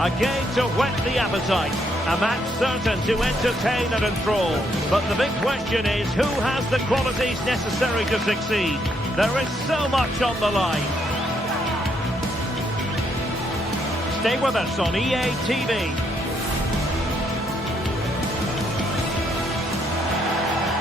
A game to whet the appetite. A match certain to entertain and enthrall. But the big question is, who has the qualities necessary to succeed? There is so much on the line. Stay with us on EA TV.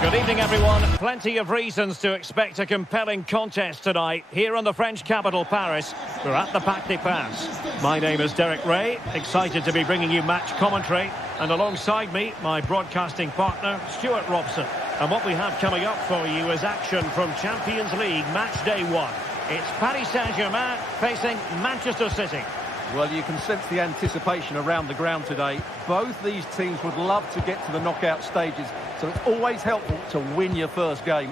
Good evening, everyone. Plenty of reasons to expect a compelling contest tonight here in the French capital, Paris. We're at the Parc des Princes. My name is Derek Ray, excited to be bringing you match commentary. And alongside me, my broadcasting partner, Stuart Robson. And what we have coming up for you is action from Champions League Match Day 1. It's Paris Saint-Germain facing Manchester City. Well, you can sense the anticipation around the ground today. Both these teams would love to get to the knockout stages, so it's always helpful to win your first game.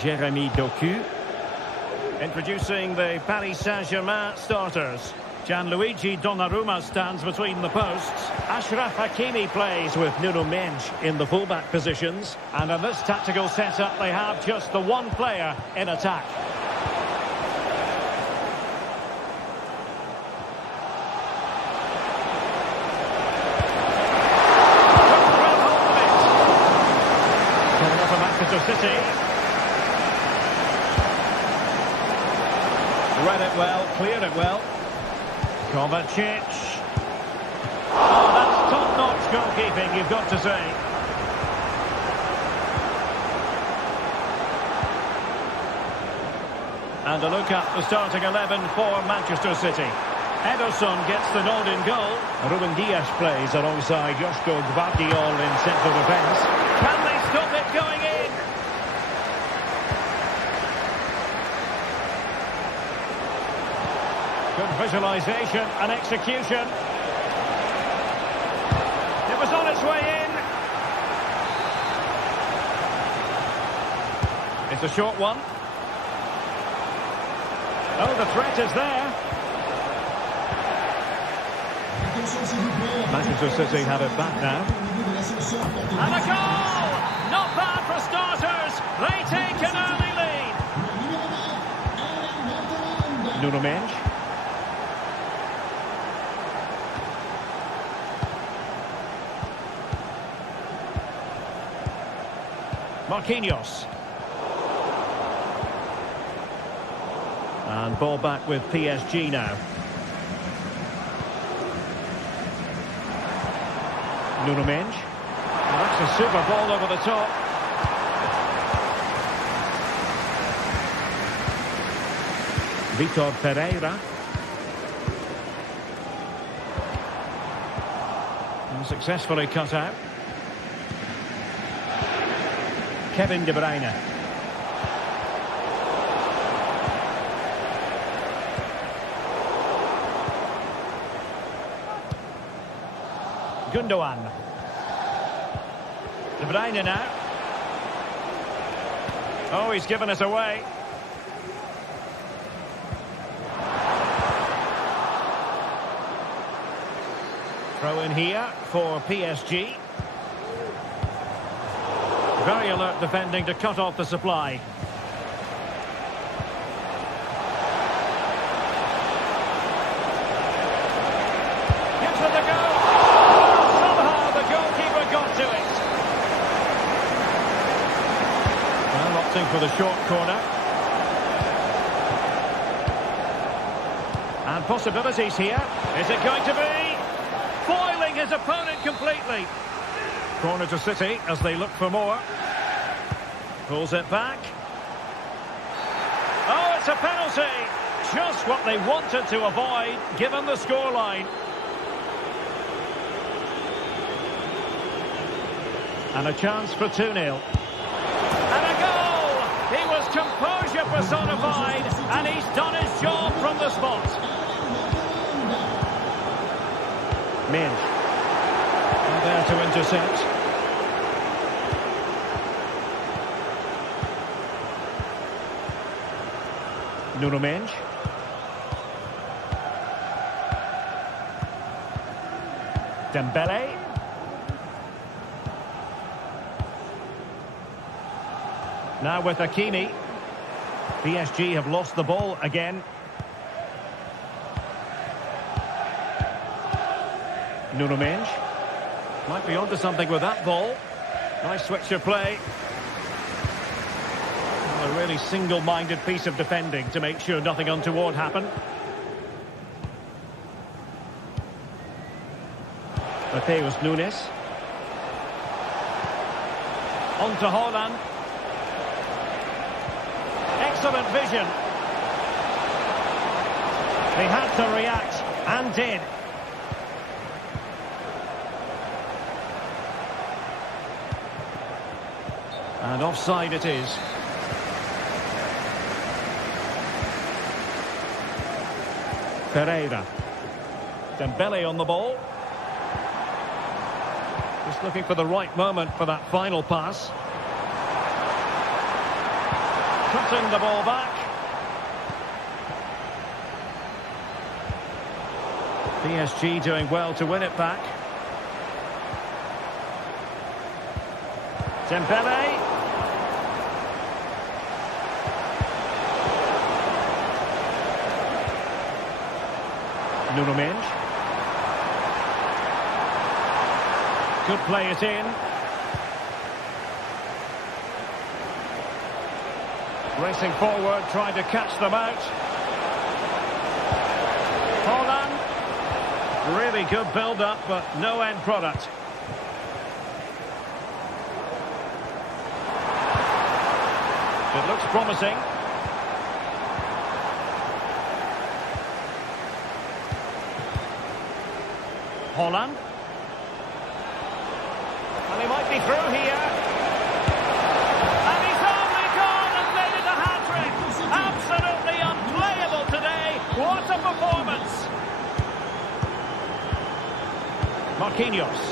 Jérémy Doku. Introducing the Paris Saint-Germain starters. Gianluigi Donnarumma stands between the posts. Achraf Hakimi plays with Nuno Mendes in the fullback positions. And in this tactical setup, they have just the one player in attack. City. Read it well, cleared it well. Kovacic. Oh, that's top-notch goalkeeping, you've got to say. And a look at the starting 11 for Manchester City. Ederson gets the nod in goal. Ruben Dias plays alongside Josko Gvardiol in central defence. Can they stop it going in? Good visualisation and execution. It was on its way in. It's a short one. Oh, the threat is there. Manchester City have it back now. And a goal! Not bad for starters. They take an early lead. Nuno Mendes. Marquinhos. And ball back with PSG now. Nuno Mendes. Well, that's a super ball over the top. Vitor Pereira. And successfully cut out. Kevin De Bruyne. Gundogan. De Bruyne now. Oh, he's given us away. Throw in here for PSG. Very alert defending to cut off the supply. Gives it a go. Somehow the goalkeeper got to it. Well, opting for the short corner. And possibilities here. Is it going to be? Foiling his opponent completely. Corner to City as they look for more. Pulls it back. Oh, it's a penalty. Just what they wanted to avoid, given the scoreline. And a chance for 2-0. And a goal! He was composure personified, and he's done his job from the spot. Mendes. And there to intercept. Nuno Mendes. Dembele. Now with Hakimi. PSG have lost the ball again. Nuno Mendes. Might be onto something with that ball. Nice switch of play. Well, a really single-minded piece of defending to make sure nothing untoward happened. Mateus Nunes. On to Haaland. Excellent vision. They had to react, and did. And offside it is. Pereira. Dembele on the ball. Just looking for the right moment for that final pass. Cutting the ball back. PSG doing well to win it back. Dembele. Nuno Mendes. Could play it in. Racing forward, trying to catch them out. Haaland. Really good build-up, but no end product. It looks promising. Haaland. And he might be through here. And he's only gone and made it a hat-trick. Absolutely unplayable today. What a performance. Marquinhos.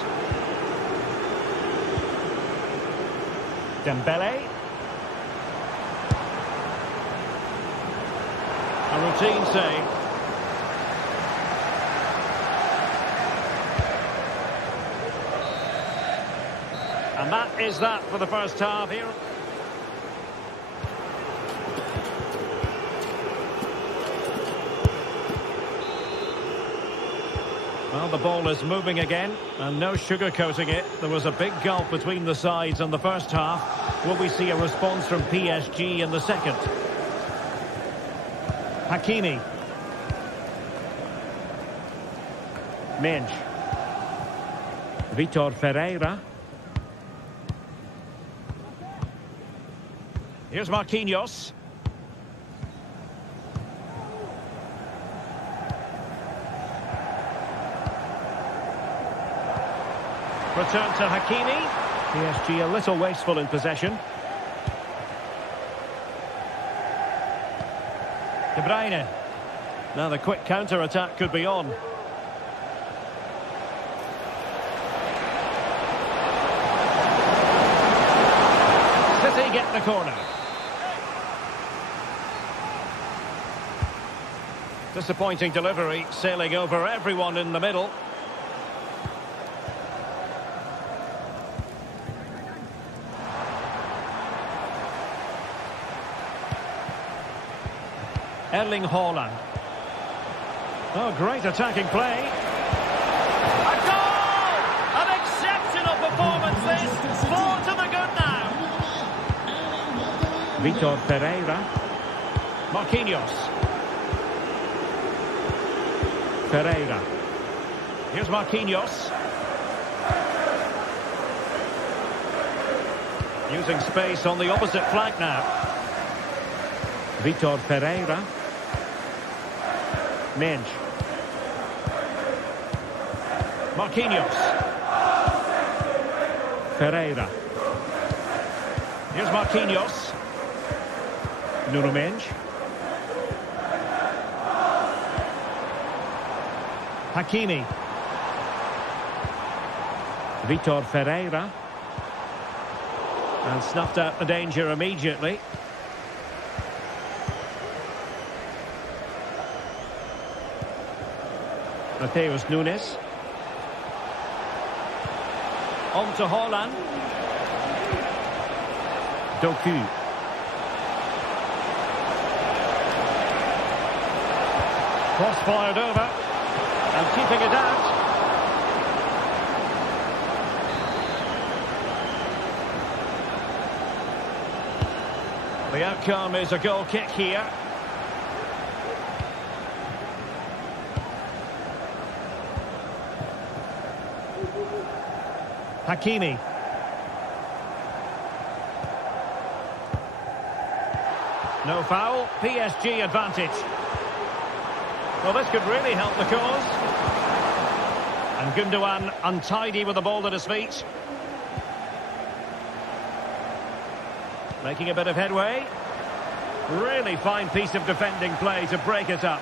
Dembele. A routine save. And that is that for the first half here. Well, the ball is moving again, and no sugarcoating it. There was a big gulf between the sides in the first half. Will we see a response from PSG in the second? Hakimi. Mendes. Vitor Ferreira. Here's Marquinhos. Return to Hakimi. PSG a little wasteful in possession. De Bruyne. Now the quick counter-attack could be on. City get the corner. Disappointing delivery, sailing over everyone in the middle. Erling Haaland. Oh, great attacking play. A goal! An exceptional performance this. 4 to the good now. Vitor Pereira. Marquinhos. Pereira. Here's Marquinhos. Using space on the opposite flank now. Vitor Pereira. Mendes. Marquinhos. Pereira. Here's Marquinhos. Nuno Mendes. Hakimi. Vitor Ferreira. And snuffed out the danger immediately. Mateus Nunes. On to Haaland. Doku. Cross fired over. And keeping it out. The outcome is a goal kick here. Hakimi. No foul, PSG advantage. Well, this could really help the cause. And Gundogan untidy with the ball at his feet. Making a bit of headway. Really fine piece of defending play to break it up.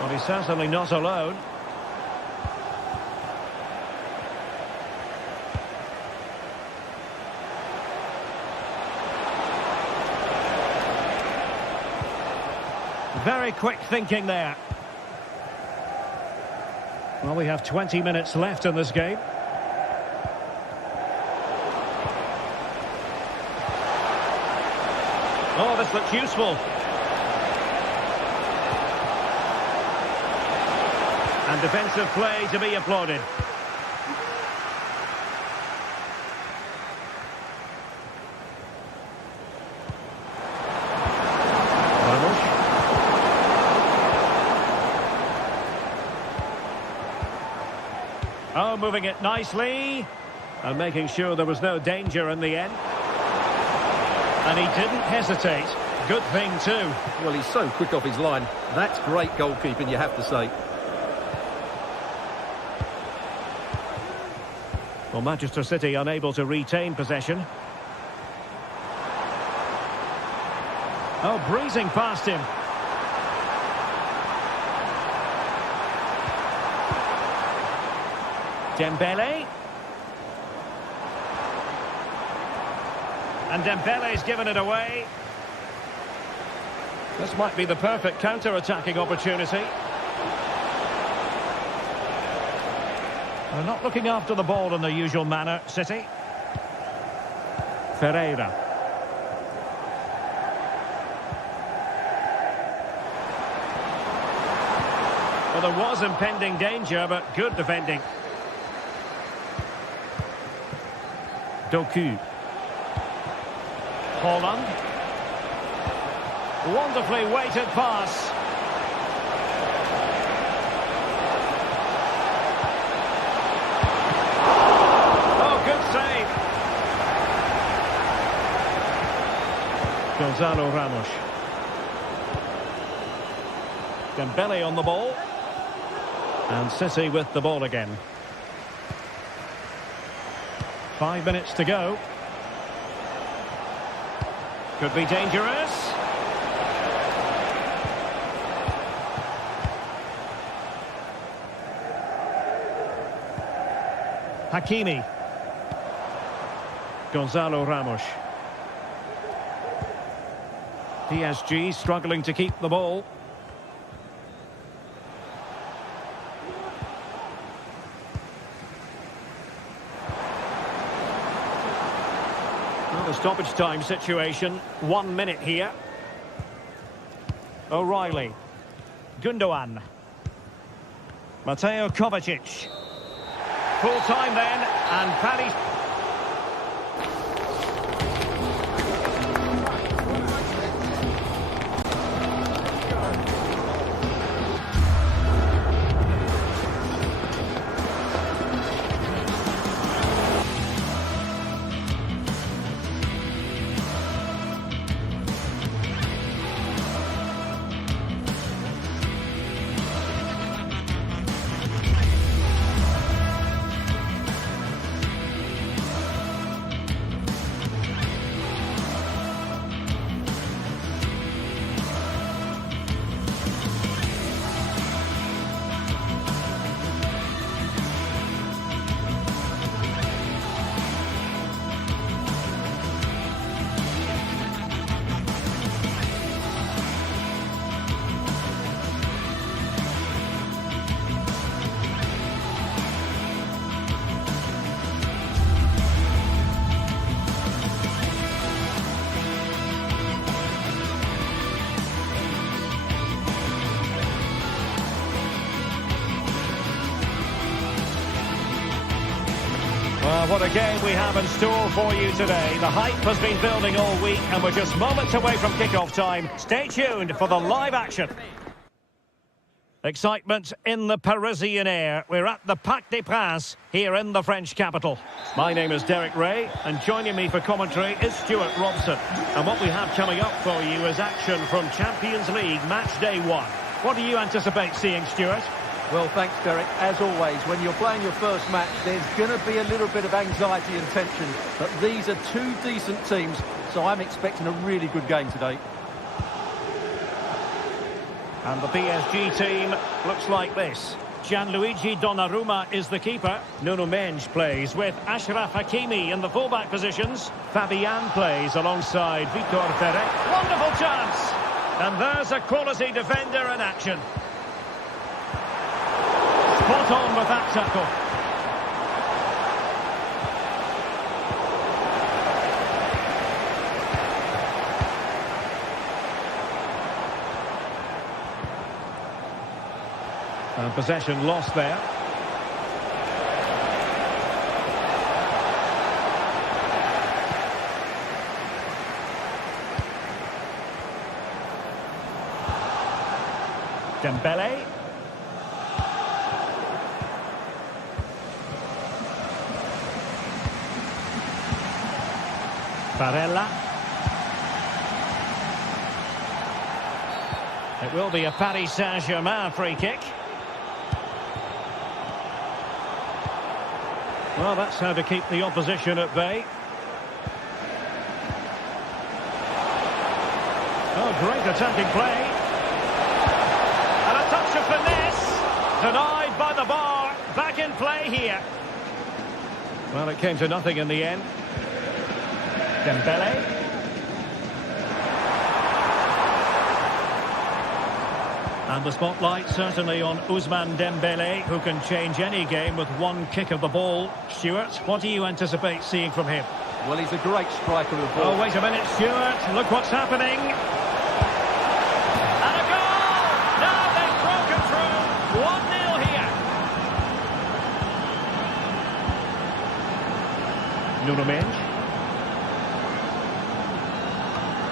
Well, he's certainly not alone. Very quick thinking there. Well, we have 20 minutes left in this game. Oh, this looks useful. And defensive play to be applauded. Oh, moving it nicely. And making sure there was no danger in the end. And he didn't hesitate. Good thing too. Well, he's so quick off his line. That's great goalkeeping, you have to say. Well, Manchester City unable to retain possession. Oh, breezing past him. Dembele. And Dembele's given it away. This might be the perfect counter-attacking opportunity. They're not looking after the ball in the usual manner, City. Ferreira. Well, there was impending danger, but good defending. Doku. Holland. Wonderfully weighted pass. Oh, good save. Gonzalo Ramos. Dembele on the ball. And City with the ball again. 5 minutes to go. Could be dangerous. Hakimi. Gonzalo Ramos. PSG struggling to keep the ball. The stoppage time situation, 1 minute here. O'Reilly. Gundogan. Mateo Kovacic. Full time then, and Paris. Well, what a game we have in store for you today. The hype has been building all week and we're just moments away from kick-off time. Stay tuned for the live action. Excitement in the Parisian air. We're at the Parc des Princes here in the French capital. My name is Derek Ray and joining me for commentary is Stuart Robson. And what we have coming up for you is action from Champions League match day 1. What do you anticipate seeing, Stuart? Well, thanks, Derek. As always, when you're playing your first match, there's going to be a little bit of anxiety and tension. But these are two decent teams, so I'm expecting a really good game today. And the PSG team looks like this. Gianluigi Donnarumma is the keeper. Nuno Mendes plays with Achraf Hakimi in the fullback positions. Fabian plays alongside Vitor Ferrer. Wonderful chance! And there's a quality defender in action. Spot on with that tackle. And possession lost there. Dembele. Barella. It will be a Paris Saint-Germain free kick. Well, that's how to keep the opposition at bay. Oh, great attacking play. And a touch of finesse. Denied by the bar. Back in play here. Well, it came to nothing in the end. Dembele. And the spotlight certainly on Ousmane Dembele, who can change any game with one kick of the ball. Stuart, what do you anticipate seeing from him? Well, he's a great striker of the ball. Oh, wait a minute, Stuart. Look what's happening. And a goal! Now they've broken through. 1-0 here. Nuno Mendes.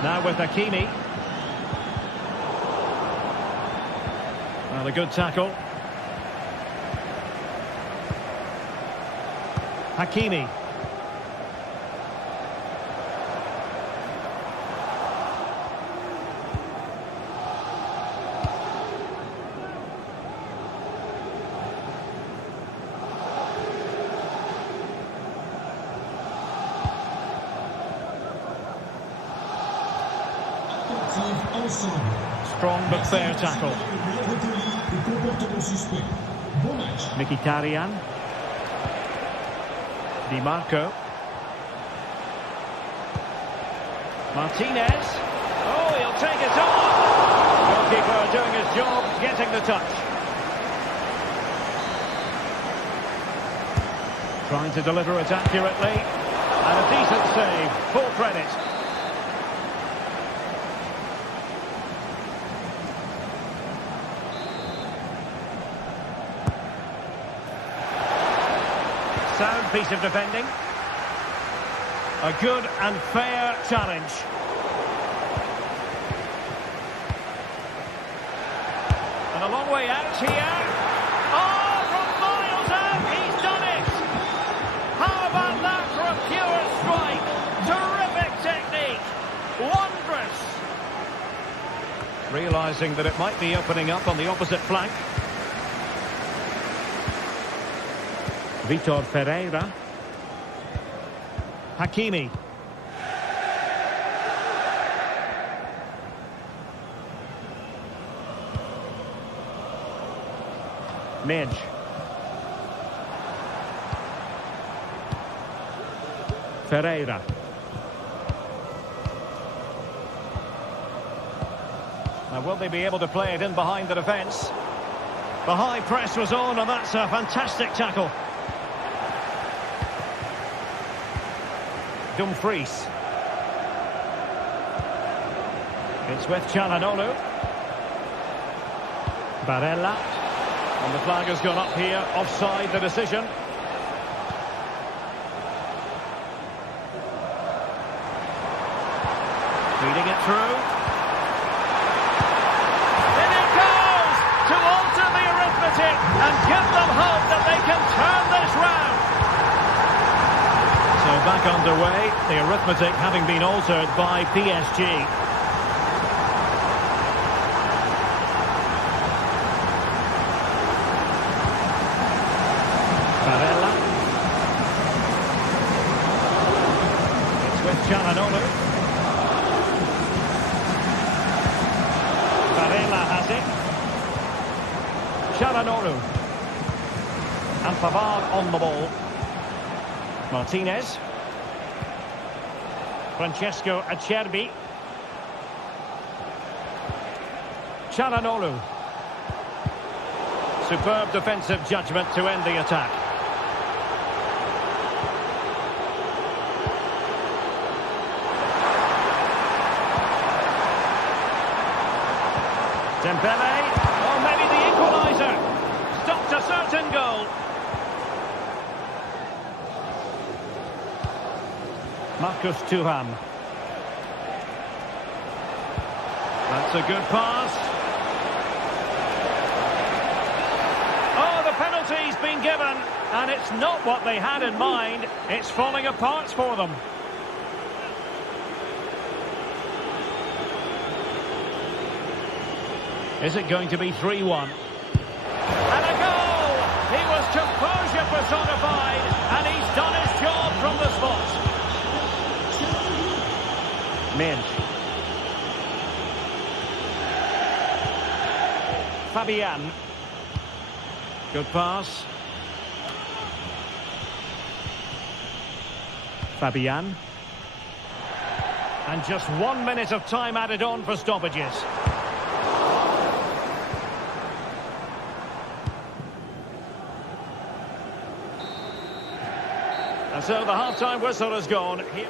Now with Hakimi. Well, a good tackle. Hakimi. Strong but fair tackle. Mkhitaryan. Di Marco. Martinez. Oh, he'll take it on. Goalkeeper doing his job, getting the touch. Trying to deliver it accurately. And a decent save. Full credit. Sound piece of defending. A good and fair challenge. And a long way out here. Oh, from miles out, he's done it! How about that for a pure strike? Terrific technique. Wondrous. Realising that it might be opening up on the opposite flank. Vitor Ferreira. Hakimi. Midge. Ferreira. Now, will they be able to play it in behind the defence? The high press was on, and that's a fantastic tackle. Dumfries. It's with Çalhanoğlu. Barella. And the flag has gone up here, offside the decision. Feeding it through. In it goes! To alter the arithmetic and give them hope that they can turn this round. So back underway, the arithmetic having been altered by PSG. Çalhanoğlu. Varela has it. Çalhanoğlu. And Pavard on the ball. Martinez. Francesco Acerbi. Çalhanoğlu. Superb defensive judgment to end the attack. Dembele, or maybe the equaliser. Stopped a certain goal. Marcus Thuram. That's a good pass. Oh, the penalty's been given, and it's not what they had in mind. It's falling apart for them. Is it going to be 3-1? And a goal! He was composure personified, and he's done his job from the spot. Midge. Fabian. Good pass. Fabian. And just 1 minute of time added on for stoppages. And so the half-time whistle has gone. Here.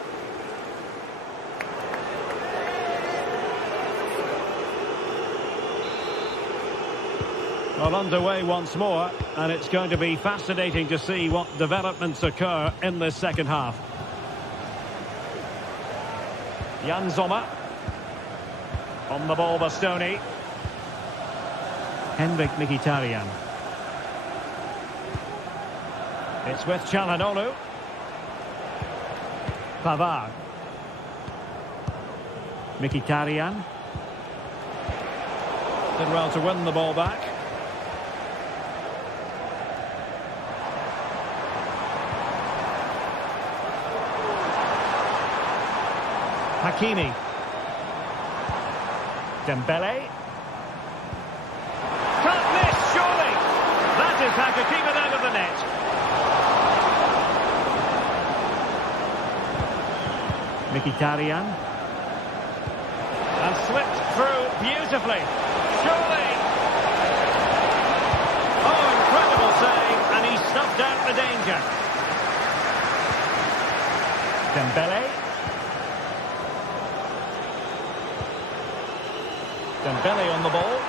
Well, underway once more, and it's going to be fascinating to see what developments occur in this second half. Jan Sommer. On the ball, Bastoni. Henrik Mkhitaryan. It's with Çalhanoğlu. Pavard. Mkhitaryan. Did well to win the ball back. Hakimi. Dembele. Can't miss, surely. That is how to keep it out of the net. Mkhitaryan. And slipped through beautifully. Surely. Oh, incredible save. And he snuffed out the danger. Dembele. Dembele on the ball.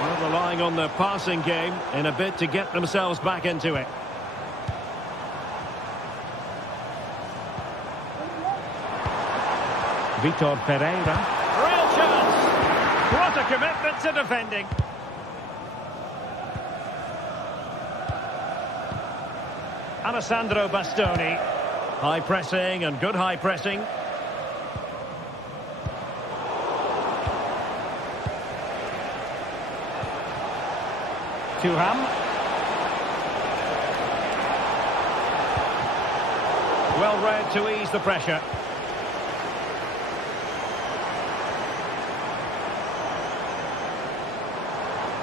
Well, relying on their passing game in a bid to get themselves back into it. Vitor Pereira. Real chance. What a commitment to defending. Alessandro Bastoni. High pressing and good high pressing. Thuram. Well read to ease the pressure.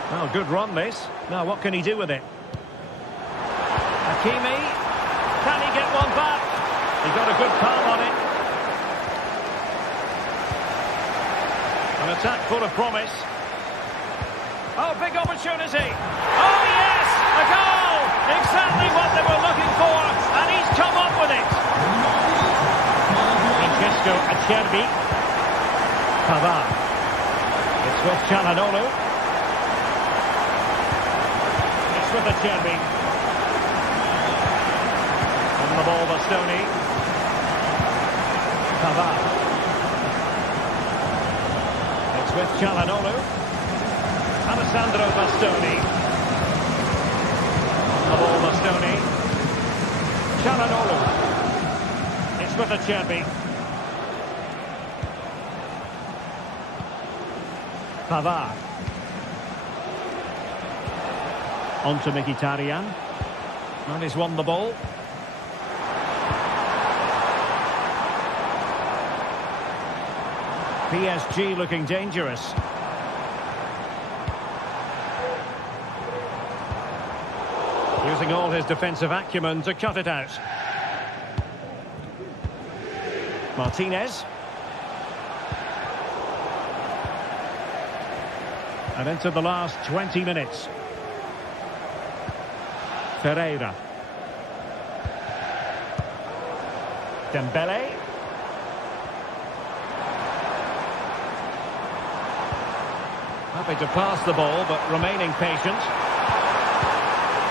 Oh, good run this. Now what can he do with it? Hakimi. Can he get one back? He got a good palm on it. An attack full of promise. Oh, big opportunity. Oh, yes! A goal! Exactly what they were looking for, and he's come up with it. Francesco Acerbi. Pavard. It's with Çalhanoğlu. It's with Acerbi. On the ball, Bastoni. Pavard. with Çalhanoğlu. Alessandro Bastoni. On the ball, Bastoni. Çalhanoğlu. It's with Acerbi. Pavard. On to Mkhitaryan. And he's won the ball. PSG looking dangerous. Using all his defensive acumen to cut it out. Martinez. And into the last 20 minutes. Ferreira. Dembele. Happy to pass the ball, but remaining patient.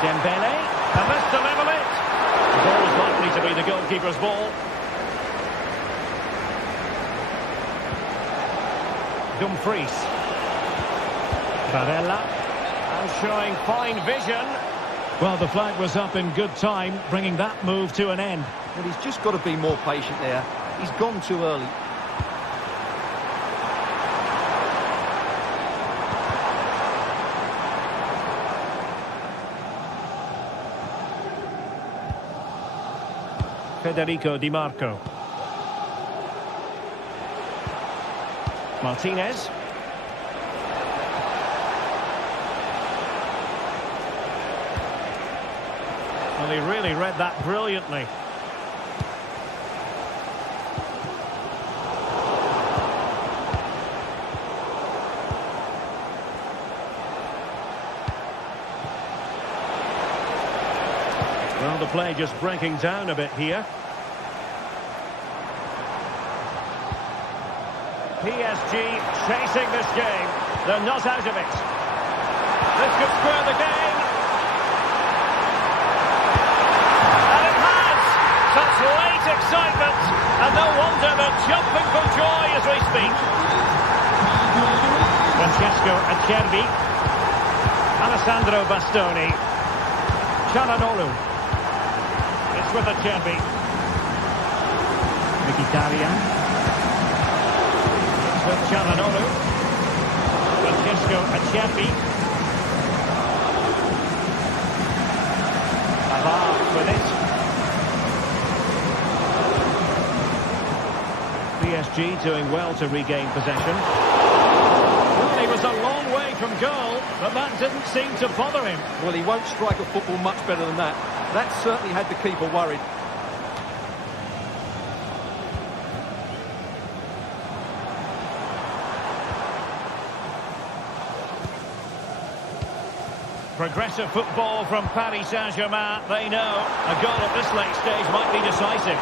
Dembele. And this to level it. The ball is likely to be the goalkeeper's ball. Dumfries. Barella. And showing fine vision. Well, the flag was up in good time, bringing that move to an end. Well, he's just got to be more patient there. He's gone too early. Federico Di Marco. Martinez. Well, he really read that brilliantly. Well, the play just breaking down a bit here. PSG chasing this game. They're not out of it. This could square the game. And it has! Such late excitement. And no wonder they're jumping for joy as we speak. Francesco Acerbi. Alessandro Bastoni. Çalhanoğlu. It's with Acerbi. Mkhitaryan. With Çalhanoğlu. Francesco Acerbi. Pavard with it. PSG doing well to regain possession. Well, he was a long way from goal, but that didn't seem to bother him. Well, he won't strike a football much better than that. That certainly had the keeper worried. Progressive football from Paris Saint-Germain. They know a goal at this late stage might be decisive.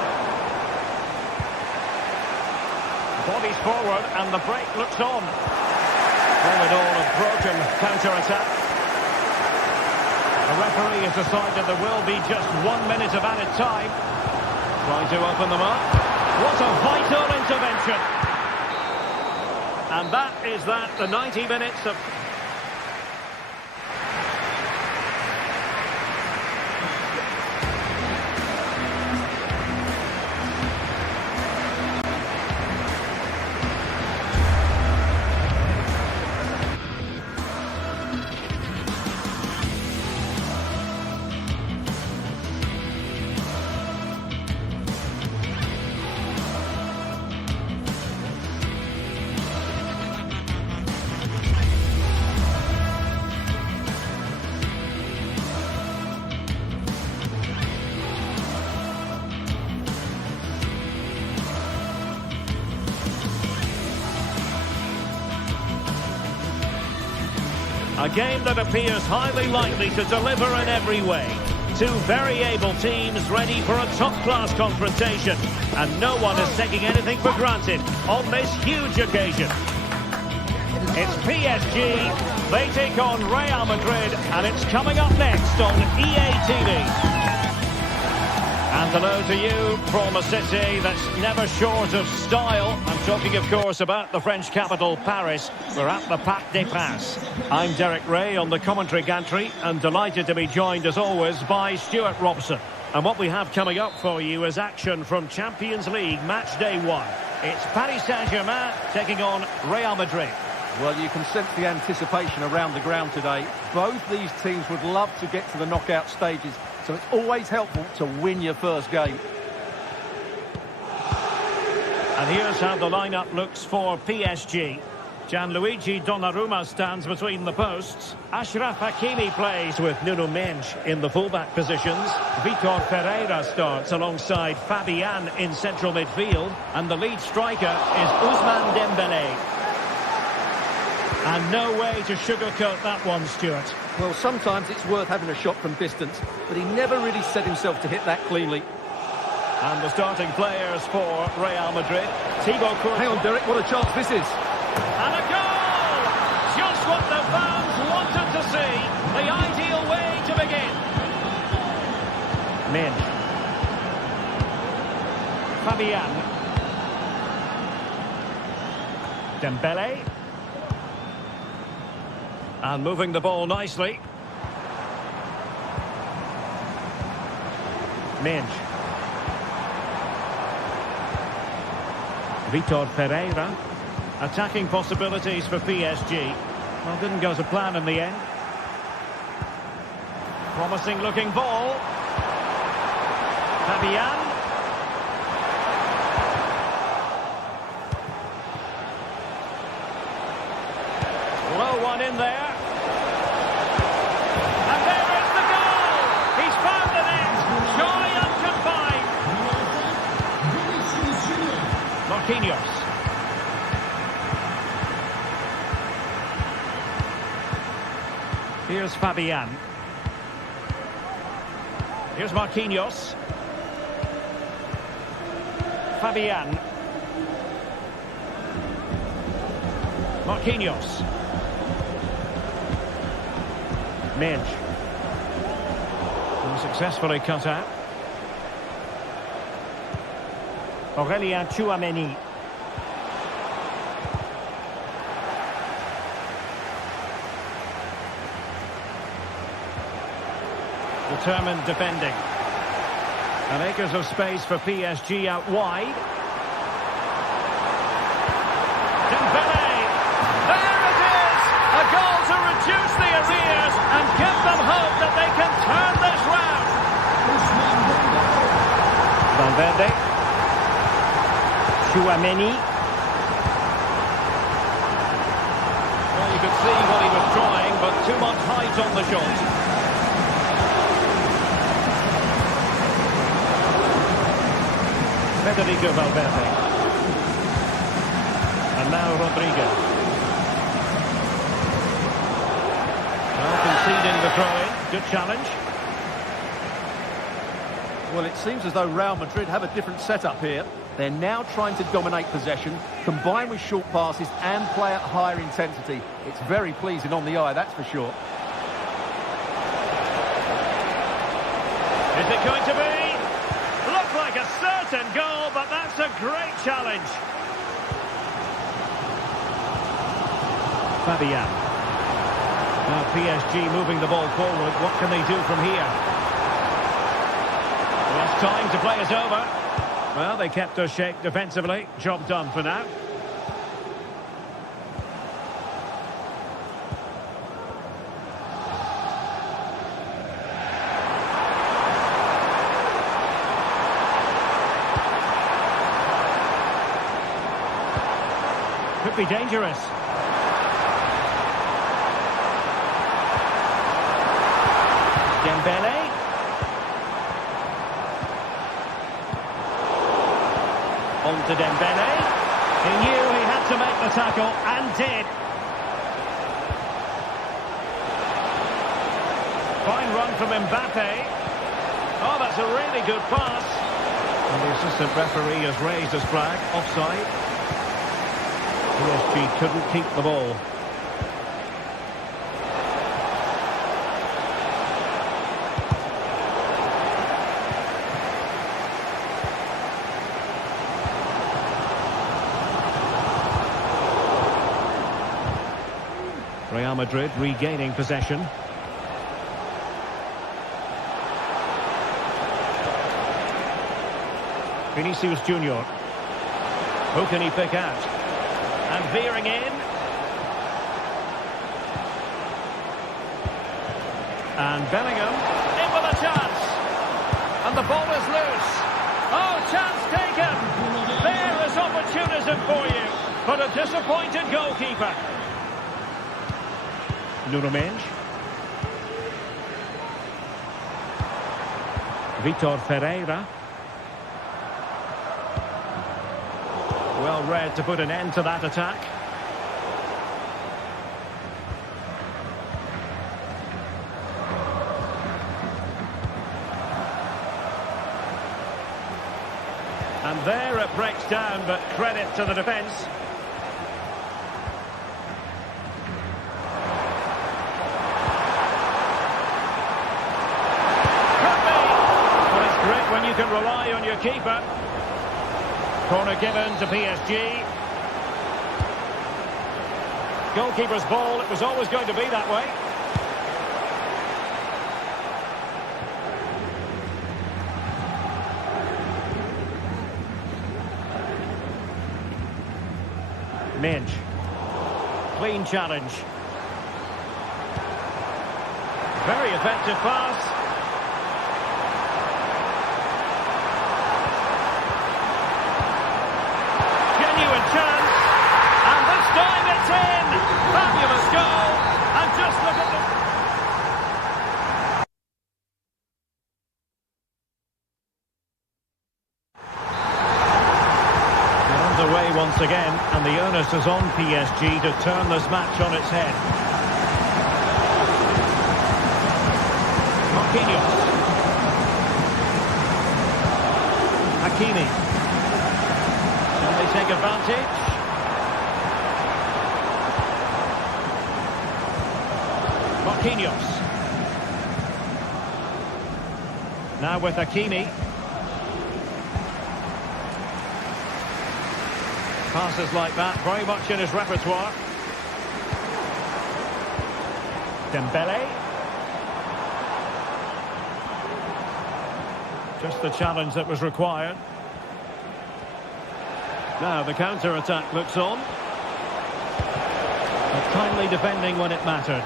Bodies forward and the break looks on. All in all, a broken counter-attack. The referee has decided there will be just 1 minute of added time. Trying to open them up. What a vital intervention. And that is that, the 90 minutes of... A game that appears highly likely to deliver in every way. Two very able teams ready for a top-class confrontation. And no one is taking anything for granted on this huge occasion. It's PSG, they take on Real Madrid, and it's coming up next on EA TV. And hello to you from a city that's never short of style. I'm talking, of course, about the French capital, Paris. We're at the Parc des Princes. I'm Derek Ray on the commentary gantry, and delighted to be joined, as always, by Stuart Robson. And what we have coming up for you is action from Champions League match day 1. It's Paris Saint-Germain taking on Real Madrid. Well, you can sense the anticipation around the ground today. Both these teams would love to get to the knockout stages, so it's always helpful to win your first game. And here's how the lineup looks for PSG. Gianluigi Donnarumma stands between the posts. Achraf Hakimi plays with Nuno Mendes in the fullback positions. Vitor Ferreira starts alongside Fabian in central midfield. And the lead striker is Ousmane Dembélé. And no way to sugarcoat that one, Stuart. Well, sometimes it's worth having a shot from distance, but he never really set himself to hit that cleanly. And the starting players for Real Madrid. Thibaut Courtois. Hang on, Derek, what a chance this is. And a goal! Just what the fans wanted to see. The ideal way to begin. Mendes. Fabian. Dembélé. And moving the ball nicely. Mendes. Vitor Ferreira. Attacking possibilities for PSG. Well, didn't go to plan in the end. Promising looking ball. Fabian. Low one in there. And there is the goal! He's found the net! Joy unconfined! Marquinhos. Here's Fabian. Here's Marquinhos. Fabian. Marquinhos. Mendes. Successfully cut out. Aurélien Tchouaméni. Determined defending. And acres of space for PSG out wide. Dembélé! There it is! A goal to reduce the arrears and give them hope that they can turn this round. Valverde. Tchouaméni. Well, you could see what he was trying, but too much height on the shot. Federico Valverde. And now Rodriguez. Well, conceding the throw-in. Good challenge. Well, it seems as though Real Madrid have a different setup here. They're now trying to dominate possession, combine with short passes and play at higher intensity. It's very pleasing on the eye, that's for sure. Is it going to be? Looked like a certain goal, but that's a great challenge. Fabian. Now PSG moving the ball forward. What can they do from here? Less time to play is over. Well, they kept us shape defensively. Job done for now. Could be dangerous. Dembélé. On to Dembélé. He knew he had to make the tackle and did. Fine run from Mbappe. Oh, that's a really good pass. And the assistant referee has raised his flag. Offside. PSG couldn't keep the ball. Real Madrid regaining possession. Vinicius Junior. Who can he pick out? And veering in. And Bellingham in with a chance. And the ball is loose. Oh, chance taken. There is opportunism for you. But a disappointed goalkeeper. Nuno Mendes. Vitor Ferreira. Well read to put an end to that attack. And there it breaks down, but credit to the defence. Could be. But it's great when you can rely on your keeper. Corner given to PSG. Goalkeeper's ball, it was always going to be that way. Mendes. Clean challenge. Very effective pass. Chance, and this time it's in. Fabulous goal, and just look at They're underway once again, and the onus is on PSG to turn this match on its head. Marquinhos. Hakimi. They take advantage. Marquinhos. Now with Hakimi. Passes like that, very much in his repertoire. Dembele. Just the challenge that was required. Now the counter-attack looks on. But kindly defending when it mattered.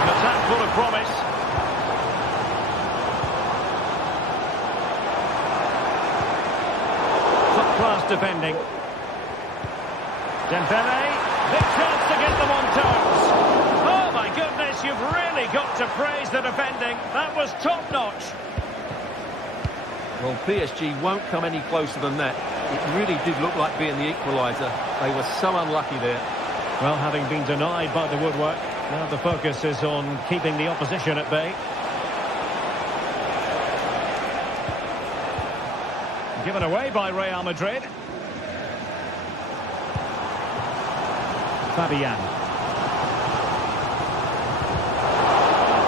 An attack full of promise. Top-class defending. Dembele, big chance to get them on toes. Oh my goodness, you've really got to praise the defending. That was top-notch. Well, PSG won't come any closer than that. It really did look like being the equaliser. They were so unlucky there. Well, having been denied by the woodwork, now the focus is on keeping the opposition at bay. Given away by Real Madrid. Fabian.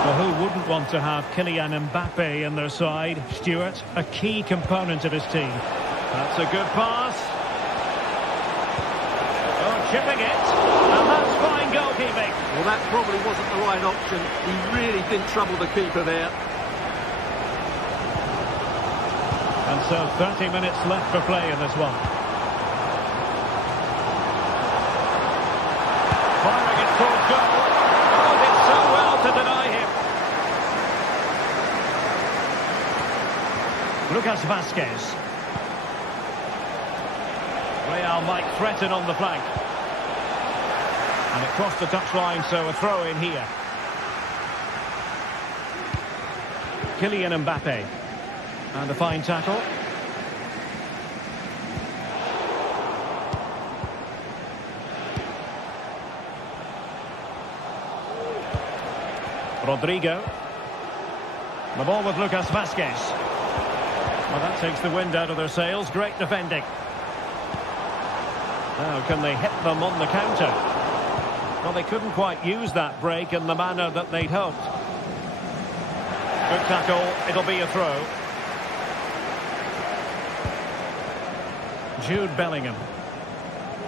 Well, who wouldn't want to have Kylian Mbappe in their side? Stuart, a key component of his team. That's a good pass. Oh, chipping it. And that's fine goalkeeping. Well, that probably wasn't the right option. He really did trouble the keeper there. And so 30 minutes left for play in this one. Firing it towards goal. Oh, did so well to deny him. Lucas Vazquez. Real might threaten on the flank. And it crossed the touchline, so a throw in here. Kylian Mbappe. And a fine tackle. Rodrigo. The ball with Lucas Vazquez. Well, that takes the wind out of their sails. Great defending. Now, can they hit them on the counter? Well, they couldn't quite use that break in the manner that they'd hoped. Good tackle. It'll be a throw. Jude Bellingham.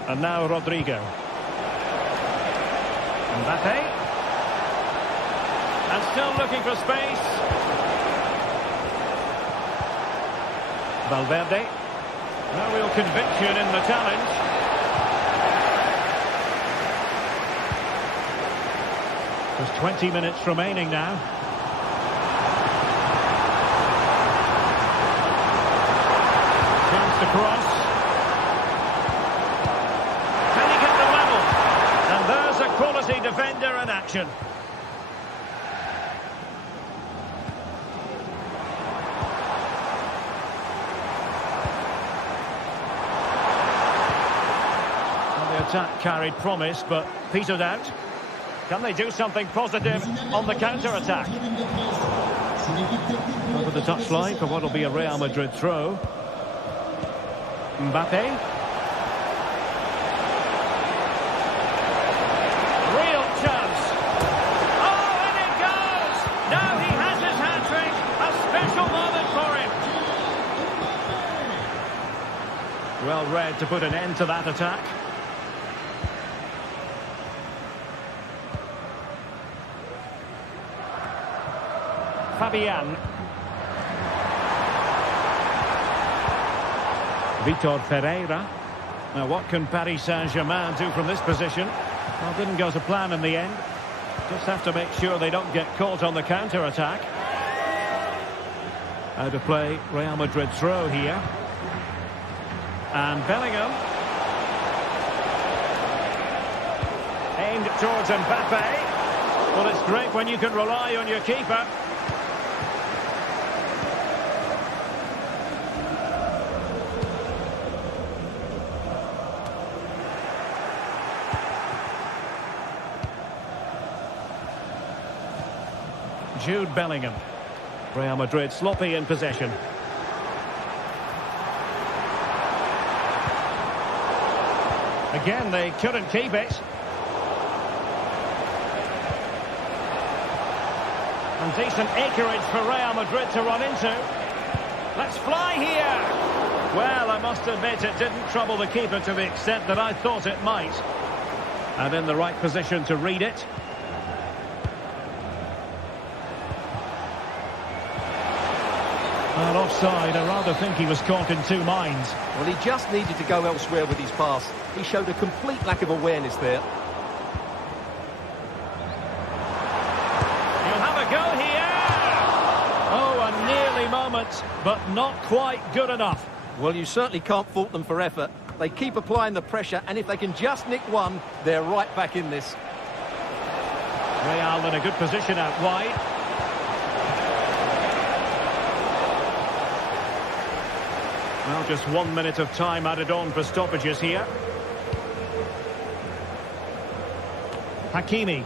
And now Rodrigo. Mbappe. And still looking for space. Valverde. No real conviction in the challenge. There's 20 minutes remaining now. Chance to cross. Can he get the level? And there's a quality defender in action. Well, the attack carried promise, but petered out. Can they do something positive on the counter-attack? Over the touchline for what will be a Real Madrid throw. Mbappe. Real chance. Oh, and it goes! Now he has his hat-trick. A special moment for him. Well read to put an end to that attack. Fabian. Vitor Pereira. Now what can Paris Saint-Germain do from this position? Well, didn't go to plan in the end. Just have to make sure they don't get caught on the counter-attack. Out of play, Real Madrid throw here. And Bellingham. Aimed towards Mbappe. Well, it's great when you can rely on your keeper. Jude Bellingham. Real Madrid sloppy in possession. Again, they couldn't keep it. And decent acreage for Real Madrid to run into. Let's fly here! Well, I must admit it didn't trouble the keeper to the extent that I thought it might. And in the right position to read it. Well, offside, I rather think he was caught in two minds. Well, he just needed to go elsewhere with his pass. He showed a complete lack of awareness there. He'll have a go here! Oh, a nearly moment, but not quite good enough. Well, you certainly can't fault them for effort. They keep applying the pressure, and if they can just nick one, they're right back in this. Real in a good position out wide. Well, just 1 minute of time added on for stoppages here. Hakimi.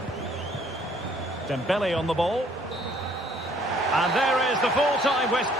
Dembele on the ball. And there is the full-time whistle.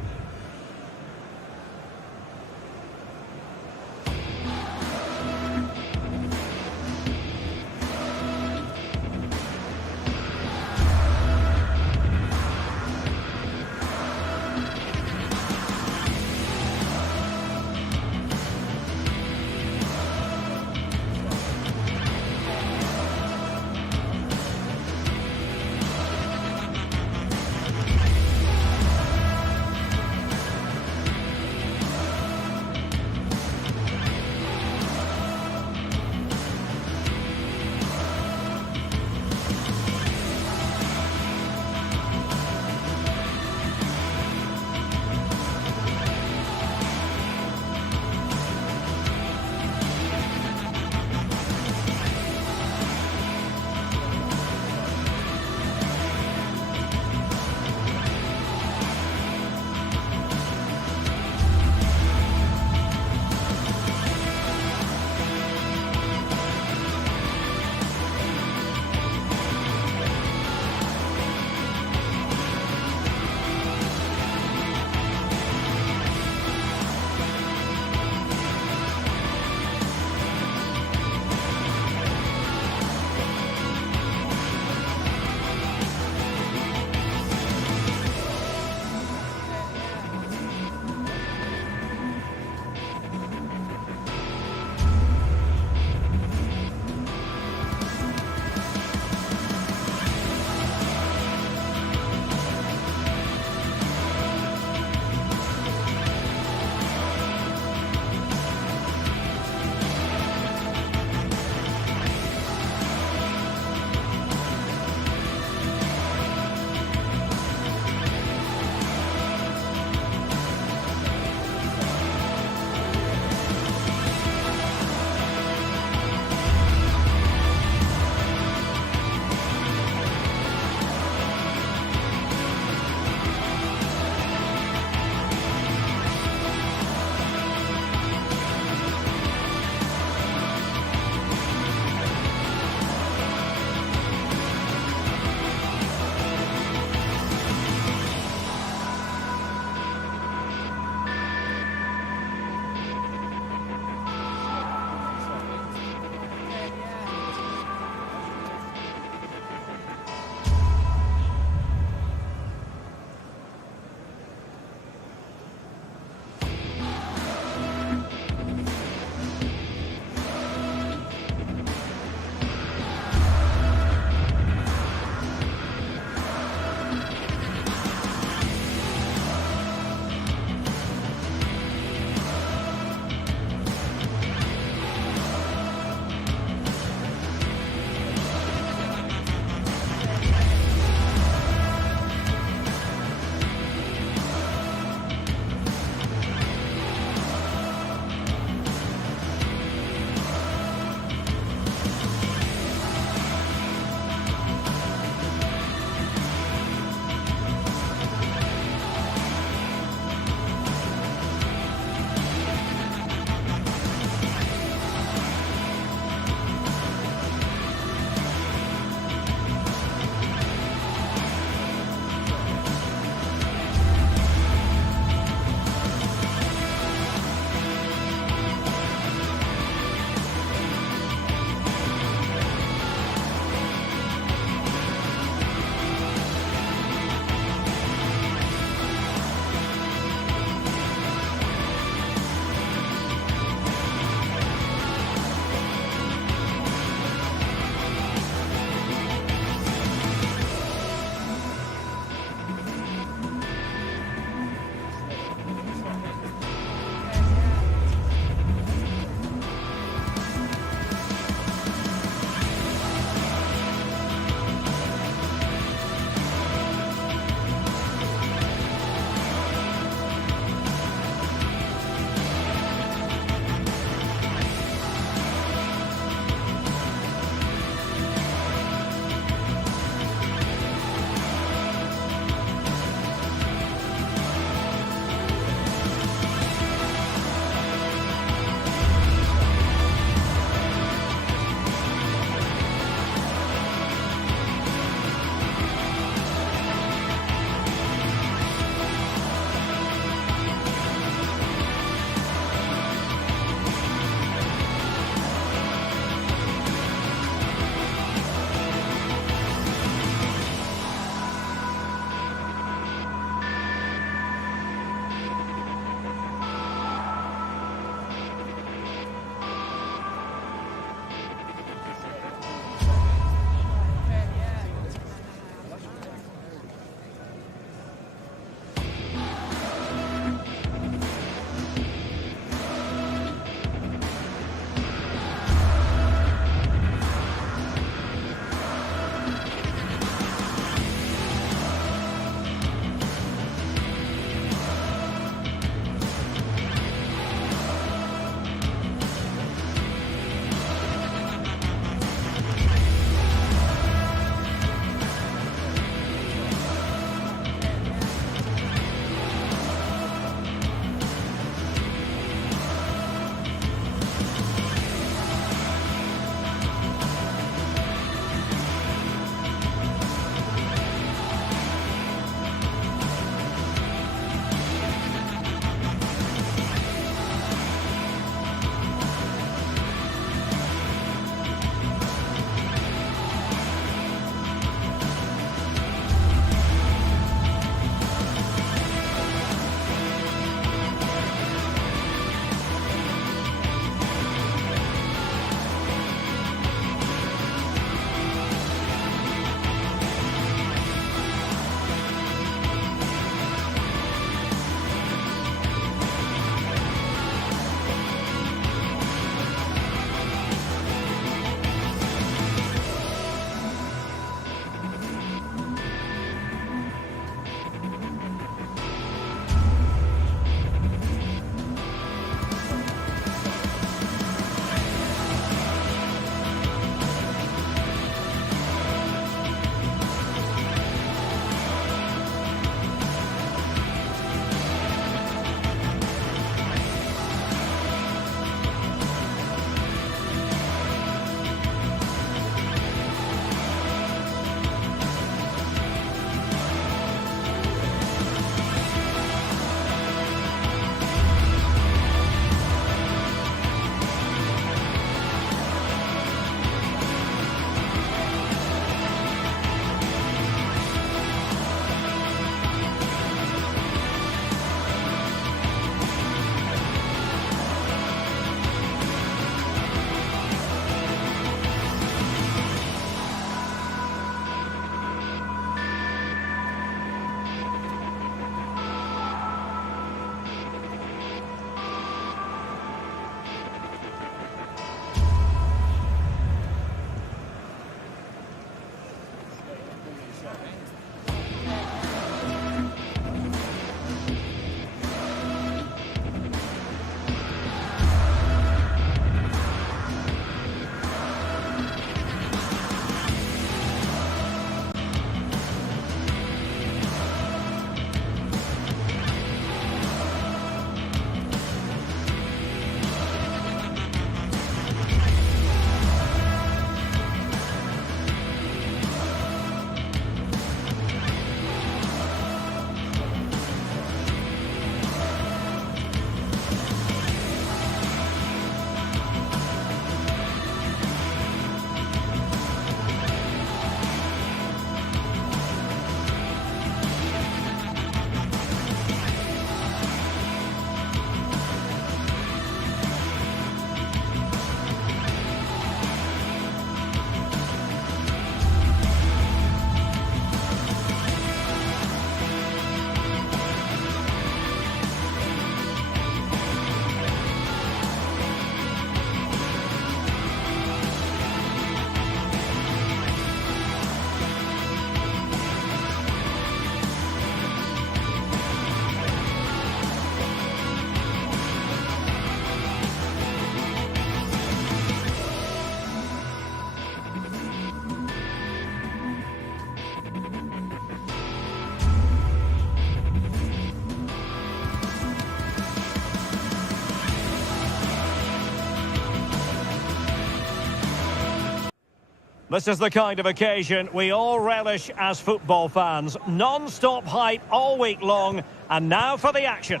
This is the kind of occasion we all relish as football fans. Non-stop hype all week long, and now for the action.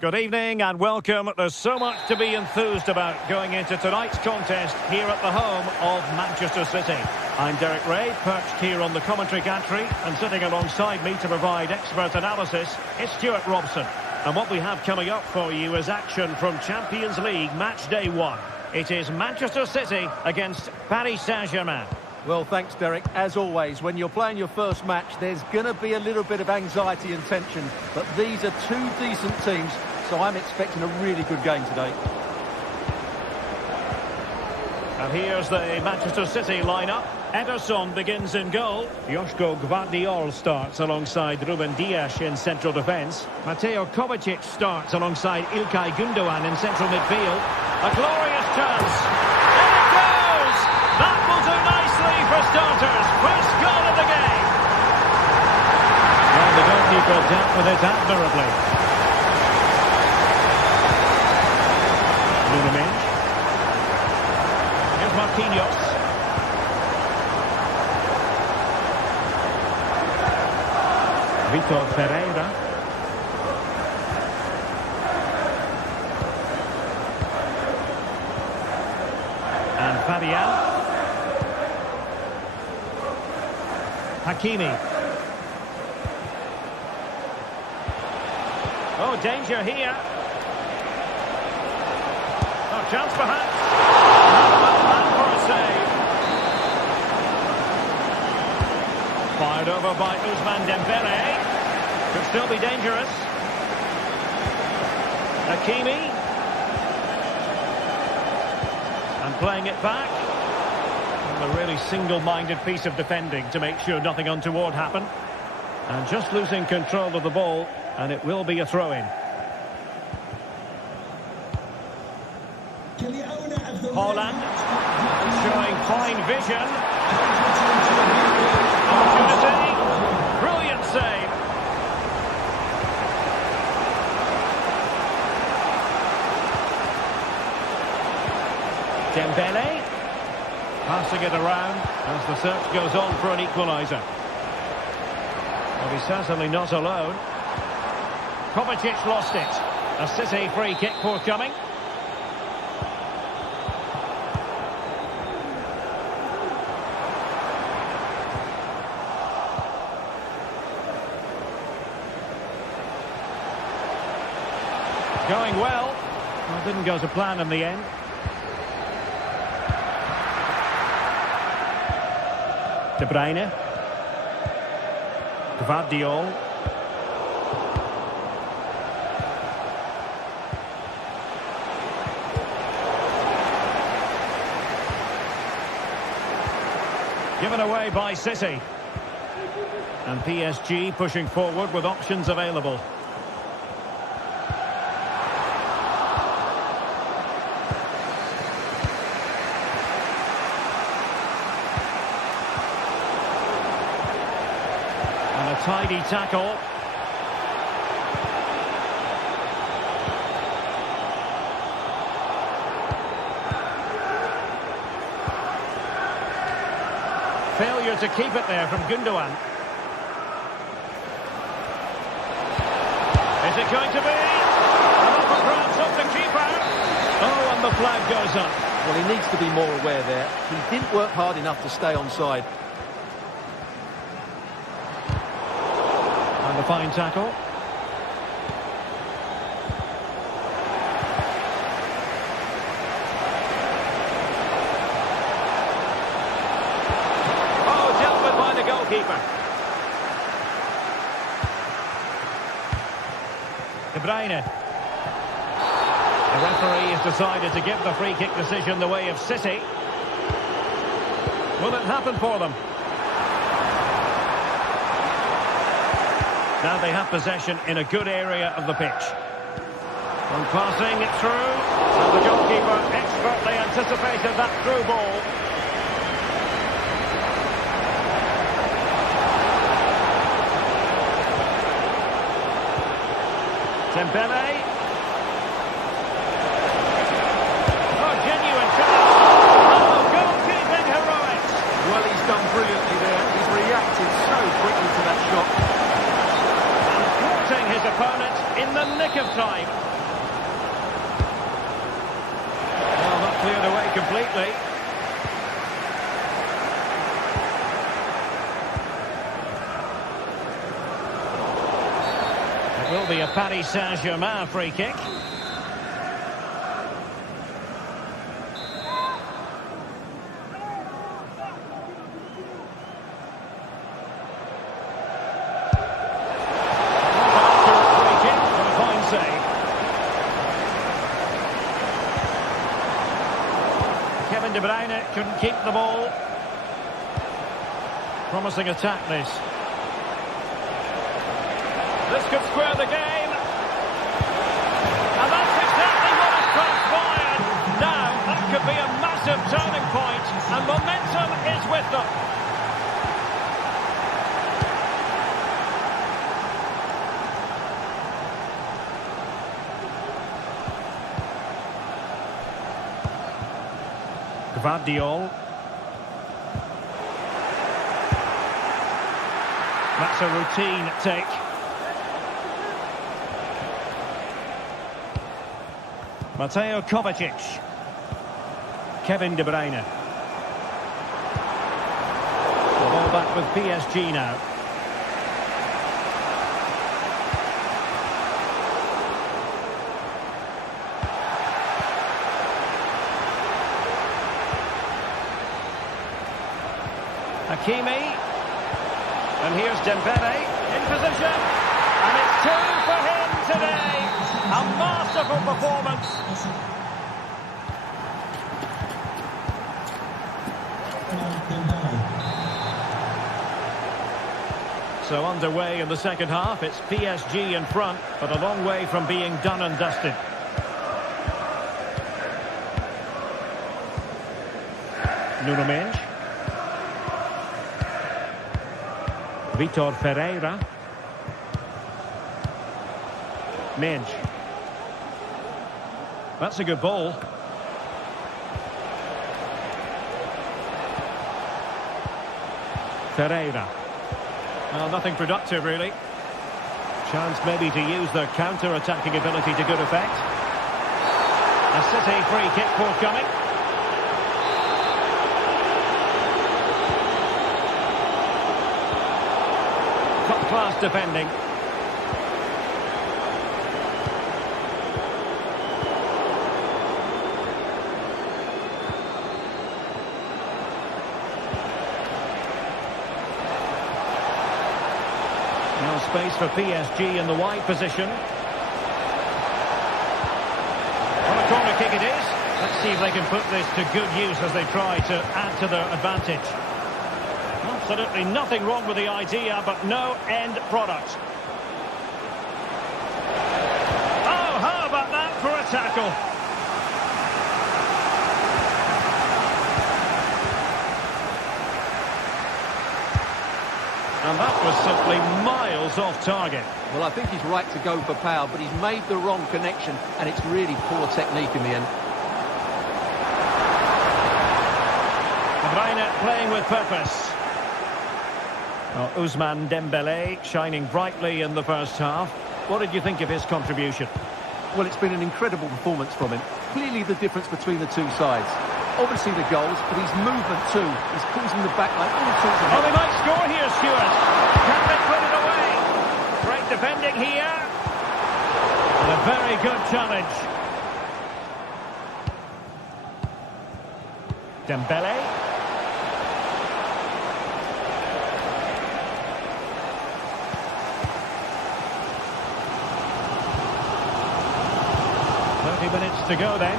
Good evening and welcome. There's so much to be enthused about going into tonight's contest here at the home of Manchester City. I'm Derek Ray, perched here on the commentary gantry, and sitting alongside me to provide expert analysis is Stuart Robson. And what we have coming up for you is action from Champions League match day 1. It is Manchester City against Paris Saint-Germain. Well, thanks, Derek. As always, when you're playing your first match, there's going to be a little bit of anxiety and tension. But these are two decent teams, so I'm expecting a really good game today. And here's the Manchester City lineup. Ederson begins in goal. Joško Gvardiol starts alongside Ruben Dias in central defence. Mateo Kovacic starts alongside Ilkay Gundogan in central midfield. A glorious chance. And it goes! That will do nicely for starters. First goal of the game. Well, the goalkeeper dealt with it admirably. Nunes. Here's Marquinhos. Vitor Pereira. And Fabian. Hakimi. Oh, danger here. Oh, chance perhaps. Well, for a save. Fired over by Ousmane Dembele. Could still be dangerous. Hakimi. And playing it back. And a really single-minded piece of defending to make sure nothing untoward happened. And just losing control of the ball, and it will be a throw-in. Haaland showing fine vision. Opportunity. Brilliant save. Dembele passing it around as the search goes on for an equaliser. Well, he's certainly not alone. Kovacic lost it. A City free kick forthcoming. Going well. Well, didn't go to plan in the end. De Bruyne. Gvardiol. Given away by City. And PSG pushing forward with options available. Tidy tackle. Failure to keep it there from Gundogan. Is it going to be? An upper grabs off the keeper. Oh, and the flag goes up. Well, he needs to be more aware there. He didn't work hard enough to stay onside. And a fine tackle. Oh, dealt with by the goalkeeper. De Bruyne. The referee has decided to give the free kick decision the way of City. Will it happen for them? Now they have possession in a good area of the pitch. And passing it through. And the goalkeeper expertly anticipated that through ball. Dembele. Oh, genuine chance. the nick of time. Well, not cleared away completely. It will be a Paris Saint-Germain free kick. De Bruyne couldn't keep the ball. Promising attack, this. This could square the game. And that's exactly what has transpired. Now, that could be a massive turning point, and momentum is with them. Gvardiol. That's a routine take. Mateo Kovacic. Kevin De Bruyne. The ball back with PSG now. Hakimi, and here's Dembele in position, and it's 2 for him today. A masterful performance. So underway in the second half, it's PSG in front, but a long way from being done and dusted. Nuno Mendes. Vitor Ferreira. Mendes. That's a good ball. Ferreira. Well, nothing productive, really. Chance maybe to use their counter-attacking ability to good effect. A City free kick forthcoming. Top-class defending. Now space for PSG in the wide position. On a corner kick it is. Let's see if they can put this to good use as they try to add to their advantage. Absolutely nothing wrong with the idea, but no end product. Oh, how about that for a tackle? And that was simply miles off target. Well, I think he's right to go for power, but he's made the wrong connection, and it's really poor technique in the end. De Bruyne playing with purpose. Well, Ousmane Dembele shining brightly in the first half. What did you think of his contribution? Well, it's been an incredible performance from him. Clearly the difference between the two sides. Obviously the goals, but his movement too is causing the backline all sorts of... Oh, they might score here, Stuart. Can they put it away? Great defending here. And a very good challenge. Dembele. Minutes to go then.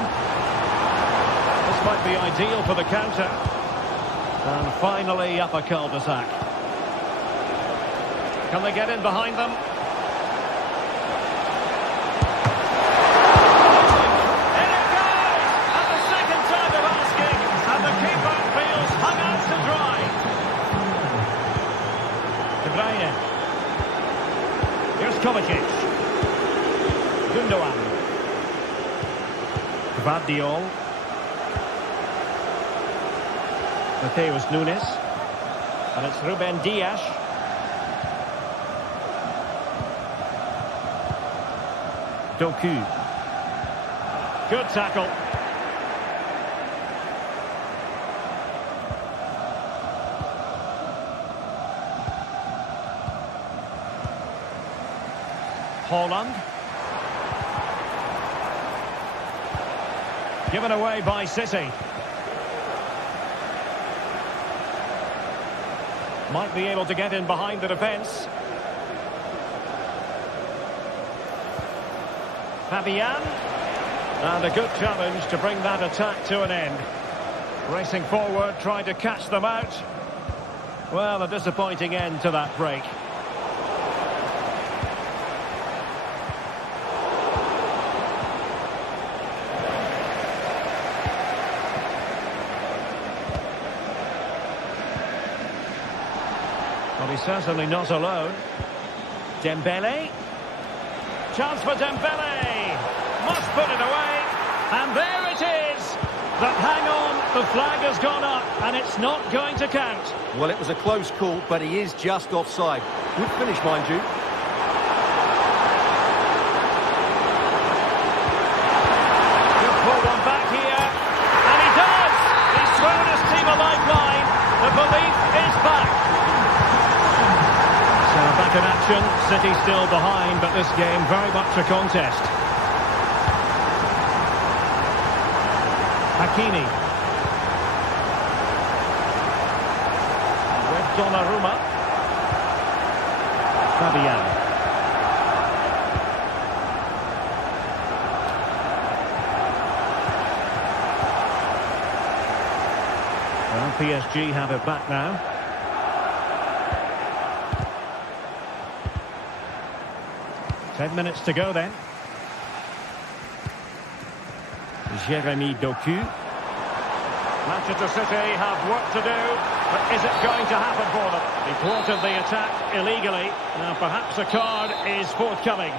This might be ideal for the counter. And finally up a cul-de-sac. Can they get in behind them? In it goes! And the second time of asking, and the keeper feels hung out to dry. De Bruyne. Here's Kovacic. Gundogan. Gvardiol. Mateus Nunes. And it's Ruben Dias. Doku. Good tackle. Holland. Given away by City. Might be able to get in behind the defence. Fabian. And a good challenge to bring that attack to an end. Racing forward, trying to catch them out. Well, a disappointing end to that break. Well, he's certainly not alone. Dembele. Chance for Dembele. Must put it away. And there it is. But hang on, the flag has gone up and it's not going to count. Well, it was a close call, but he is just offside. Good finish, mind you. Good pull one back here. And he does. He's thrown his team a lifeline. The belief is back. So back in action. City still behind, but this game very much a contest. Hakimi. With Donnarumma. Fabian. Well, PSG have it back now. Ten minutes to go then. Jeremy Doku. Manchester City have work to do, but is it going to happen for them? He thwarted the attack illegally. Now perhaps a card is forthcoming.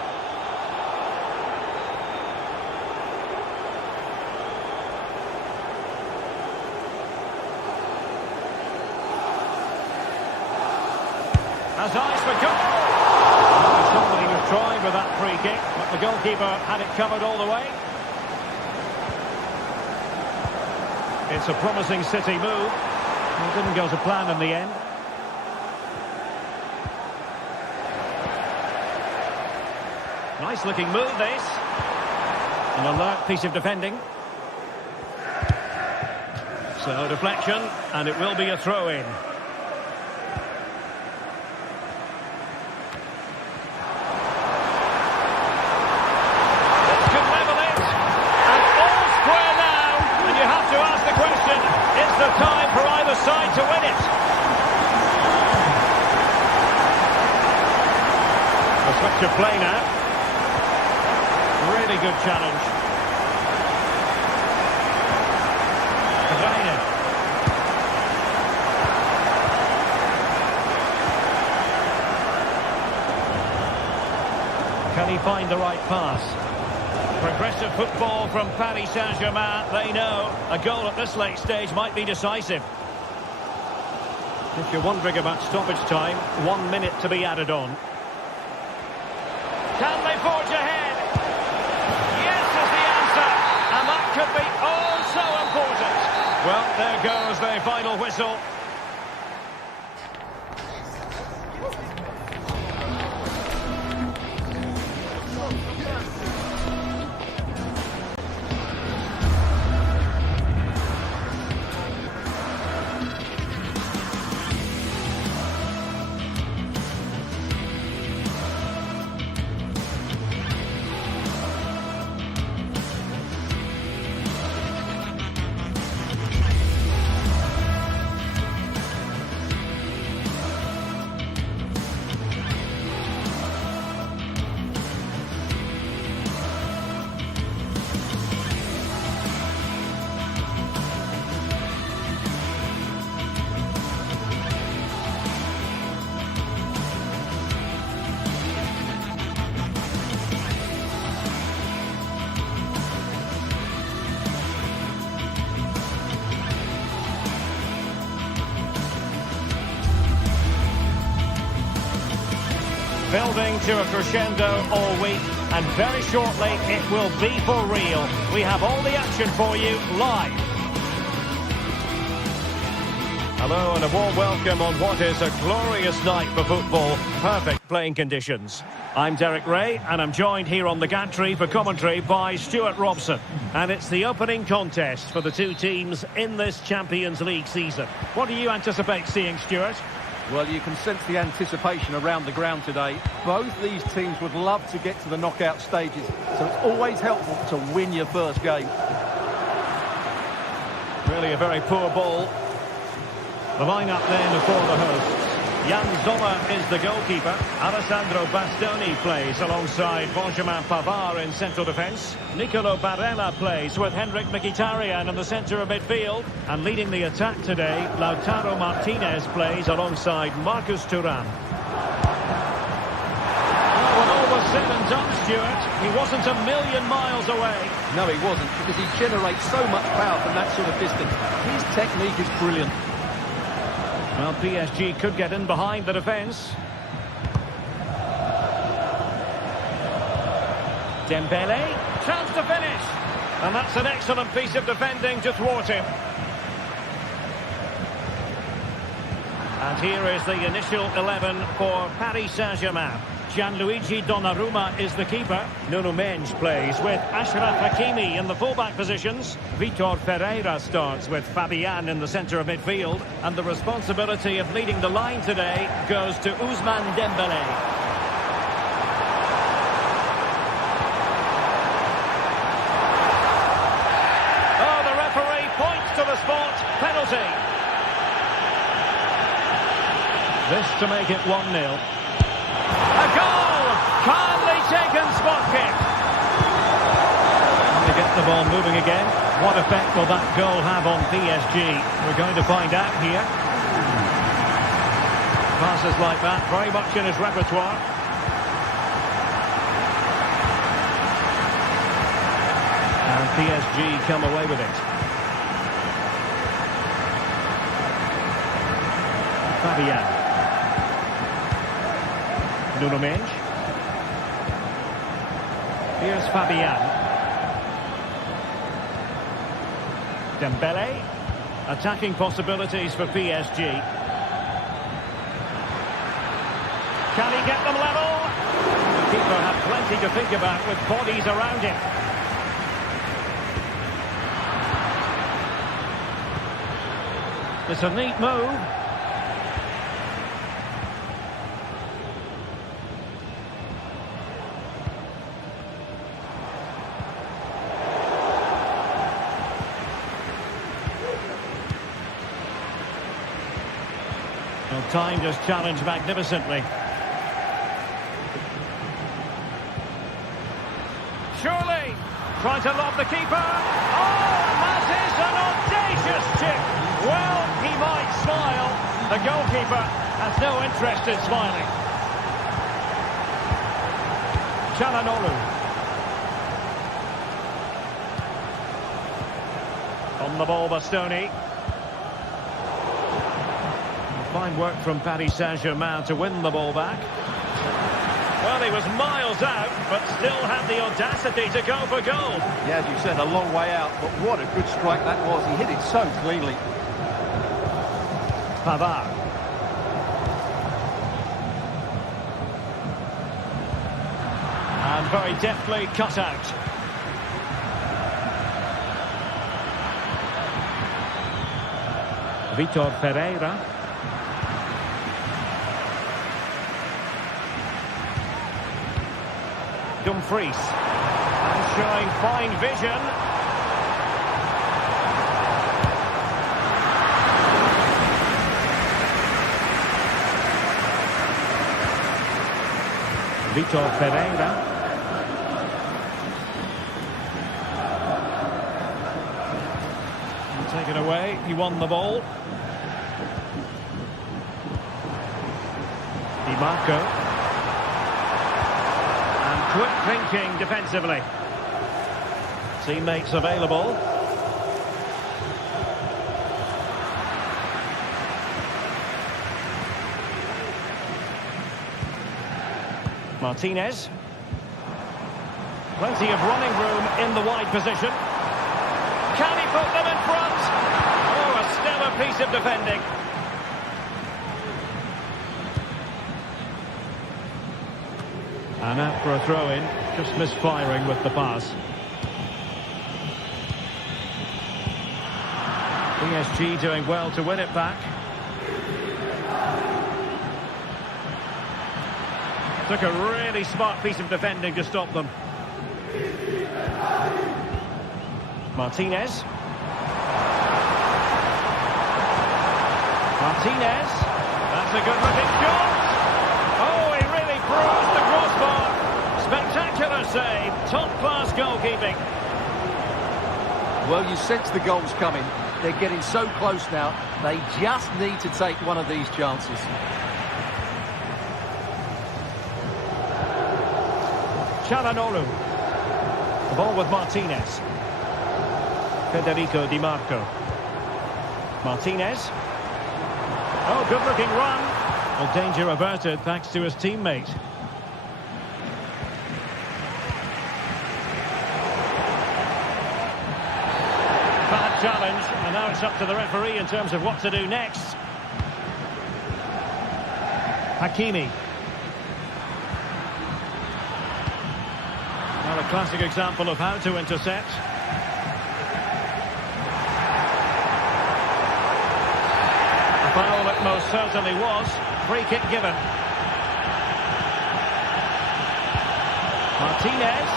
Has eyes for goal! Somebody was trying with that free kick, but the goalkeeper had it covered all the way. It's a promising City move. It didn't go to plan in the end. Nice looking move, this. An alert piece of defending. So deflection, and it will be a throw-in. The time for either side to win it. A switch of play now. Really good challenge. Reina. Can he find the right pass? Progressive football from Paris Saint-Germain. They know a goal at this late stage might be decisive. If you're wondering about stoppage time, 1 minute to be added on. Can they forge ahead? Yes is the answer. And that could be oh so important. Well, there goes the final whistle. Building to a crescendo all week, and very shortly it will be for real. We have all the action for you live. Hello and a warm welcome on what is a glorious night for football. Perfect playing conditions. I'm Derek Ray and I'm joined here on the gantry for commentary by Stuart Robson. And it's the opening contest for the two teams in this Champions League season. What do you anticipate seeing, Stuart? Well, you can sense the anticipation around the ground today. Both these teams would love to get to the knockout stages, so it's always helpful to win your first game. Really a very poor ball. The line-up then for the hosts. Jan Zoller is the goalkeeper. Alessandro Bastoni plays alongside Benjamin Pavard in central defence. Nicolo Barella plays with Henrik Mkhitaryan in the centre of midfield. And leading the attack today, Lautaro Martinez plays alongside Marcus Thuram. Well, when all was said and done, Stuart, he wasn't a million miles away. No, he wasn't, because he generates so much power from that sort of distance. His technique is brilliant. Well, PSG could get in behind the defence. Dembele, chance to finish. And that's an excellent piece of defending to thwart him. And here is the initial 11 for Paris Saint-Germain. Gianluigi Donnarumma is the keeper. Nuno Mendes plays with Achraf Hakimi in the fullback positions. Vitor Pereira starts with Fabian in the centre of midfield. And the responsibility of leading the line today goes to Ousmane Dembele. Oh, the referee points to the spot. Penalty. This to make it 1-0. A goal! Calmly taken spot kick. They get the ball moving again. What effect will that goal have on PSG? We're going to find out here. Passes like that, very much in his repertoire. And PSG come away with it. Fabian. Nuno Mendes. Here's Fabian. Dembele. Attacking possibilities for PSG. Can he get them level? The keeper had plenty to think about with bodies around him. It's a neat move. Well, timed his challenge magnificently. Surely, trying to lob the keeper. Oh, that is an audacious chip. Well, he might smile. The goalkeeper has no interest in smiling. Çalhanoğlu. On the ball, Bastoni. Fine work from Paris Saint-Germain to win the ball back. Well, he was miles out, but still had the audacity to go for goal. Yeah, as you said, a long way out, but what a good strike that was. He hit it so cleanly. Pavard. And very deftly cut out. Vitor Pereira. Dumfries, and showing fine vision. Vitor Pereira. Taken away, he won the ball. Di Marco. Quick thinking defensively. Teammates available. Martinez. Plenty of running room in the wide position. Can he put them in front? Oh, a stellar piece of defending. And out for a throw-in, just misfiring with the pass. PSG doing well to win it back. Took a really smart piece of defending to stop them. Martinez. Martinez. That's a good looking shot. Oh, he really bruised the crossbar. Spectacular save. Top-class goalkeeping. Well, you sense the goals coming. They're getting so close now. They just need to take one of these chances. Çalhanoğlu. The ball with Martinez. Federico Di Marco. Martinez. Oh, good-looking run. Well, danger averted thanks to his teammate. Bad challenge, and now it's up to the referee in terms of what to do next. Hakimi. Well, a classic example of how to intercept. A foul it most certainly was. Free kick given. Martinez.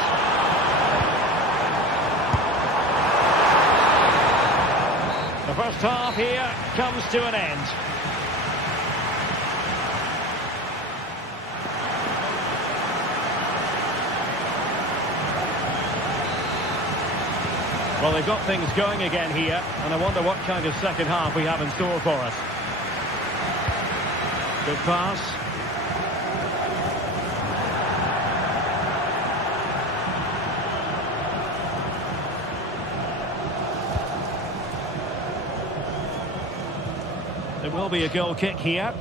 The first half here comes to an end. Well, they've got things going again here, and I wonder what kind of second half we have in store for us. Good pass. There will be a goal kick here.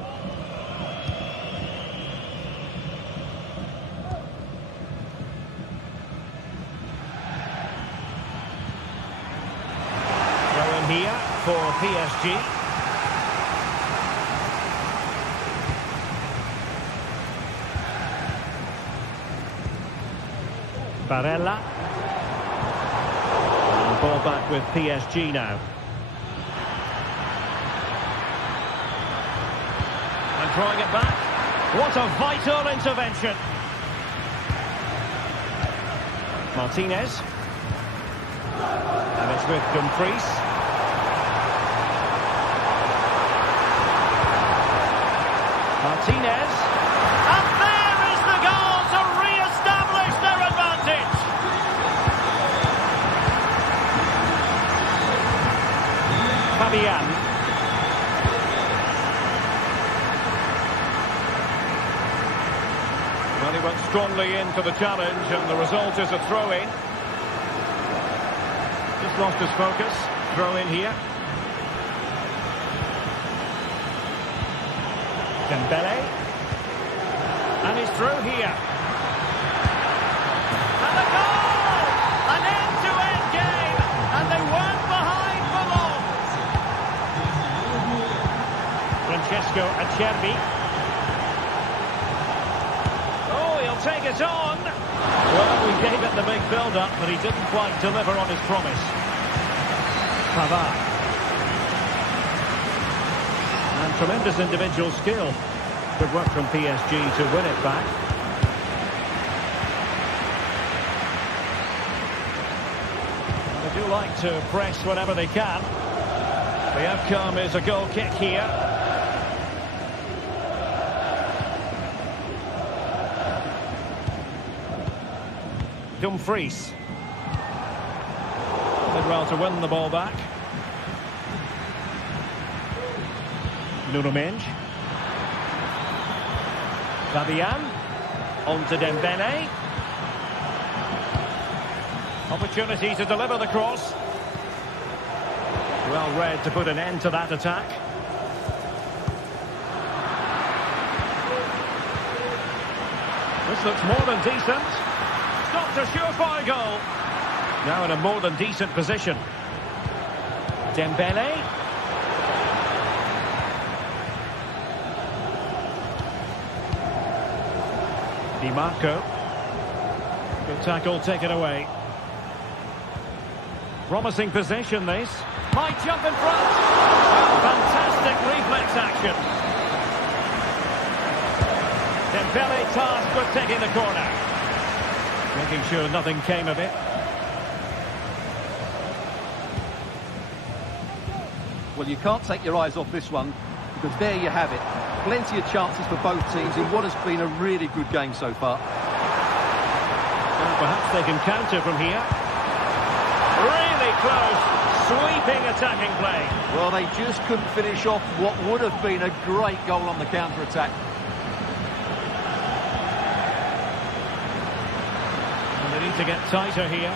Here for PSG. Barella. And ball back with PSG now. And throwing it back. What a vital intervention. Martinez. And it's with Dumfries. Martinez, and there is the goal to re-establish their advantage. Fabian. Well, he went strongly into the challenge, and the result is a throw-in. Just lost his focus. Throw-in here. Dembele. And he's through here. And the goal! An end-to-end game, and they weren't behind for long. Francesco Acerbi. Oh, he'll take it on. Well, we gave it the big build-up, but he didn't quite deliver on his promise. Pavard. And tremendous individual skill. Good work from PSG to win it back. And they do like to press whenever they can. The outcome is a goal kick here. Dumfries. Did well to win the ball back. Nuno Mendes. Fabian. On to Dembele. Opportunity to deliver the cross. Well read to put an end to that attack. This looks more than decent. It's not a surefire goal. Now in a more than decent position. Dembele. Di Marco. Good tackle taken away. Promising possession this. Might jump in front. Fantastic reflex action. Dembele tasked with taking the corner. Making sure nothing came of it. Well, you can't take your eyes off this one, because there you have it. Plenty of chances for both teams in what has been a really good game so far. Well, perhaps they can counter from here. Really close, sweeping attacking play. Well, they just couldn't finish off what would have been a great goal on the counter-attack. And they need to get tighter here.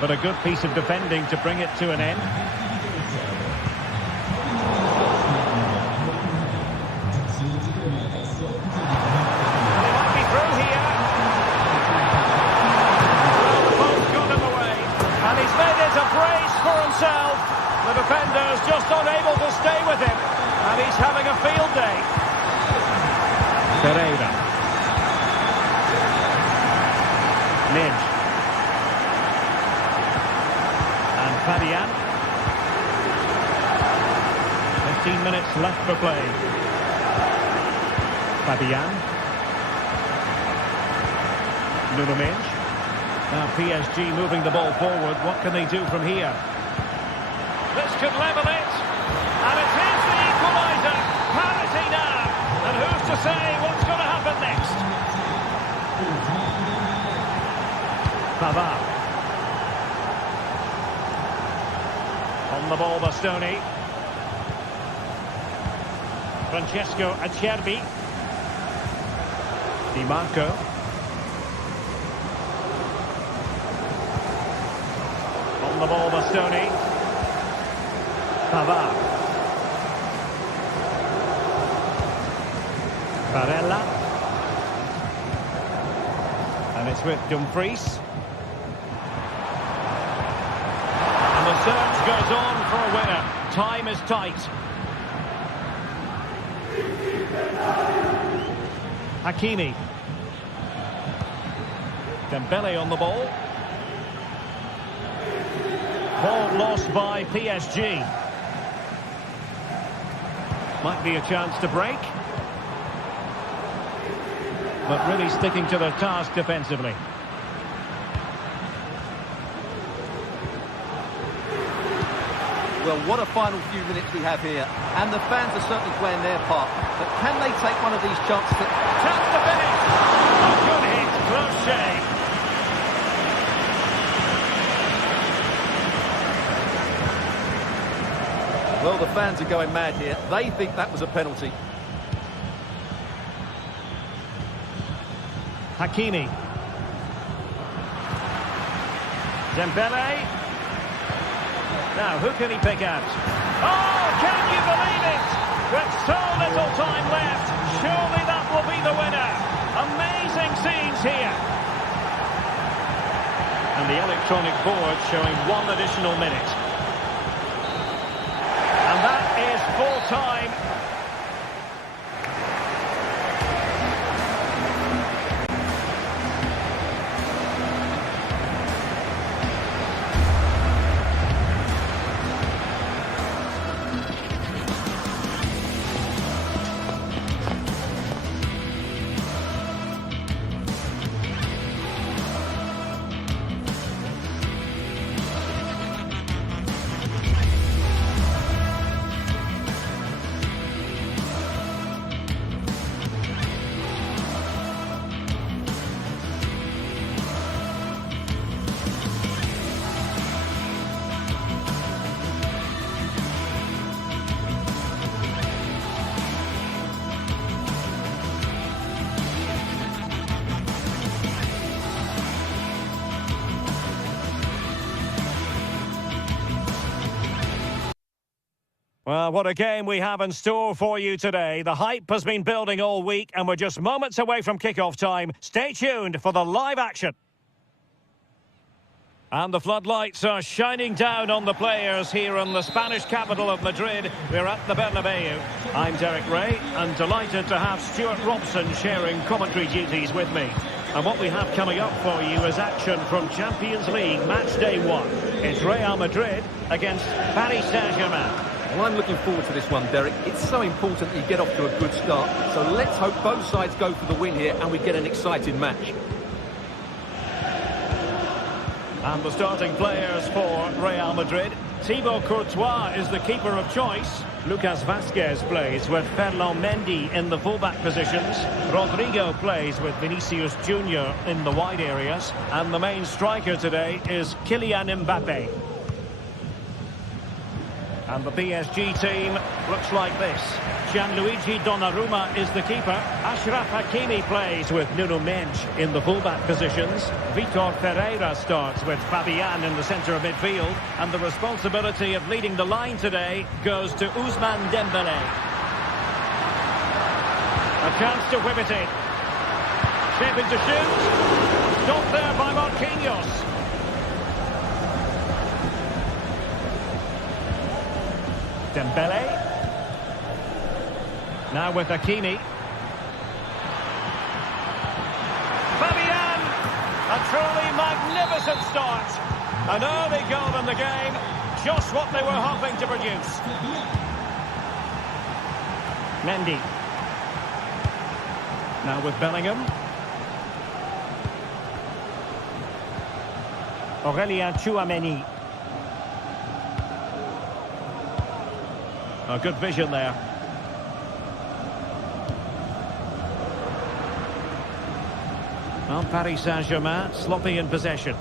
But a good piece of defending to bring it to an end. The defender's just unable to stay with him, and he's having a field day. Pereira. Midge. And Fabian. 15 minutes left for play. Fabian. Nuno Mendes. Now PSG moving the ball forward. What can they do from here? This could level it, and it is the equaliser. Parity now, and who's to say what's going to happen next? Pavard. On the ball, Bastoni. Francesco Acerbi. Di Marco. On the ball, Bastoni. Pavard. Barella. And it's with Dumfries. And the search goes on for a winner. Time is tight. Hakimi. Dembele on the ball. Ball lost by PSG. Might be a chance to break. But really sticking to their task defensively. Well, what a final few minutes we have here. And the fans are certainly playing their part. But can they take one of these chances? Chance to finish! A good hit, close shave. Well, the fans are going mad here. They think that was a penalty. Hakimi. Dembele. Now, who can he pick out? Oh, can you believe it? With so little time left, surely that will be the winner. Amazing scenes here. And the electronic board showing one additional minute. And that is full time. Well, what a game we have in store for you today. The hype has been building all week and we're just moments away from kick-off time. Stay tuned for the live action. And the floodlights are shining down on the players here in the Spanish capital of Madrid. We're at the Bernabeu. I'm Derek Ray and delighted to have Stuart Robson sharing commentary duties with me. And what we have coming up for you is action from Champions League match day 1. It's Real Madrid against Paris Saint-Germain. Well, I'm looking forward to this one, Derek. It's so important that you get off to a good start. So let's hope both sides go for the win here and we get an exciting match. And the starting players for Real Madrid. Thibaut Courtois is the keeper of choice. Lucas Vazquez plays with Ferland Mendy in the fullback positions. Rodrigo plays with Vinicius Junior in the wide areas. And the main striker today is Kylian Mbappe. And the PSG team looks like this. Gianluigi Donnarumma is the keeper. Achraf Hakimi plays with Nuno Mendes in the fullback positions. Vitor Ferreira starts with Fabian in the centre of midfield. And the responsibility of leading the line today goes to Ousmane Dembélé. A chance to whip it in. Shaping to shoot. Stopped there by Marquinhos. Dembélé. Now with Hakimi. Fabian! A truly magnificent start. An early goal in the game. Just what they were hoping to produce. Mendy. Now with Bellingham. Aurélien Tchouameni. Oh, good vision there. Well, Paris Saint-Germain sloppy in possession.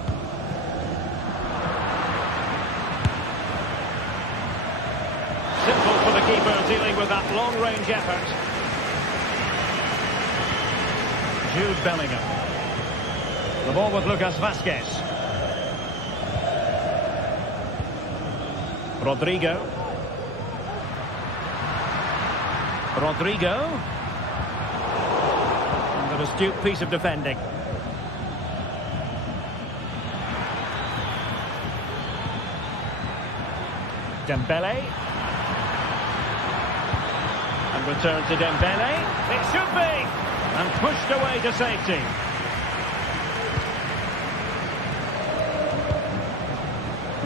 Simple for the keeper dealing with that long-range effort. Jude Bellingham. The ball with Lucas Vazquez. Rodrigo. And an astute piece of defending. Dembélé. And return to Dembélé. It should be! And pushed away to safety.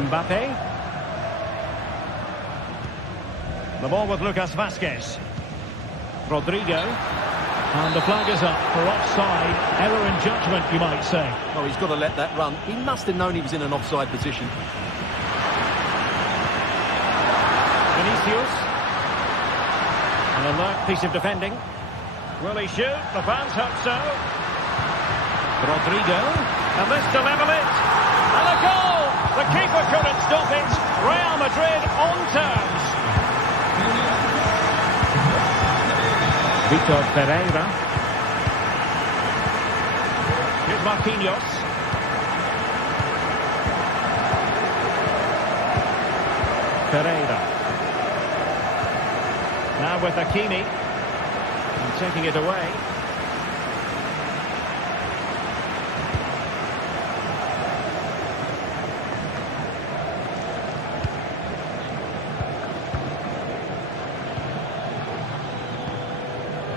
Mbappe. The ball with Lucas Vazquez. Rodrigo. And the flag is up for offside. Error in judgment, you might say. Oh, he's got to let that run. He must have known he was in an offside position. Vinicius. An alert piece of defending. Will he shoot? The fans hope so. Rodrigo. And this to level it. And a goal! The keeper couldn't stop it. Real Madrid on terms. Vitor Ferreira. Here's Marquinhos. Ferreira. Now with Hakimi. And taking it away.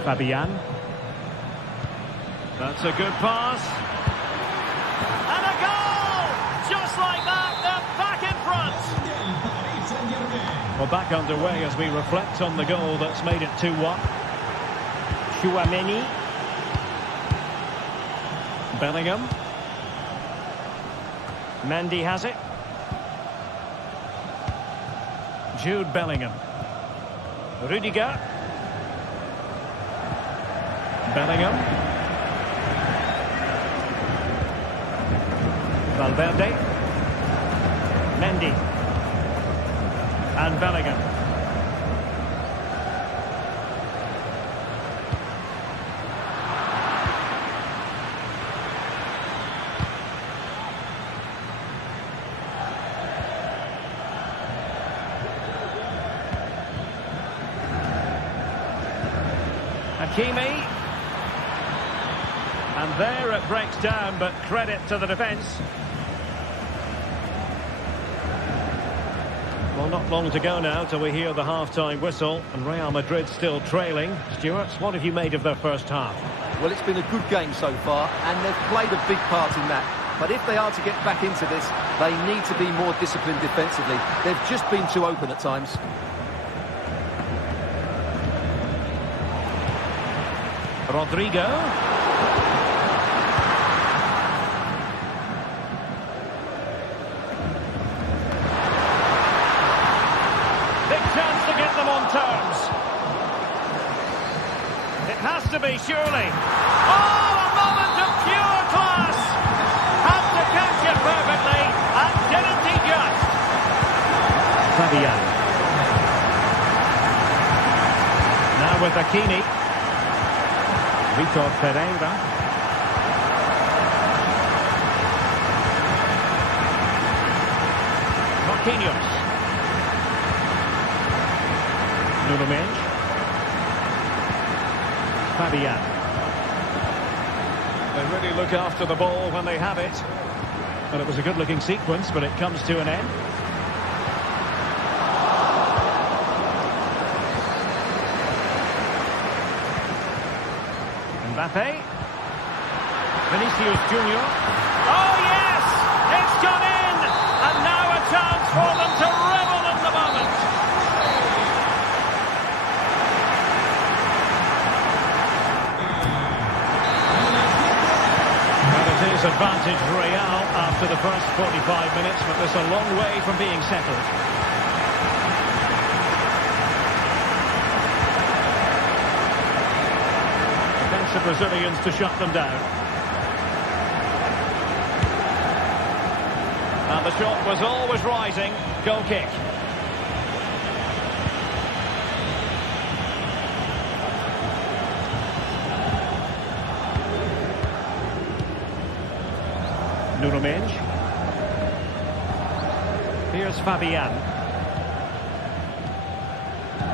Fabian. That's a good pass. And a goal! Just like that, they're back in front. Well, back underway as we reflect on the goal that's made it 2-1. Tchouameni. Bellingham. Mendy has it. Jude Bellingham. Rudiger. Bellingham. Valverde. Mendy. And Bellingham. Hakimi. And there it breaks down, but credit to the defence. Well, not long to go now till we hear the half-time whistle, and Real Madrid still trailing. Stuart, what have you made of their first half? Well, it's been a good game so far, and they've played a big part in that. But if they are to get back into this, they need to be more disciplined defensively. They've just been too open at times. Rodrigo. Big chance to get them on terms. It has to be, surely. Oh, a moment of pure class! Had to catch it perfectly, and didn't he just? Fabian. Now with Hakimi. Vitor Pereira. Marquinhos. Nuno Mendes. Fabian. They really look after the ball when they have it. Well, it was a good-looking sequence, but it comes to an end. Mbappe. Vinicius Junior. Oh, yes! It's gone in! And now a chance for them to revel in the moment. Well, it is advantage Real after the first 45 minutes, but there's a long way from being settled. The Brazilians to shut them down. And the shot was always rising. Goal kick. Nuno Mendes. Here's Fabian.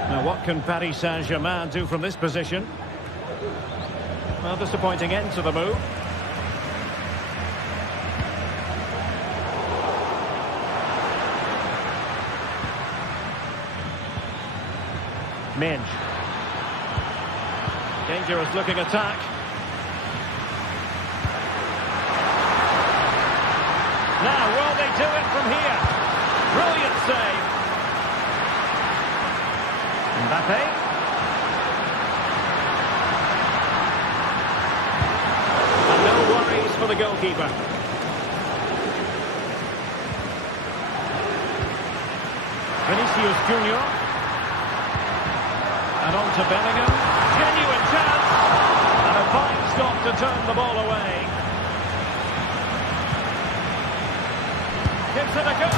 Now what can Paris Saint-Germain do from this position? Well, disappointing end to the move. Mendes. Dangerous looking attack. Now, will they do it from here? Brilliant save. Mbappe. For the goalkeeper. Vinicius Junior. And on to Bellingham. Genuine chance. And a fine stop to turn the ball away. Gives it a go.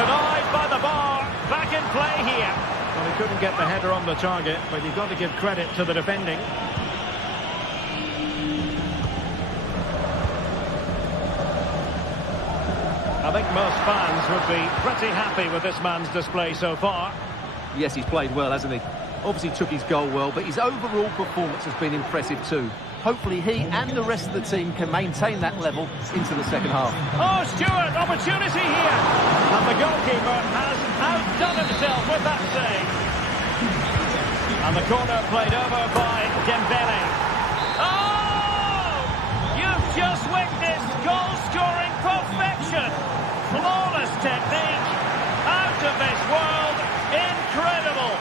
Denied by the bar. Back in play here. Well, he couldn't get the header on the target, but you've got to give credit to the defending. I think most fans would be pretty happy with this man's display so far. Yes, he's played well, hasn't he? Obviously took his goal well, but his overall performance has been impressive too. Hopefully he and the rest of the team can maintain that level into the second half. Oh, Stuart, opportunity here. And the goalkeeper has outdone himself with that save. And the corner played over by Dembele. Oh! You've just witnessed goal-scoring perfection. Flawless technique. Out of this world. Incredible.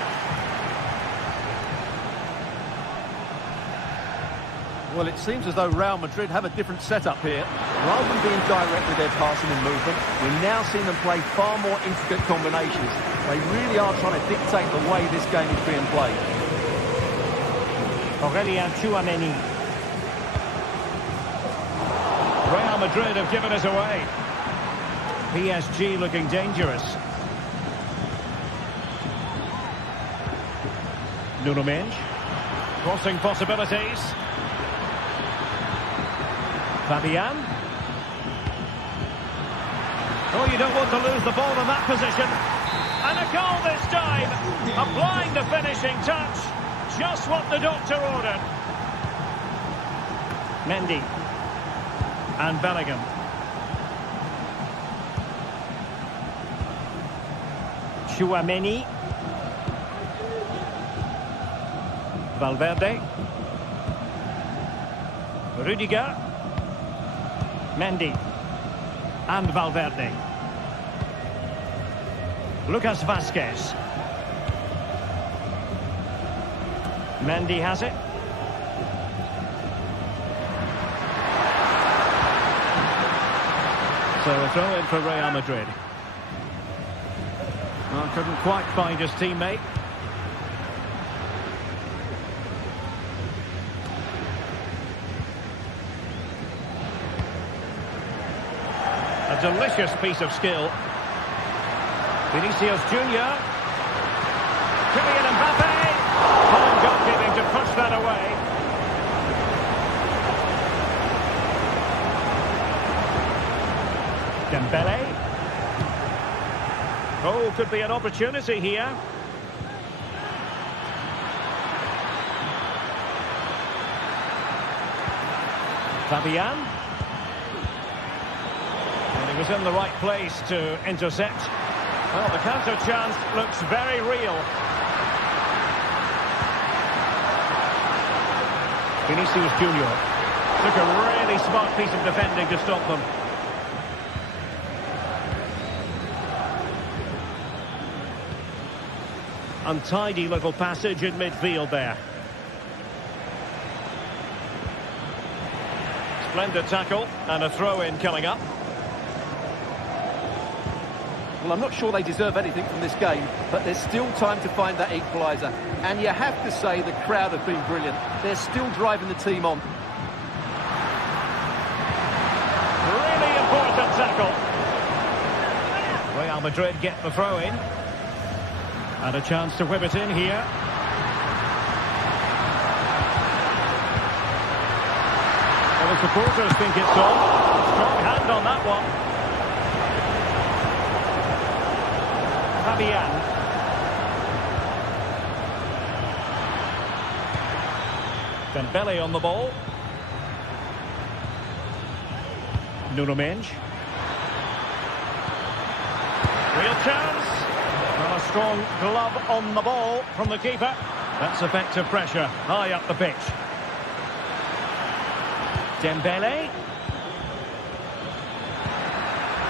Well, it seems as though Real Madrid have a different setup here. Rather than being direct with their passing and movement, we're now seeing them play far more intricate combinations. They really are trying to dictate the way this game is being played. Aurelien Tchouameni. Real Madrid have given us away. PSG looking dangerous. Nuno Mendes. Crossing possibilities. Fabian. Oh, you don't want to lose the ball in that position. And a goal this time. Applying the finishing touch. just what the doctor ordered. Mendy. And Bellingham. Chouameni. Valverde. Rudiger. Mendy. And Valverde. Lucas Vazquez. Mendy has it. So a throw in for Real Madrid. Well, couldn't quite find his teammate. A delicious piece of skill. Vinicius Junior. Kylian Mbappe. Fine goalkeeping to push that away. Dembele. Oh, could be an opportunity here. Fabian. And he was in the right place to intercept. Well, the counter chance looks very real. Vinicius Junior took a really smart piece of defending to stop them. Untidy little passage in midfield there. Splendid tackle and a throw-in coming up. Well, I'm not sure they deserve anything from this game, but there's still time to find that equaliser. And you have to say the crowd have been brilliant. They're still driving the team on. Really important tackle. Real Madrid get the throw-in. And a chance to whip it in here. Well, the supporters think it's on. Strong hand on that one. Fabian. Dembele on the ball. Nuno Mendes. Real chance. Well, a strong glove on the ball from the keeper. That's effective pressure high up the pitch. Dembele.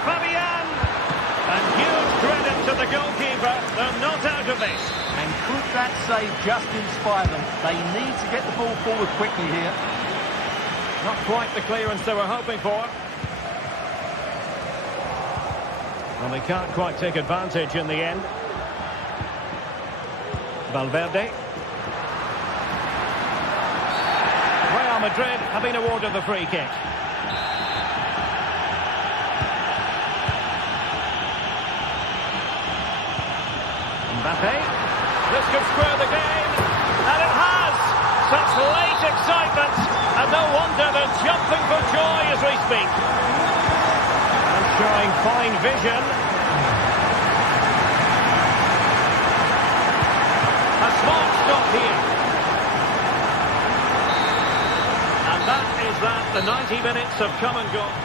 Fabian. And huge credit to the goalkeeper. They're not out of this. And could that save just inspire them? They need to get the ball forward quickly here. Not quite the clearance they were hoping for. Well, they can't quite take advantage in the end. Valverde. Real Madrid have been awarded the free kick. Mbappe. This could square the game. And it has! Such late excitement. And no wonder they're jumping for joy as we speak. And showing fine vision. A smart stop here. And that is that. The 90 minutes have come and gone.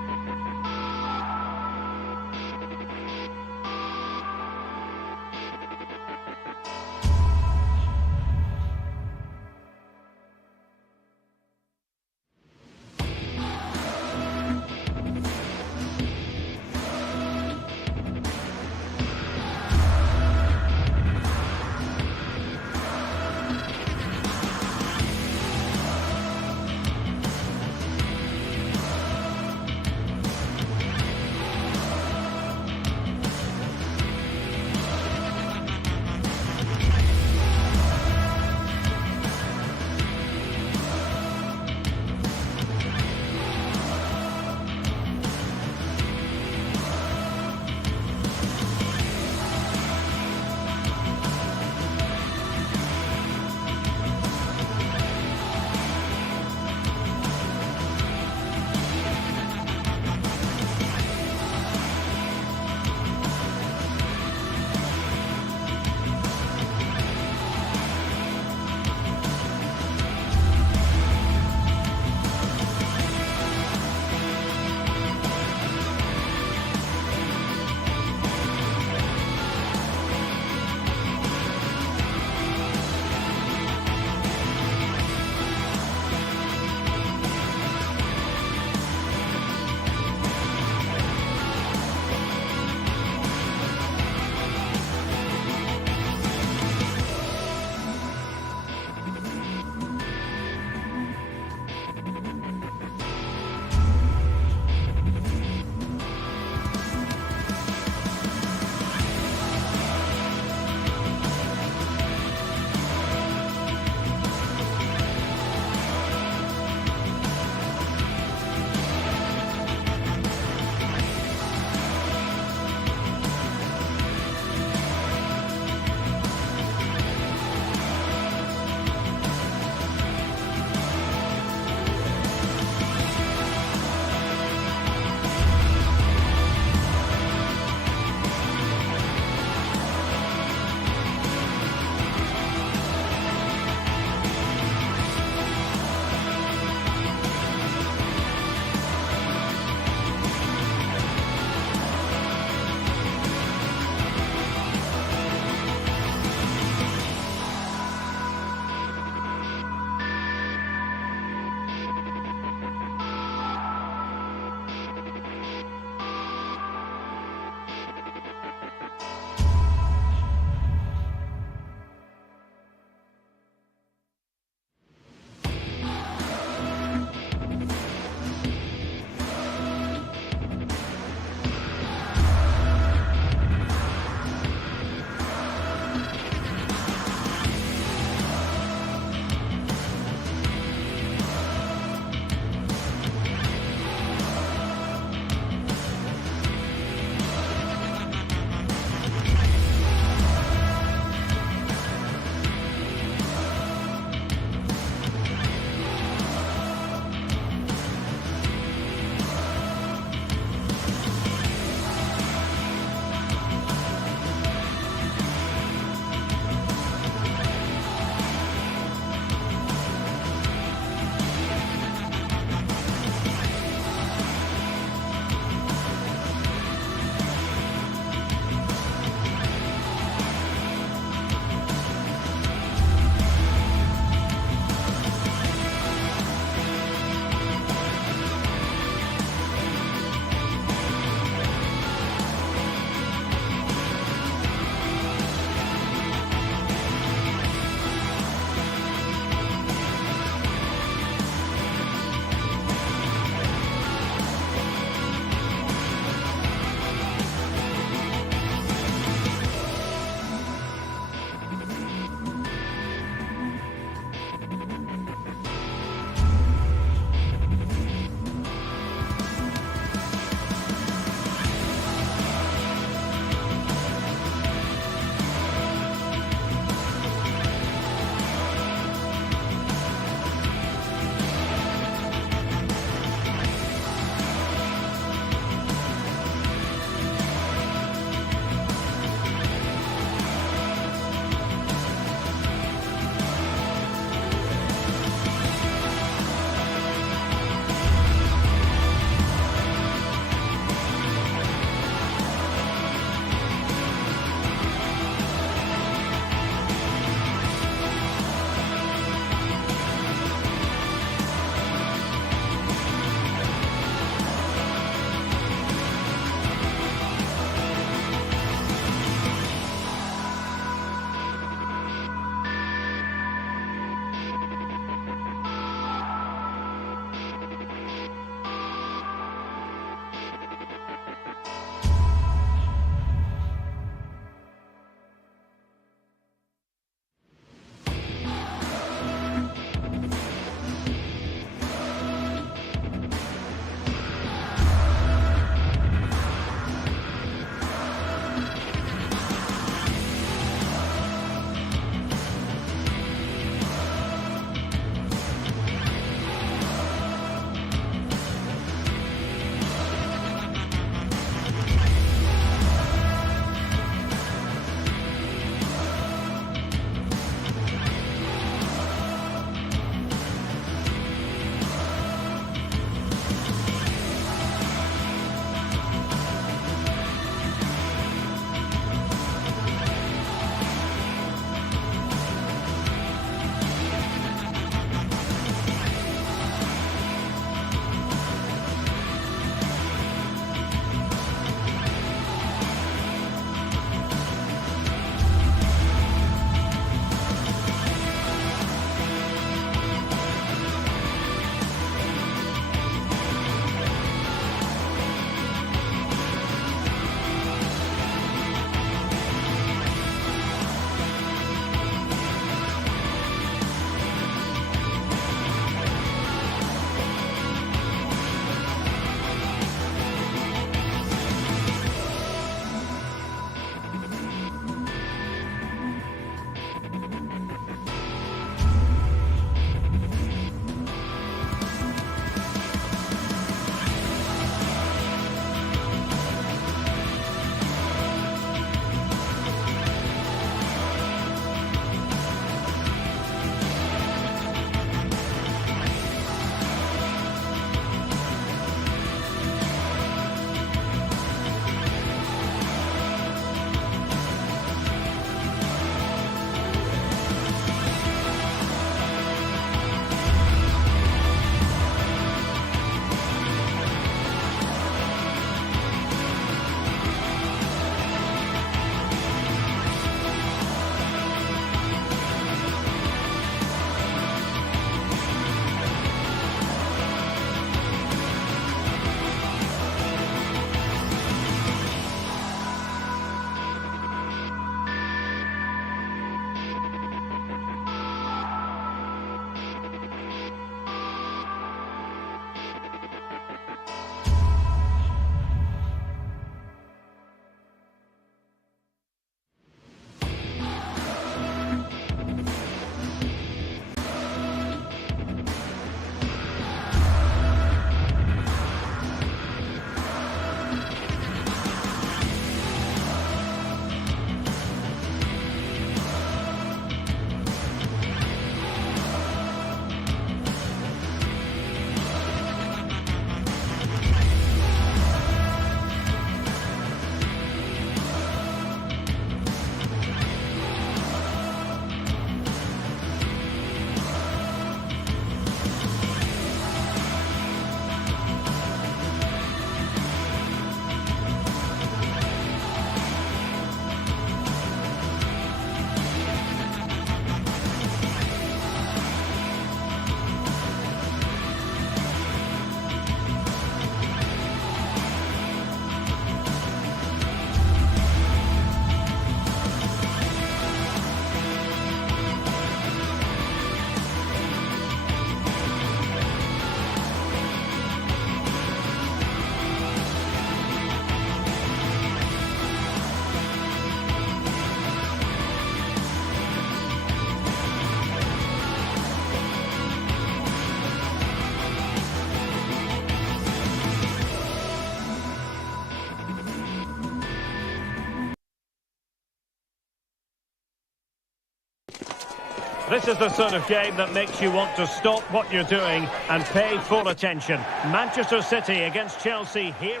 This is the sort of game that makes you want to stop what you're doing and pay full attention. Manchester City against Chelsea here.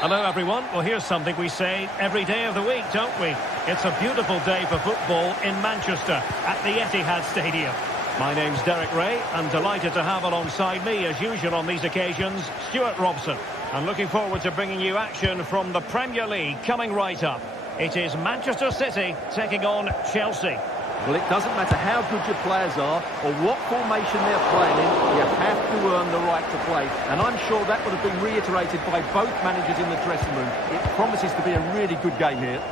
Hello everyone. Well, here's something we say every day of the week, don't we? It's a beautiful day for football in Manchester at the Etihad Stadium. My name's Derek Ray. I'm delighted to have alongside me, as usual on these occasions, Stuart Robson. I'm looking forward to bringing you action from the Premier League coming right up. It is Manchester City taking on Chelsea. Well, it doesn't matter how good your players are or what formation they're playing in, you have to earn the right to play. And I'm sure that would have been reiterated by both managers in the dressing room. It promises to be a really good game here.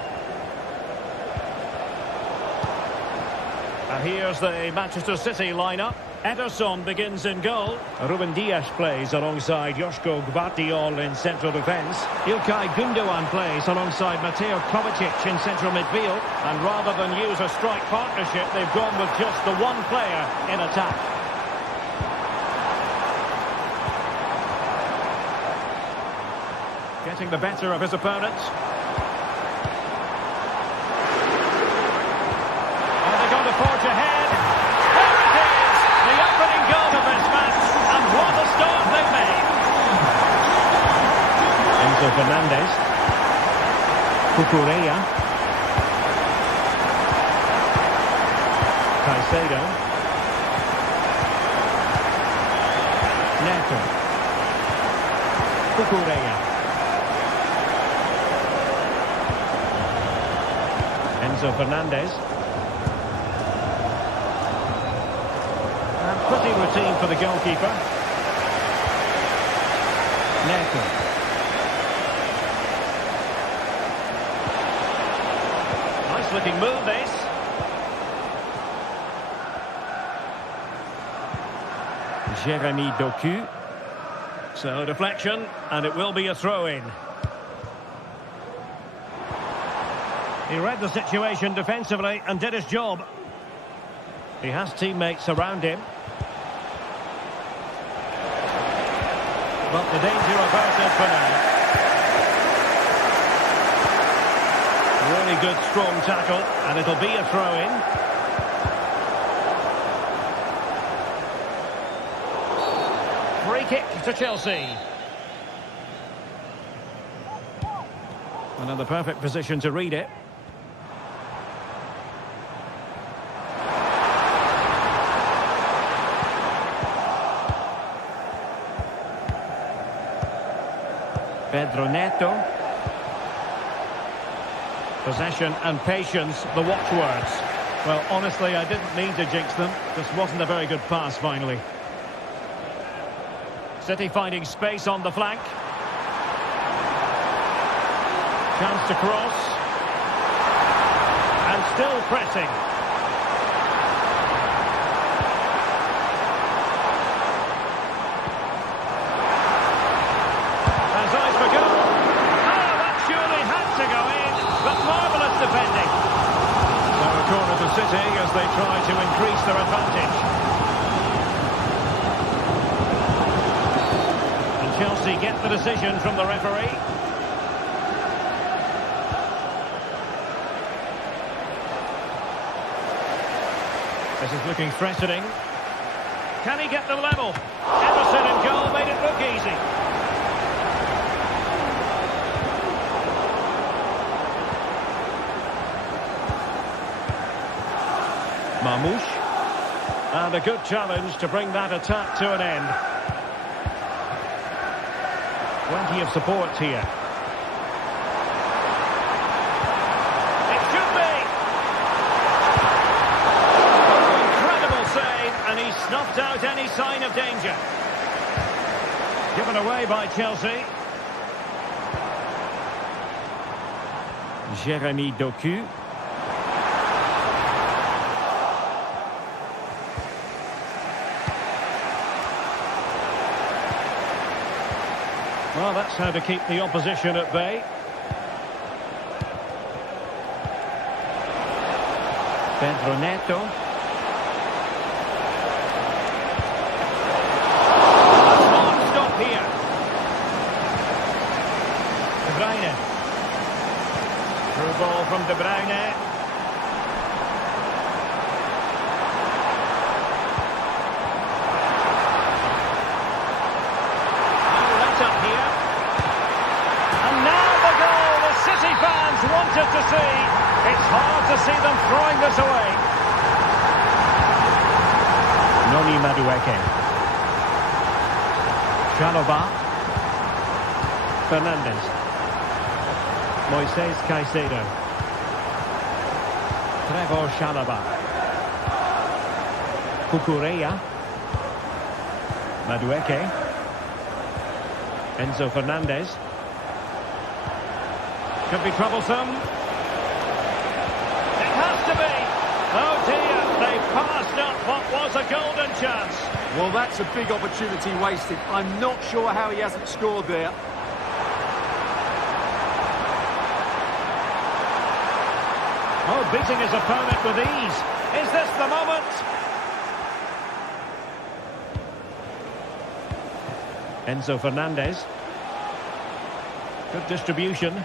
And here's the Manchester City lineup. Ederson begins in goal. Ruben Dias plays alongside Joško Gvardiol in central defence. Ilkay Gundogan plays alongside Mateo Kovacic in central midfield. And rather than use a strike partnership, they've gone with just the one player in attack. Getting the better of his opponents. And they're going to forge ahead. The opening goal of this match, and what a start they've made. Enzo Fernandez. Cucurella. Caicedo. Neto. Cucurella. Enzo Fernandez. Pretty routine for the goalkeeper. Neto. Nice looking move this. Jeremy Doku. So deflection, and it will be a throw-in. He read the situation defensively and did his job. He has teammates around him. But the danger averted for now. Really good, strong tackle, and it'll be a throw-in. Free kick to Chelsea. Another perfect position to read it. Pedro Neto. Possession and patience, the watchwords. Well, honestly, I didn't mean to jinx them. Just wasn't a very good pass, finally. City finding space on the flank. Chance to cross. And still pressing. Defending. So a corner to City as they try to increase their advantage. And Chelsea get the decision from the referee. This is looking threatening. Can he get the level? Ederson in goal made it look easy. Marmoush. And a good challenge to bring that attack to an end. Plenty of support here. It should be! Incredible save, and he snuffed out any sign of danger. Given away by Chelsea. Jeremy Doku. Well, that's how to keep the opposition at bay. Pedro Neto. A smart stop here. De Bruyne. Through ball from De Bruyne. see them throwing this away. Noni Madueke. Chalobah. Fernandes. Moises Caicedo. Trevor Chalobah. Cucurella. Madueke. Enzo Fernandez. Could be troublesome. It has to be. Oh dear, they passed up what was a golden chance. Well, that's a big opportunity wasted. I'm not sure how he hasn't scored there. Oh, beating his opponent with ease. Is this the moment? Enzo Fernandez. Good distribution.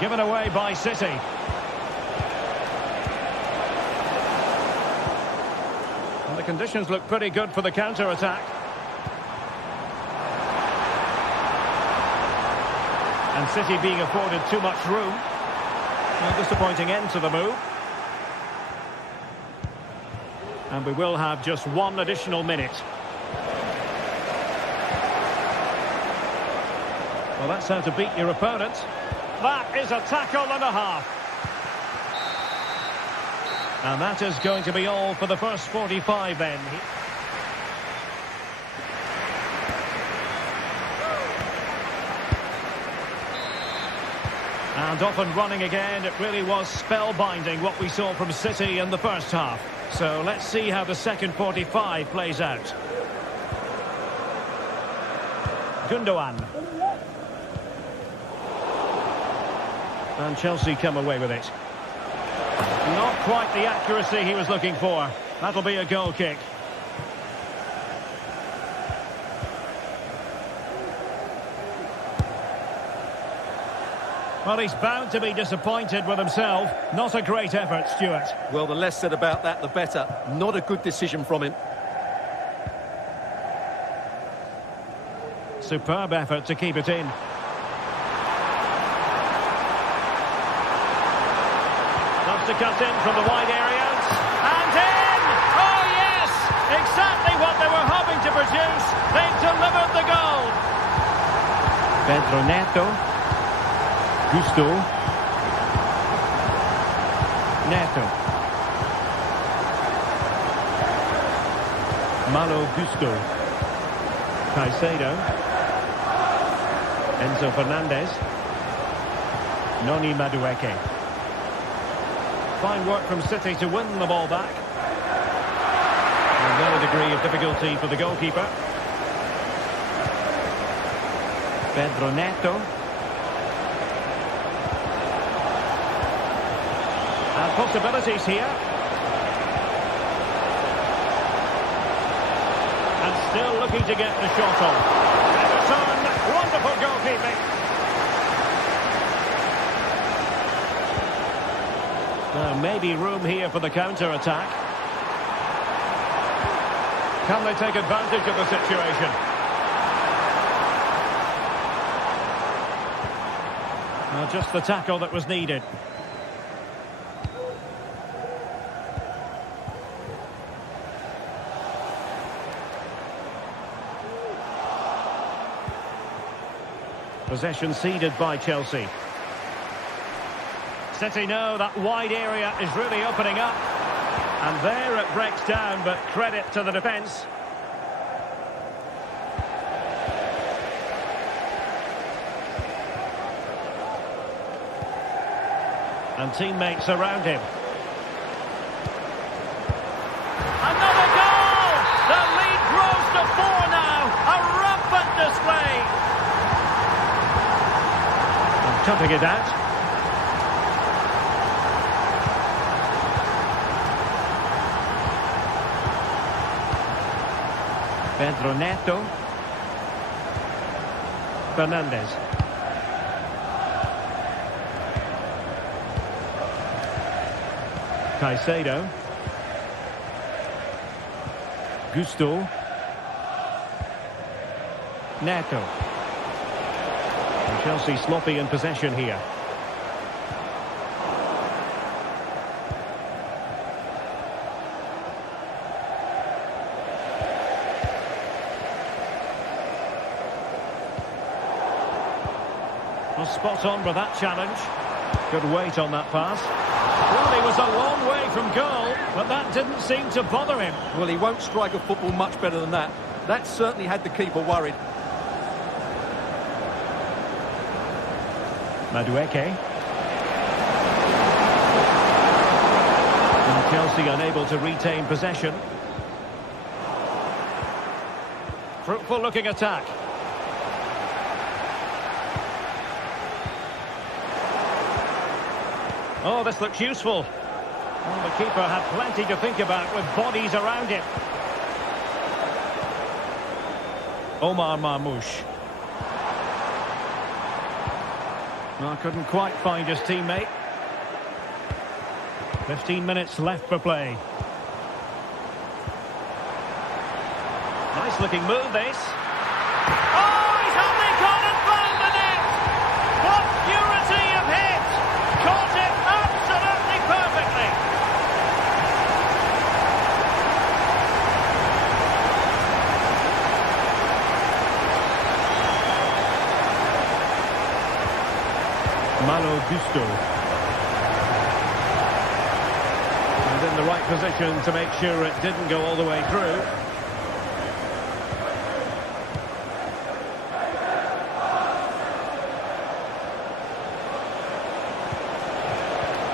Given away by City. And the conditions look pretty good for the counter-attack. And City being afforded too much room. A disappointing end to the move. And we will have just one additional minute. Well, that's how to beat your opponent. That is a tackle and a half. And that is going to be all for the first 45 then. And off and running again. It really was spellbinding what we saw from City in the first half. So let's see how the second 45 plays out. Gundogan. And Chelsea come away with it. Not quite the accuracy he was looking for. That'll be a goal kick. Well, he's bound to be disappointed with himself. Not a great effort, Stuart. Well, the less said about that, the better. Not a good decision from him. Superb effort to keep it in. Loves to cut in from the wide areas. And in! Oh, yes! Exactly what they were hoping to produce. They've delivered the goal. Pedro Neto. Gusto. Neto. Malo Gusto. Caicedo. Enzo Fernandez. Noni Madueke. Fine work from City to win the ball back. And then a degree of difficulty for the goalkeeper. Pedro Neto. And possibilities here. And still looking to get the shot on. And return, wonderful goalkeeping. Now maybe room here for the counter-attack. Can they take advantage of the situation? Well, just the tackle that was needed. Possession ceded by Chelsea. City know that wide area is really opening up. And there it breaks down, but credit to the defence. And teammates around him. Another goal! The lead grows to 4 now. A rampant display. Chopping it out. Pedro Neto. Fernandez. Caicedo. Gusto. Neto. Chelsea sloppy in possession here. Well, spot on with that challenge. Good weight on that pass. Well, he was a long way from goal, but that didn't seem to bother him. Well, he won't strike a football much better than that. That certainly had the keeper worried. Madueke. And Chelsea unable to retain possession. Fruitful looking attack. Oh, this looks useful. Well, the keeper had plenty to think about with bodies around him. Omar Marmoush. Well, couldn't quite find his teammate. 15 minutes left for play. Nice looking move, this. Oh, he's only gone and found the net! What purity of hit! Caught it absolutely perfectly! Malo Gusto. And in the right position to make sure it didn't go all the way through.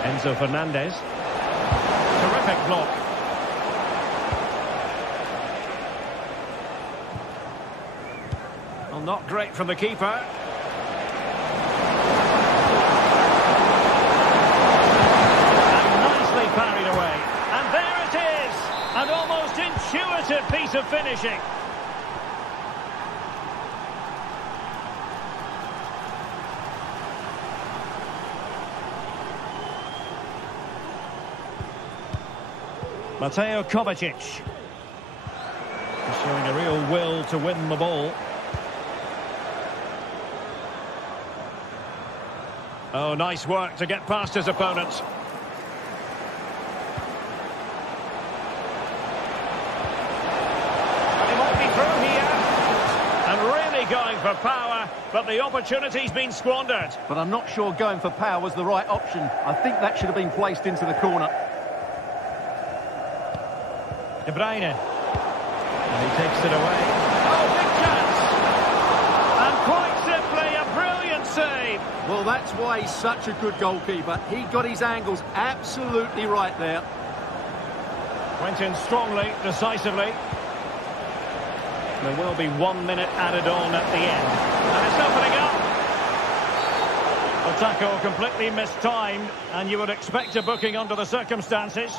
Enzo Fernandez. Terrific block. Well, not great from the keeper. Parried away, and there it is, an almost intuitive piece of finishing. Mateo Kovacic, showing a real will to win the ball. Oh, nice work to get past his opponents. Going for power, but the opportunity's been squandered. But I'm not sure going for power was the right option. I think that should have been placed into the corner. De Bruyne. And he takes it away. Oh, big chance! And quite simply, a brilliant save. Well, that's why he's such a good goalkeeper. He got his angles absolutely right there. Went in strongly, decisively. There will be 1 minute added on at the end. And it's opening up. The tackle completely mistimed, and you would expect a booking under the circumstances.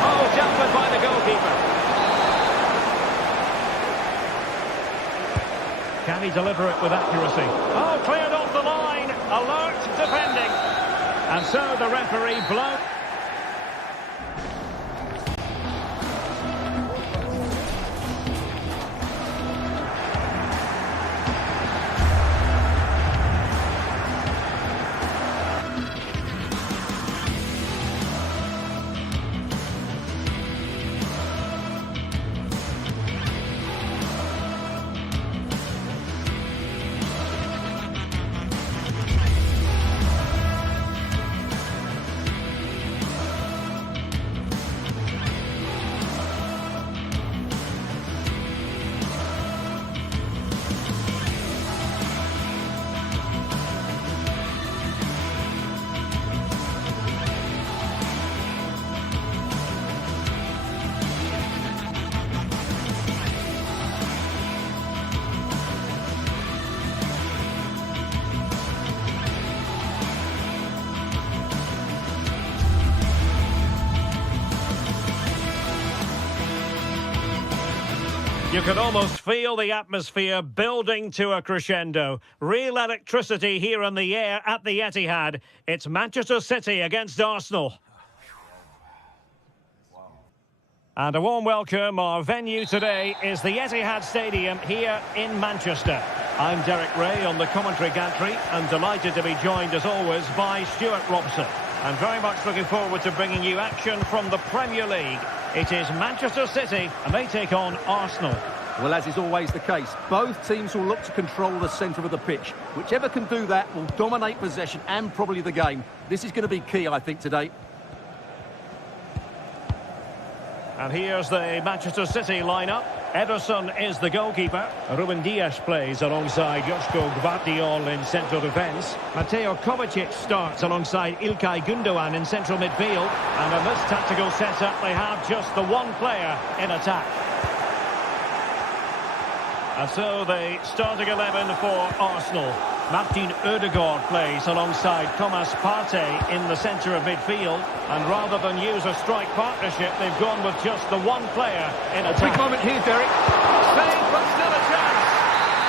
Oh, jumpered by the goalkeeper. Can he deliver it with accuracy? Oh, cleared off the line. Alert defending. And so the referee blows. You can almost feel the atmosphere building to a crescendo. Real electricity here in the air at the Etihad. It's Manchester City against Arsenal. And a warm welcome. Our venue today is the Etihad Stadium here in Manchester. I'm Derek Ray on the commentary gantry and delighted to be joined as always by Stuart Robson. I'm very much looking forward to bringing you action from the Premier League. It is Manchester City and they take on Arsenal. Well, as is always the case, both teams will look to control the centre of the pitch. Whichever can do that will dominate possession and probably the game. This is going to be key, I think, today. And here's the Manchester City lineup. Ederson is the goalkeeper. Ruben Dias plays alongside Joško Gvardiol in central defence. Mateo Kovacic starts alongside İlkay Gündoğan in central midfield. And in this tactical setup, they have just the one player in attack. And so the starting 11 for Arsenal. Martin Ødegaard plays alongside Thomas Partey in the centre of midfield. And rather than use a strike partnership, they've gone with just the one player in attack. Big moment here, Derek. Saved, but still a chance.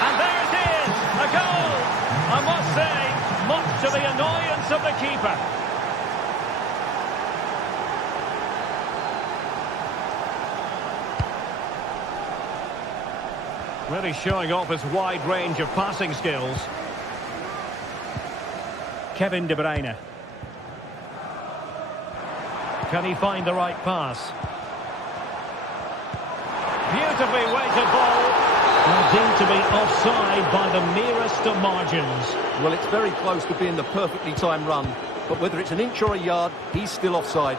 And there it is, a goal. I must say, much to the annoyance of the keeper. Really showing off his wide range of passing skills. Kevin De Bruyne. Can he find the right pass? Beautifully weighted ball. And deemed to be offside by the merest of margins. Well, it's very close to being the perfectly timed run. But whether it's an inch or a yard, he's still offside.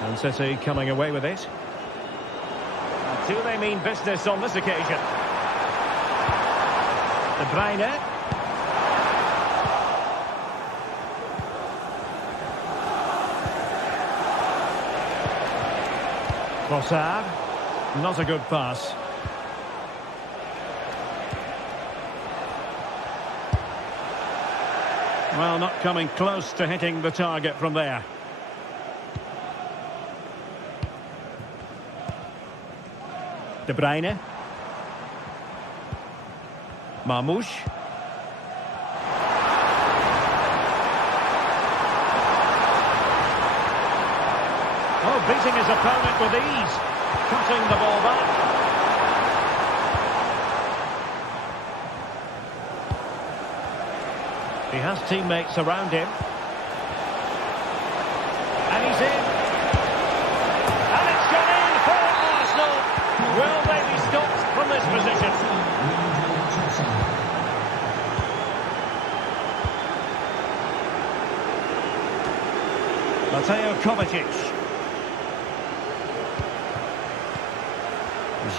And City coming away with it. And do they mean business on this occasion? De Bruyne. Trossard. Not a good pass. Well, not coming close to hitting the target from there. De Bruyne. Marmoush. Oh, beating his opponent with ease. Cutting the ball back. He has teammates around him. And he's in. And it's gone in for Arsenal. Will they be stopped from this position? Mateo Kovacic.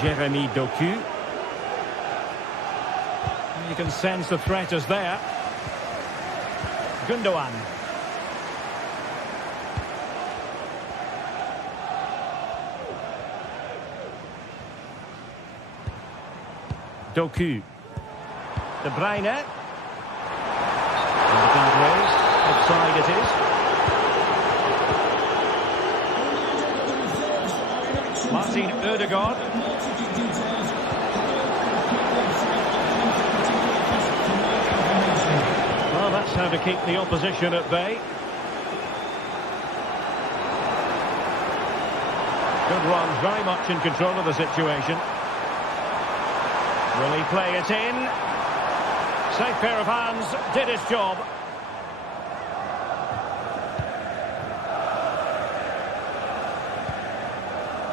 Jeremy Doku. You can sense the threat is there. Gündoğan. Doku. De Bruyne. And the guardrails. Offside it is. Martin Ødegaard. Well, that's how to keep the opposition at bay. Good run, very much in control of the situation. Will he play it in? Safe pair of hands, did his job.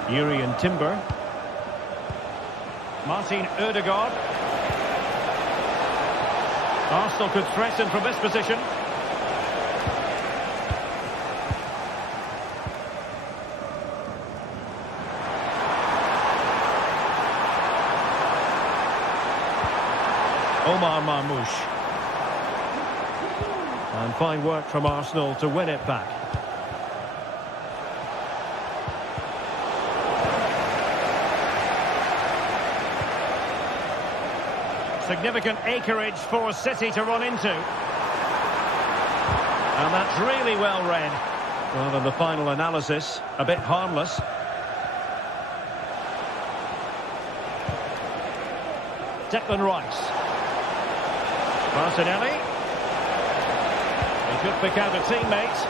Jurriën Timber. Martin Ødegaard. Arsenal could threaten from this position. Omar Marmoush. And fine work from Arsenal to win it back. Significant acreage for City to run into. And that's really well read. Well, in the final analysis, a bit harmless. Declan Rice. Martinelli. He could pick out a teammate.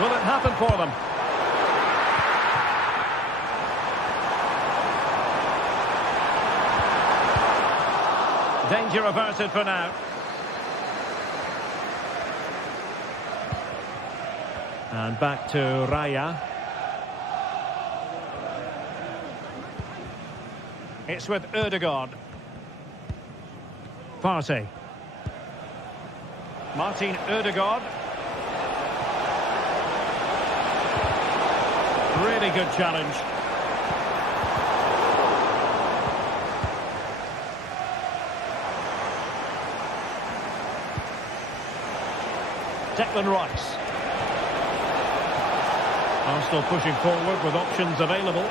Will it happen for them? Danger averted for now. And back to Raya. It's with Ødegaard. Partey. Martin Ødegaard. Really good challenge. Declan Rice. Arsenal pushing forward with options available.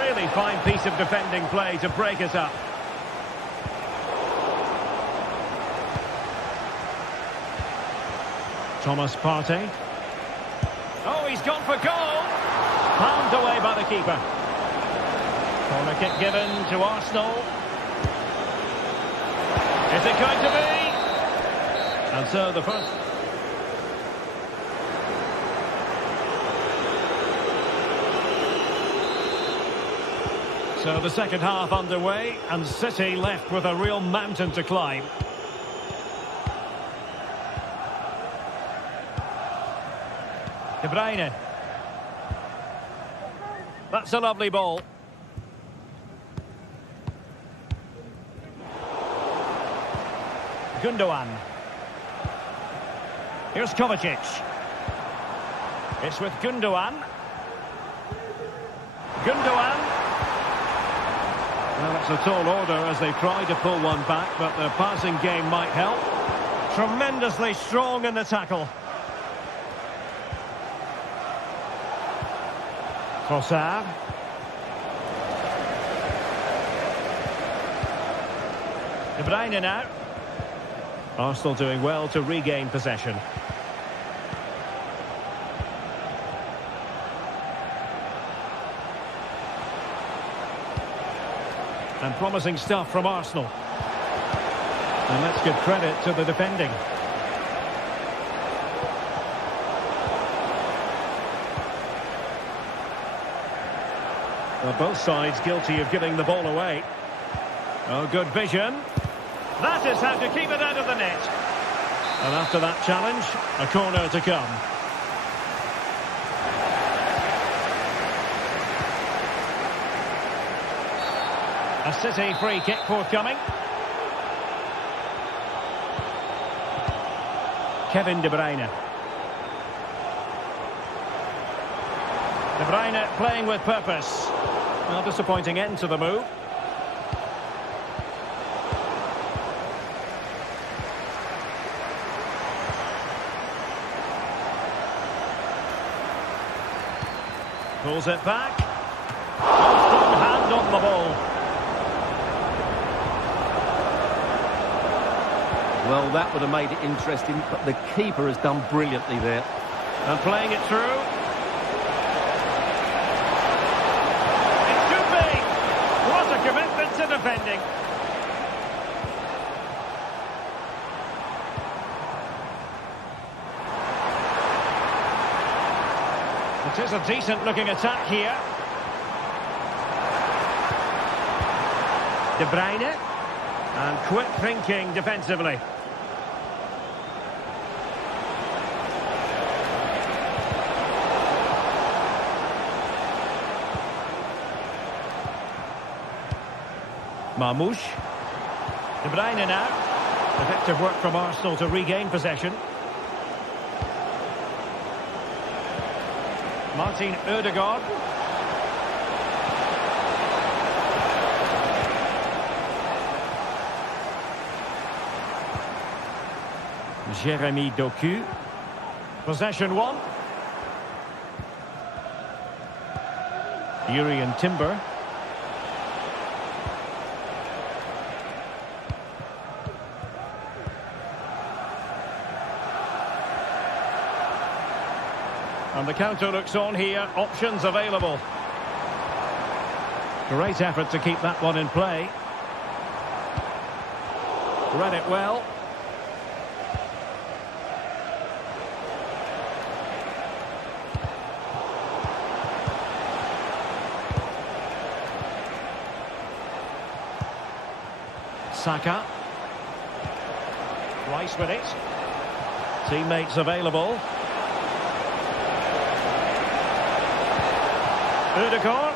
Really fine piece of defending play to break it up. Thomas Partey. Oh, he's gone for goal. Palmed away by the keeper. Corner kick given to Arsenal. Is it going to be? And so the first... So the second half underway, and City left with a real mountain to climb. De Bruyne. That's a lovely ball. Gundogan. Here's Kovacic. It's with Gundogan. Gundogan. Well, it's a tall order as they try to pull one back, but the passing game might help. Tremendously strong in the tackle. Trossard. De Bruyne now. Arsenal doing well to regain possession. And promising stuff from Arsenal. And let's give credit to the defending. Well, both sides guilty of giving the ball away. Oh, good vision. That is how to keep it out of the net. And after that challenge, a corner to come. A City free kick forthcoming. Kevin De Bruyne. De Bruyne playing with purpose. Well, disappointing end to the move. Pulls it back. Oh, strong hand on the ball. Well, that would have made it interesting, but the keeper has done brilliantly there. And playing it through. It should be. What a commitment to defending. It is a decent-looking attack here. De Bruyne. And quick thinking defensively. Marmoush. De Bruyne now. Effective work from Arsenal to regain possession. Martin Ødegaard. Jeremy Doku. Possession one. Urian Timber. And the counter looks on here. Options available. Great effort to keep that one in play. Read it well. Saka. Rice with it. Teammates available. Udegaard.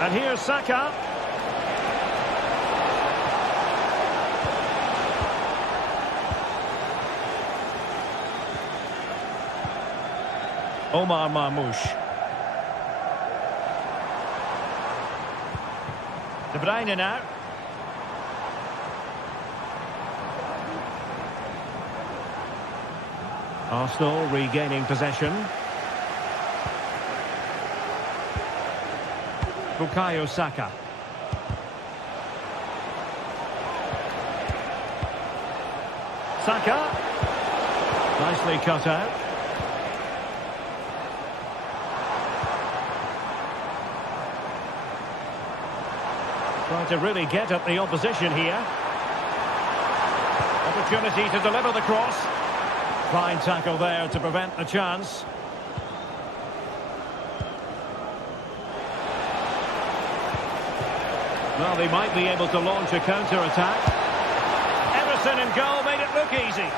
And here's Saka. Omar Marmoush. De Bruyne now. Arsenal regaining possession. Bukayo Saka. Saka. Nicely cut out. Trying to really get at the opposition here. Opportunity to deliver the cross. Fine tackle there to prevent the chance. Well, they might be able to launch a counter-attack. Emerson in goal made it look easy.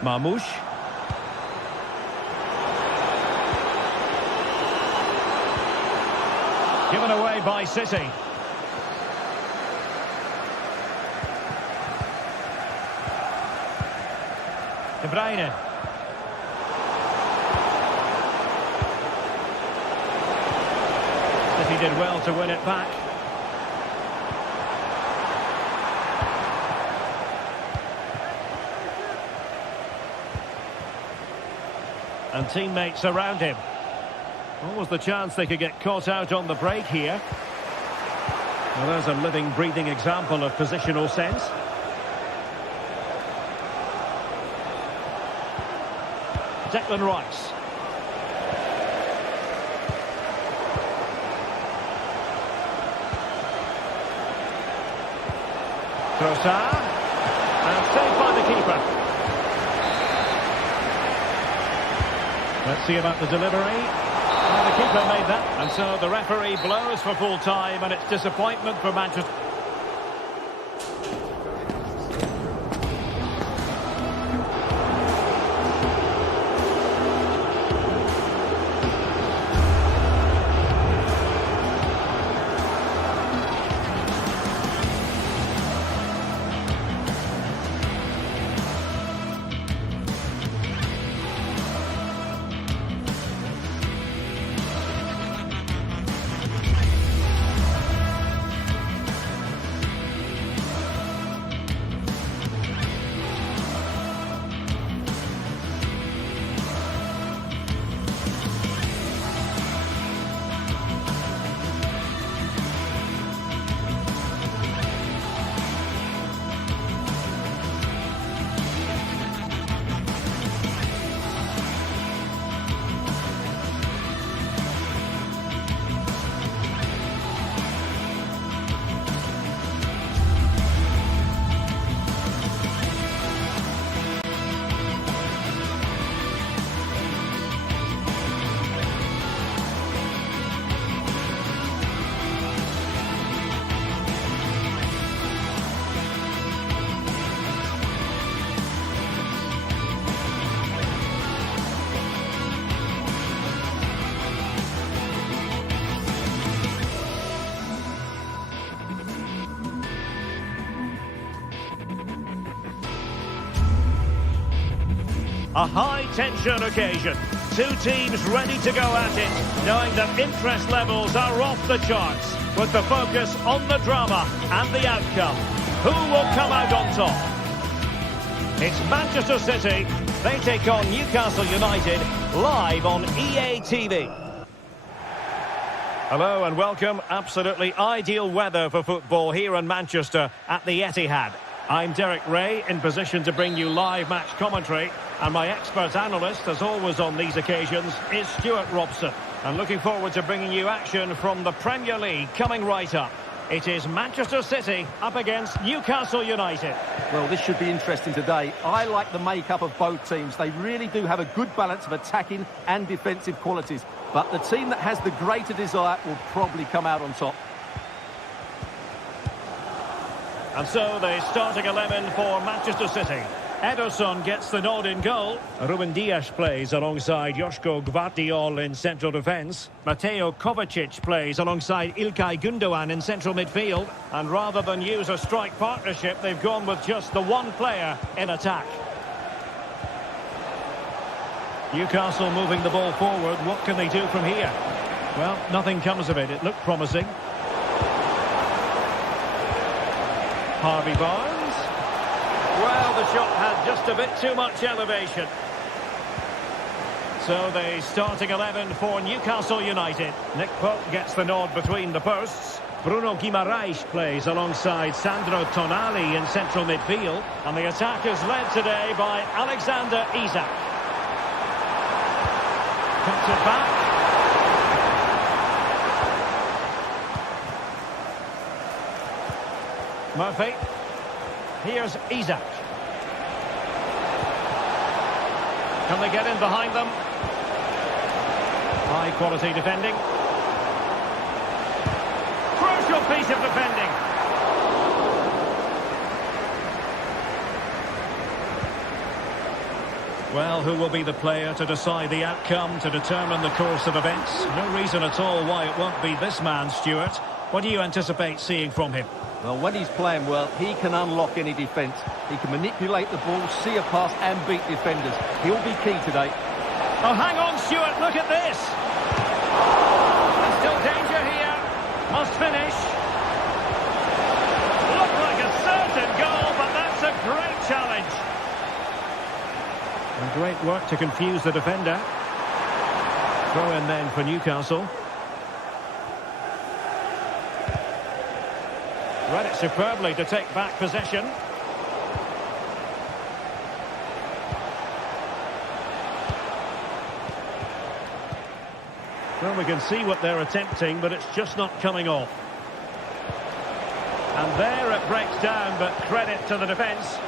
Marmoush. Given away by City. De Bruyne. City did well to win it back. And teammates around him. What was the chance they could get caught out on the break here? Well, there's a living, breathing example of positional sense. Declan Rice. Trossard. And saved by the keeper. Let's see about the delivery. Well, the keeper made that. And so the referee blows for full time, and it's disappointment for Manchester. A high-tension occasion. Two teams ready to go at it, knowing that interest levels are off the charts, with the focus on the drama and the outcome. Who will come out on top? It's Manchester City. They take on Newcastle United, live on EA TV. Hello and welcome. Absolutely ideal weather for football here in Manchester at the Etihad. I'm Derek Ray, in position to bring you live match commentary. And my expert analyst, as always on these occasions, is Stuart Robson. And looking forward to bringing you action from the Premier League coming right up. It is Manchester City up against Newcastle United. Well, this should be interesting today. I like the makeup of both teams. They really do have a good balance of attacking and defensive qualities. But the team that has the greater desire will probably come out on top. And so the starting 11 for Manchester City. Ederson gets the nod in goal. Ruben Dias plays alongside Joško Gvardiol in central defence. Mateo Kovacic plays alongside Ilkay Gundogan in central midfield. And rather than use a strike partnership, they've gone with just the one player in attack. Newcastle moving the ball forward. What can they do from here? Well, nothing comes of it. It looked promising. Harvey Barnes. Well, the shot had just a bit too much elevation. So the starting 11 for Newcastle United. Nick Pope gets the nod between the posts. Bruno Guimaraes plays alongside Sandro Tonali in central midfield. And the attack is led today by Alexander Isak. Cuts it back. Murphy. Here's Isak. Can they get in behind them? High quality defending. Crucial piece of defending. Well, who will be the player to decide the outcome, to determine the course of events? No reason at all why it won't be this man, Stuart. What do you anticipate seeing from him? Well, when he's playing well, he can unlock any defence. He can manipulate the ball, see a pass and beat defenders. He'll be key today. Oh, hang on, Stuart, look at this. There's still danger here. Must finish. Looked like a certain goal, but that's a great challenge. And great work to confuse the defender. Throw in then for Newcastle. Read it superbly to take back possession. Well, we can see what they're attempting, but it's just not coming off. And there it breaks down, but credit to the defence.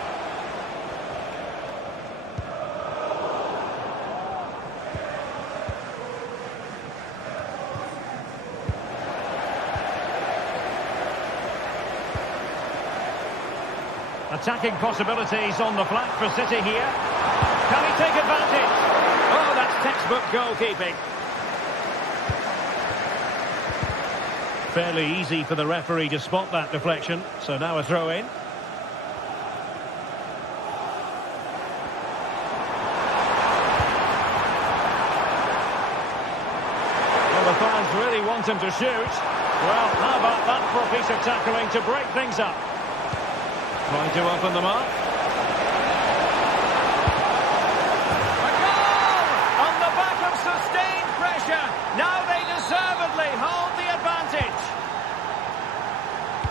Attacking possibilities on the flank for City here. Can he take advantage? Oh, that's textbook goalkeeping. Fairly easy for the referee to spot that deflection. So now a throw in. Well, the fans really want him to shoot. Well, how about that for a piece of tackling to break things up? Trying to open them up. A goal! On the back of sustained pressure. Now they deservedly hold the advantage.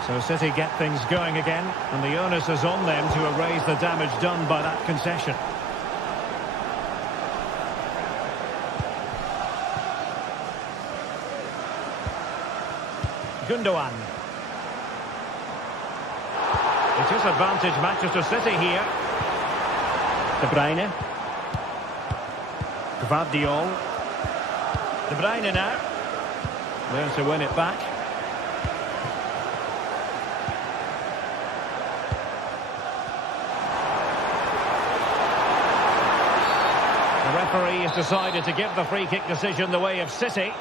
So City get things going again, and the onus is on them to erase the damage done by that concession. Gundogan. It is advantage Manchester City here. De Bruyne. Gvardiol. De Bruyne now. There to win it back. The referee has decided to give the free kick decision the way of City.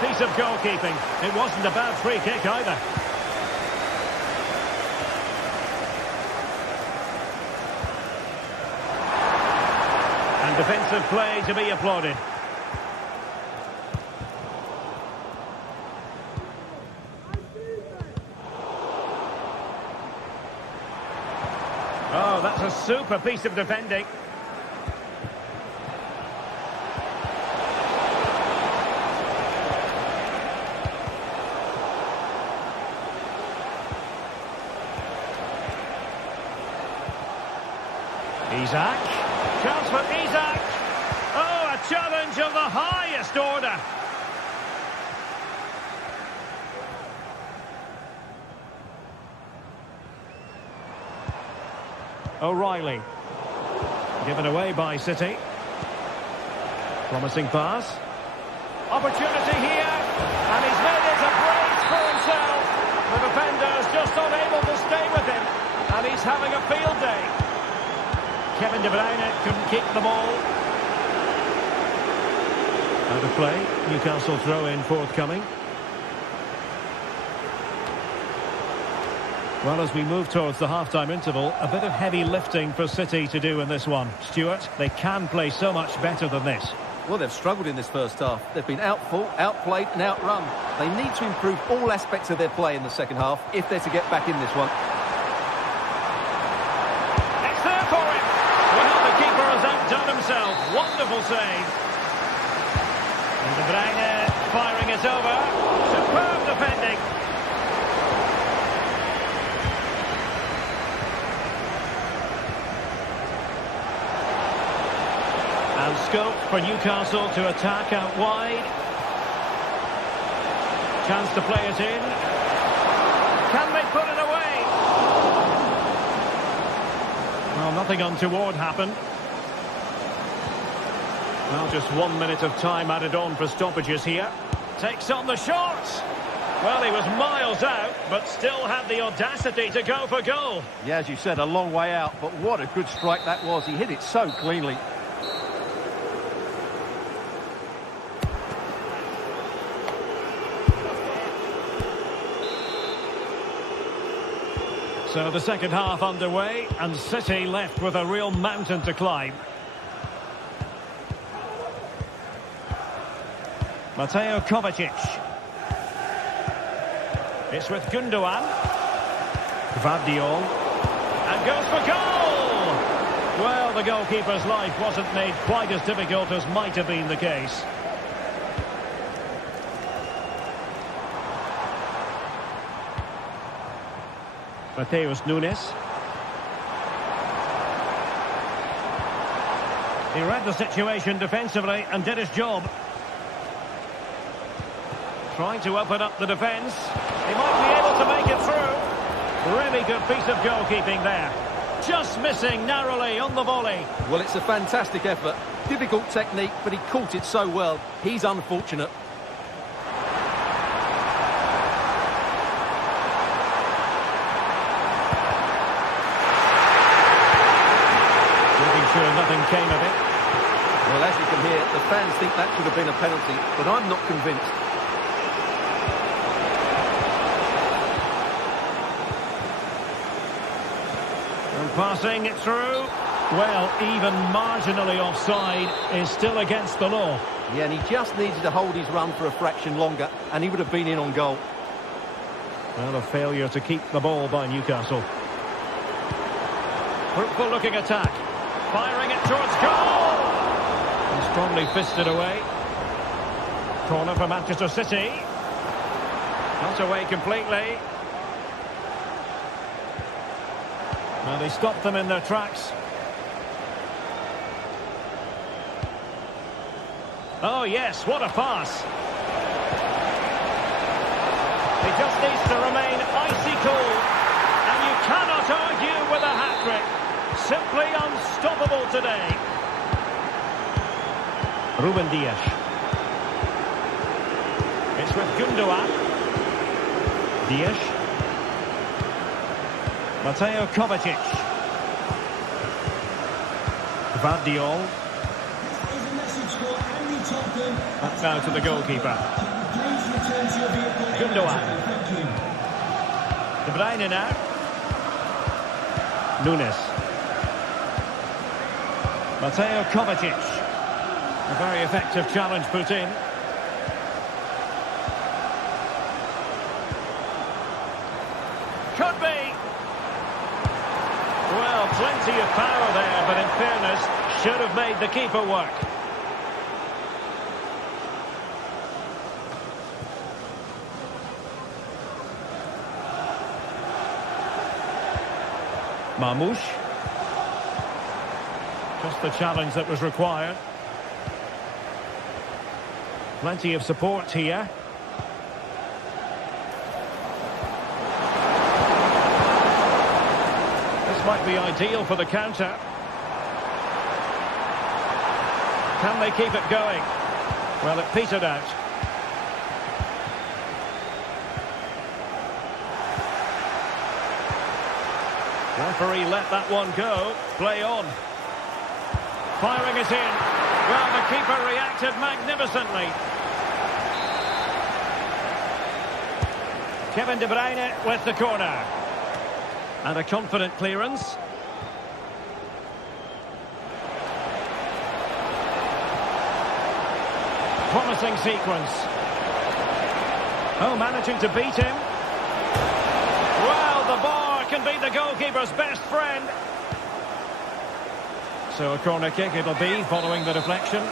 Piece of goalkeeping. It wasn't a bad free kick either. And defensive play to be applauded. Oh, that's a super piece of defending. Isak. Chance for Isak. Oh, a challenge of the highest order. O'Reilly. Given away by City. Promising pass. Opportunity here. And he's made it a brace for himself. The defender's just unable to stay with him. And he's having a field day. Kevin De Bruyne couldn't keep the ball. Out of play. Newcastle throw-in forthcoming. Well, as we move towards the half-time interval, a bit of heavy lifting for City to do in this one. Stuart, they can play so much better than this. Well, they've struggled in this first half. They've been outfought, outplayed and outrun. They need to improve all aspects of their play in the second half if they're to get back in this one. It's there for him. Well, the keeper has outdone himself. Wonderful save. And De Bruyne firing it over. Superb defending. And scope for Newcastle to attack out wide. Chance to play it in. Can they put it away? Well, nothing untoward happened. Well, just 1 minute of time added on for stoppages here. Takes on the shot. Well, he was miles out, but still had the audacity to go for goal. Yeah, as you said, a long way out, but what a good strike that was. He hit it so cleanly. So the second half underway, and City left with a real mountain to climb. Mateo Kovacic. It's with Gundogan. Gvardiol. And goes for goal! Well, the goalkeeper's life wasn't made quite as difficult as might have been the case. Mateus Nunes. He read the situation defensively and did his job. Trying to open up the defence. He might be able to make it through. Really good piece of goalkeeping there. Just missing narrowly on the volley. Well, it's a fantastic effort. Difficult technique, but he caught it so well. He's unfortunate. Sure nothing came of it. Well, as you can hear, the fans think that should have been a penalty, but I'm not convinced. And passing it through. Well, even marginally offside is still against the law. Yeah, and he just needed to hold his run for a fraction longer, and he would have been in on goal. Well, a failure to keep the ball by Newcastle. Fruitful looking attack. Firing it towards goal! And strongly fisted away. Corner for Manchester City. Not away completely. Well, they stopped them in their tracks. Oh, yes, what a pass. He just needs to remain icy cool. And you cannot argue with a hat-trick. Simply unstoppable today. Ruben Dias. It's with Gundogan. Dias. Mateo Kovacic. Gvardiol. That's now to the goalkeeper. Gundogan. De Bruyne now. Nunes. Mateo Kovacic. A very effective challenge put in. Could be. Well, plenty of power there, but in fairness, should have made the keeper work. Marmoush. Just the challenge that was required. Plenty of support here. This might might be ideal for the counter. Can they keep it going? Well, it petered out. Referee let that one go. Play on. Firing it in. Well, the keeper reacted magnificently. Kevin De Bruyne with the corner. And a confident clearance. Promising sequence. Oh, managing to beat him. Well, the bar can be the goalkeeper's best friend. So a corner kick it'll be, following the deflection.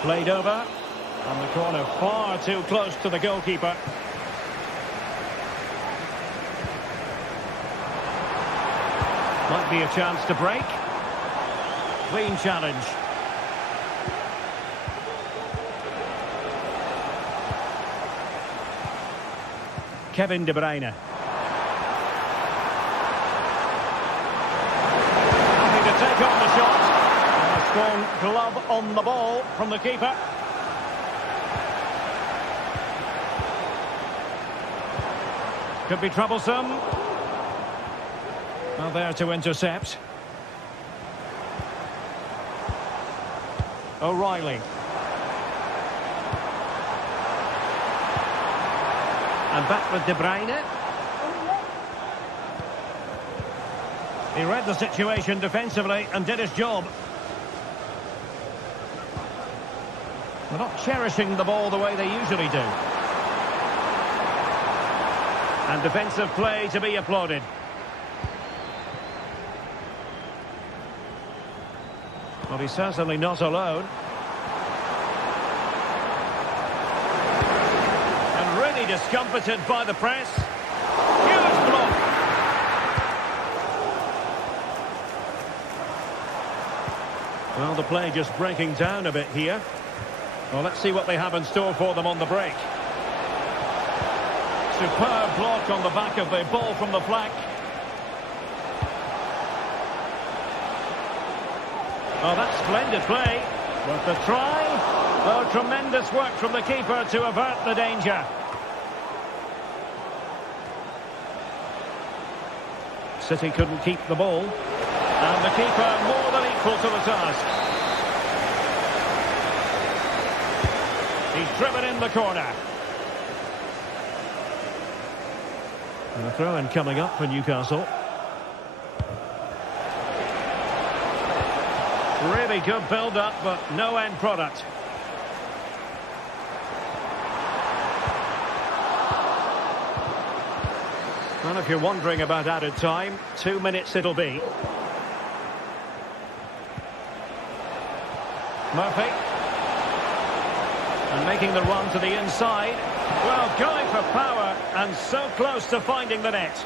Played over. And the corner far too close to the goalkeeper. Might be a chance to break. Clean challenge. Kevin De Bruyne. Happy to take on the shot. And a strong glove on the ball from the keeper. Could be troublesome. Well, there to intercept. O'Reilly. And back with De Bruyne. He read the situation defensively and did his job. They're not cherishing the ball the way they usually do. And defensive play to be applauded. Well, he's certainly not alone. And really discomfited by the press. Huge block. Well, the play just breaking down a bit here. Well, let's see what they have in store for them on the break. Superb block on the back of the ball from the flank. Oh, that's splendid play. With the try. Oh, tremendous work from the keeper to avert the danger. City couldn't keep the ball. And the keeper more than equal to the task. He's driven in the corner. And a throw-in coming up for Newcastle. Really good build-up, but no end product. Well, if you're wondering about added time, 2 minutes it'll be. Murphy. And making the run to the inside. Well, going for power and so close to finding the net.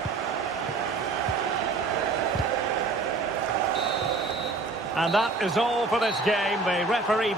And that is all for this game. The referee...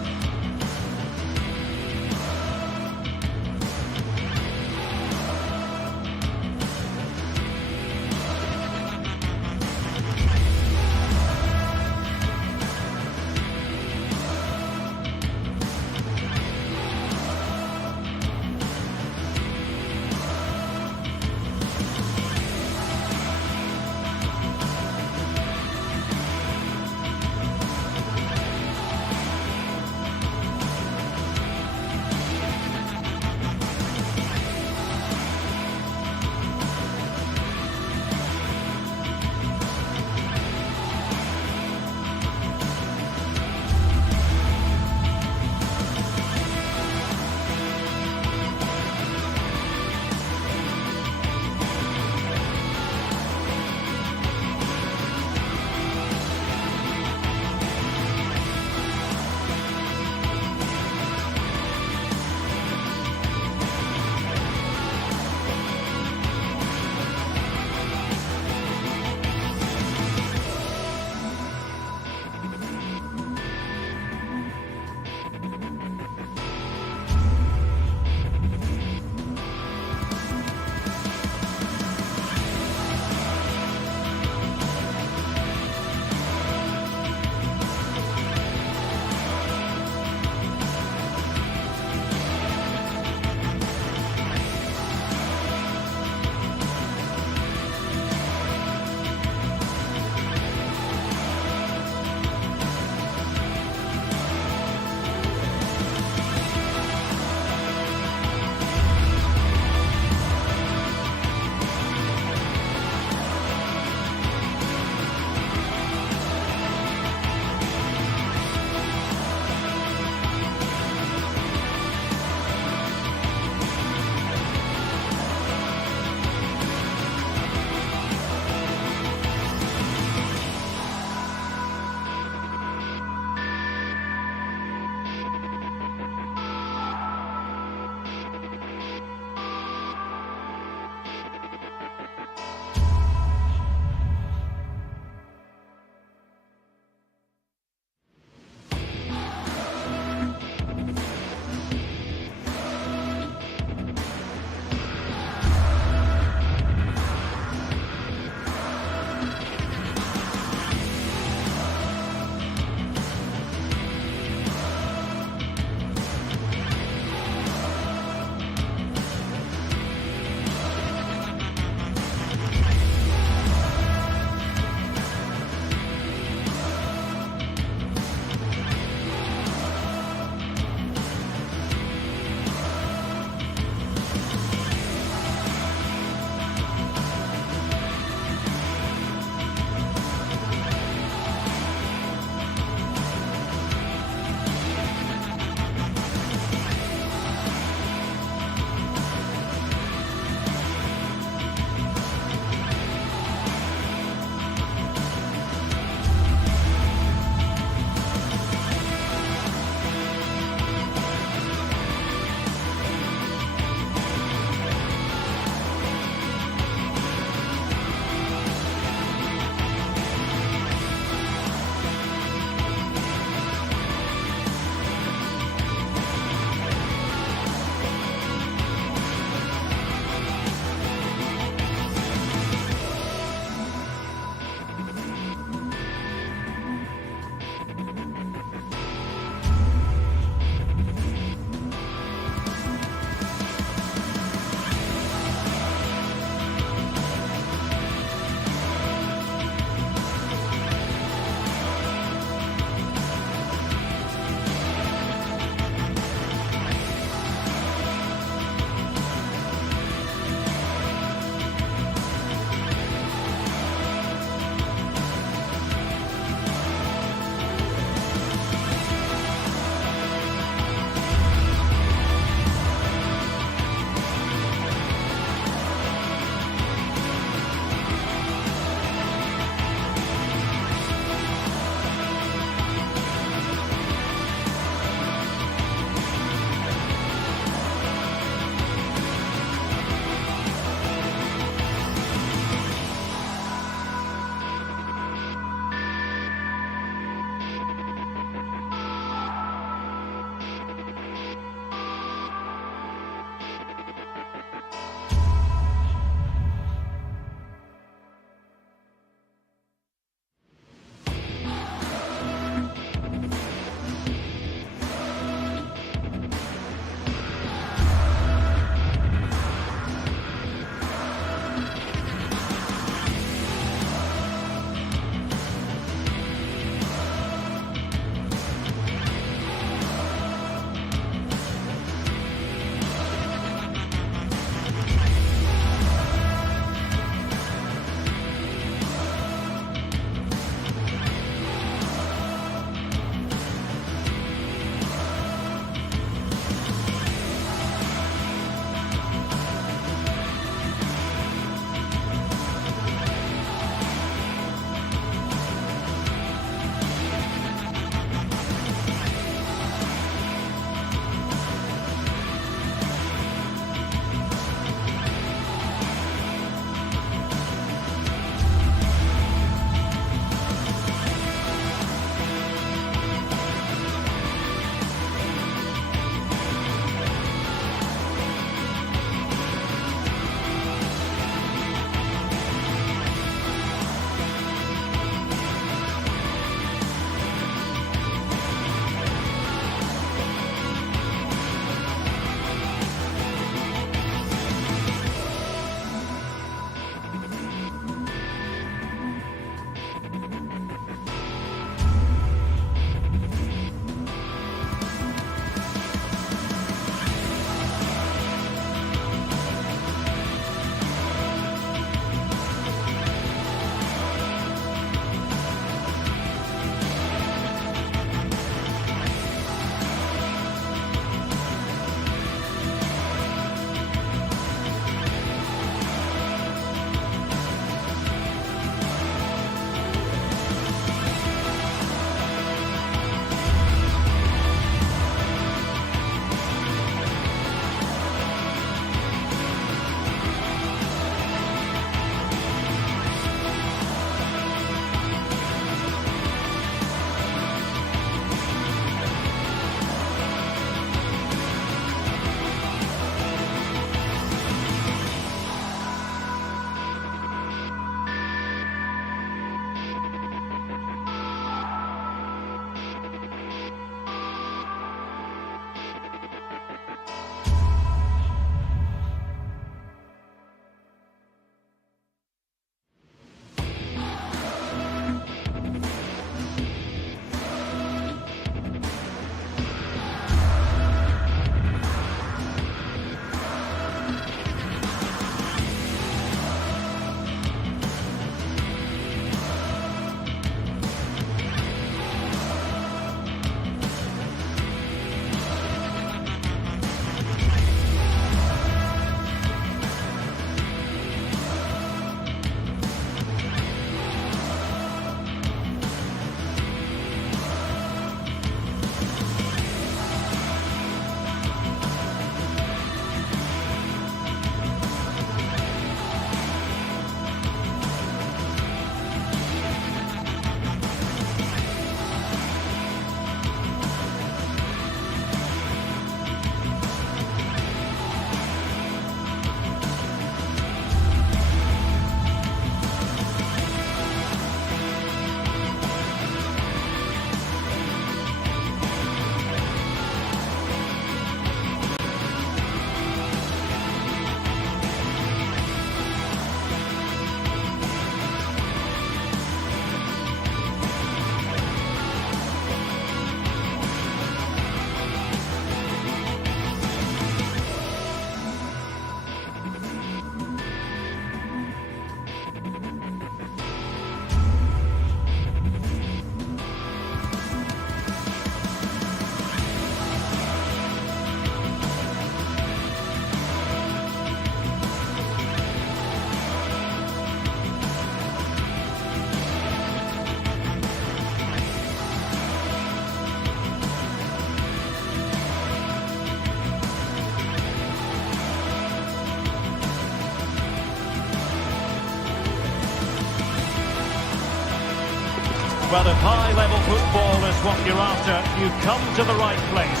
Well, if high-level football is what you're after, you've come to the right place.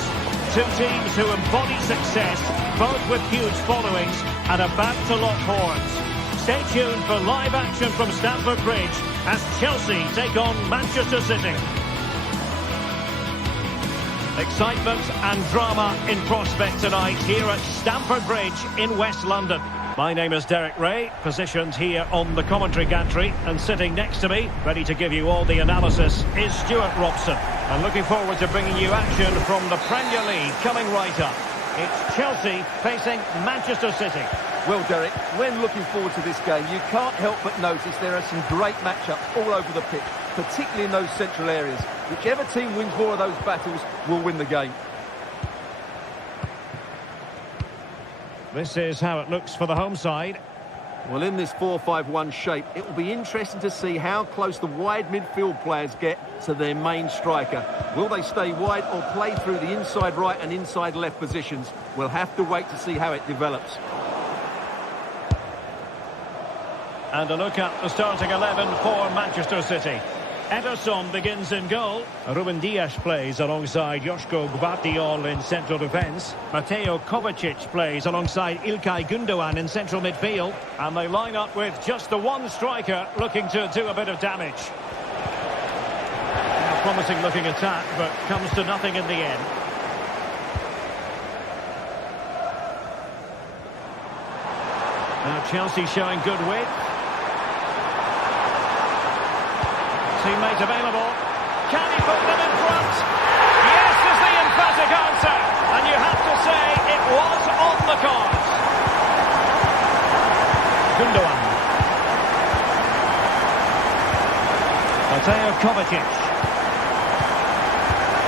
Two teams who embody success, both with huge followings, and about to lock horns. Stay tuned for live action from Stamford Bridge as Chelsea take on Manchester City. Excitement and drama in prospect tonight here at Stamford Bridge in West London. My name is Derek Ray, positioned here on the commentary gantry, and sitting next to me, ready to give you all the analysis, is Stuart Robson. And looking forward to bringing you action from the Premier League coming right up. It's Chelsea facing Manchester City. Well, Derek, when looking forward to this game, you can't help but notice there are some great matchups all over the pitch, particularly in those central areas. Whichever team wins more of those battles will win the game. This is how it looks for the home side. Well, in this 4-5-1 shape, it will be interesting to see how close the wide midfield players get to their main striker. Will they stay wide or play through the inside right and inside left positions? We'll have to wait to see how it develops. And a look at the starting 11 for Manchester City. Ederson begins in goal. Ruben Dias plays alongside Joško Gvardiol in central defence. Mateo Kovacic plays alongside İlkay Gündoğan in central midfield. And they line up with just the one striker looking to do a bit of damage. A promising looking attack, but comes to nothing in the end. Now Chelsea showing good width. Teammate available. Can he put them in front? Yes is the emphatic answer. And you have to say it was on the cards. Gündoğan. Mateo Kovacic.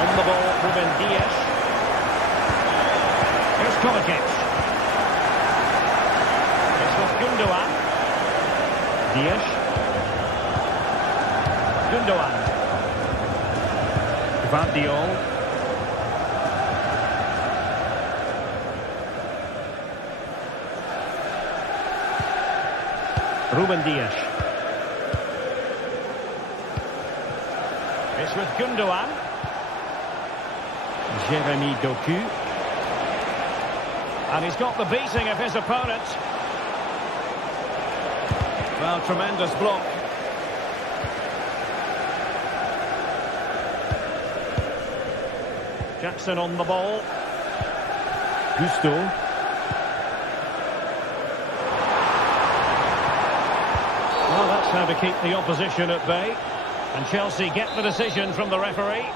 On the ball, Ruben Dias. Here's Kovacic. It's with Gündoğan. Dias. Gündoğan. Gvardiol. Ruben Dias. It's with Gündoğan. Jeremy Doku. And he's got the beating of his opponent. Well, tremendous block. Jackson on the ball. Gusto. Well, that's how to keep the opposition at bay. And Chelsea get the decision from the referee.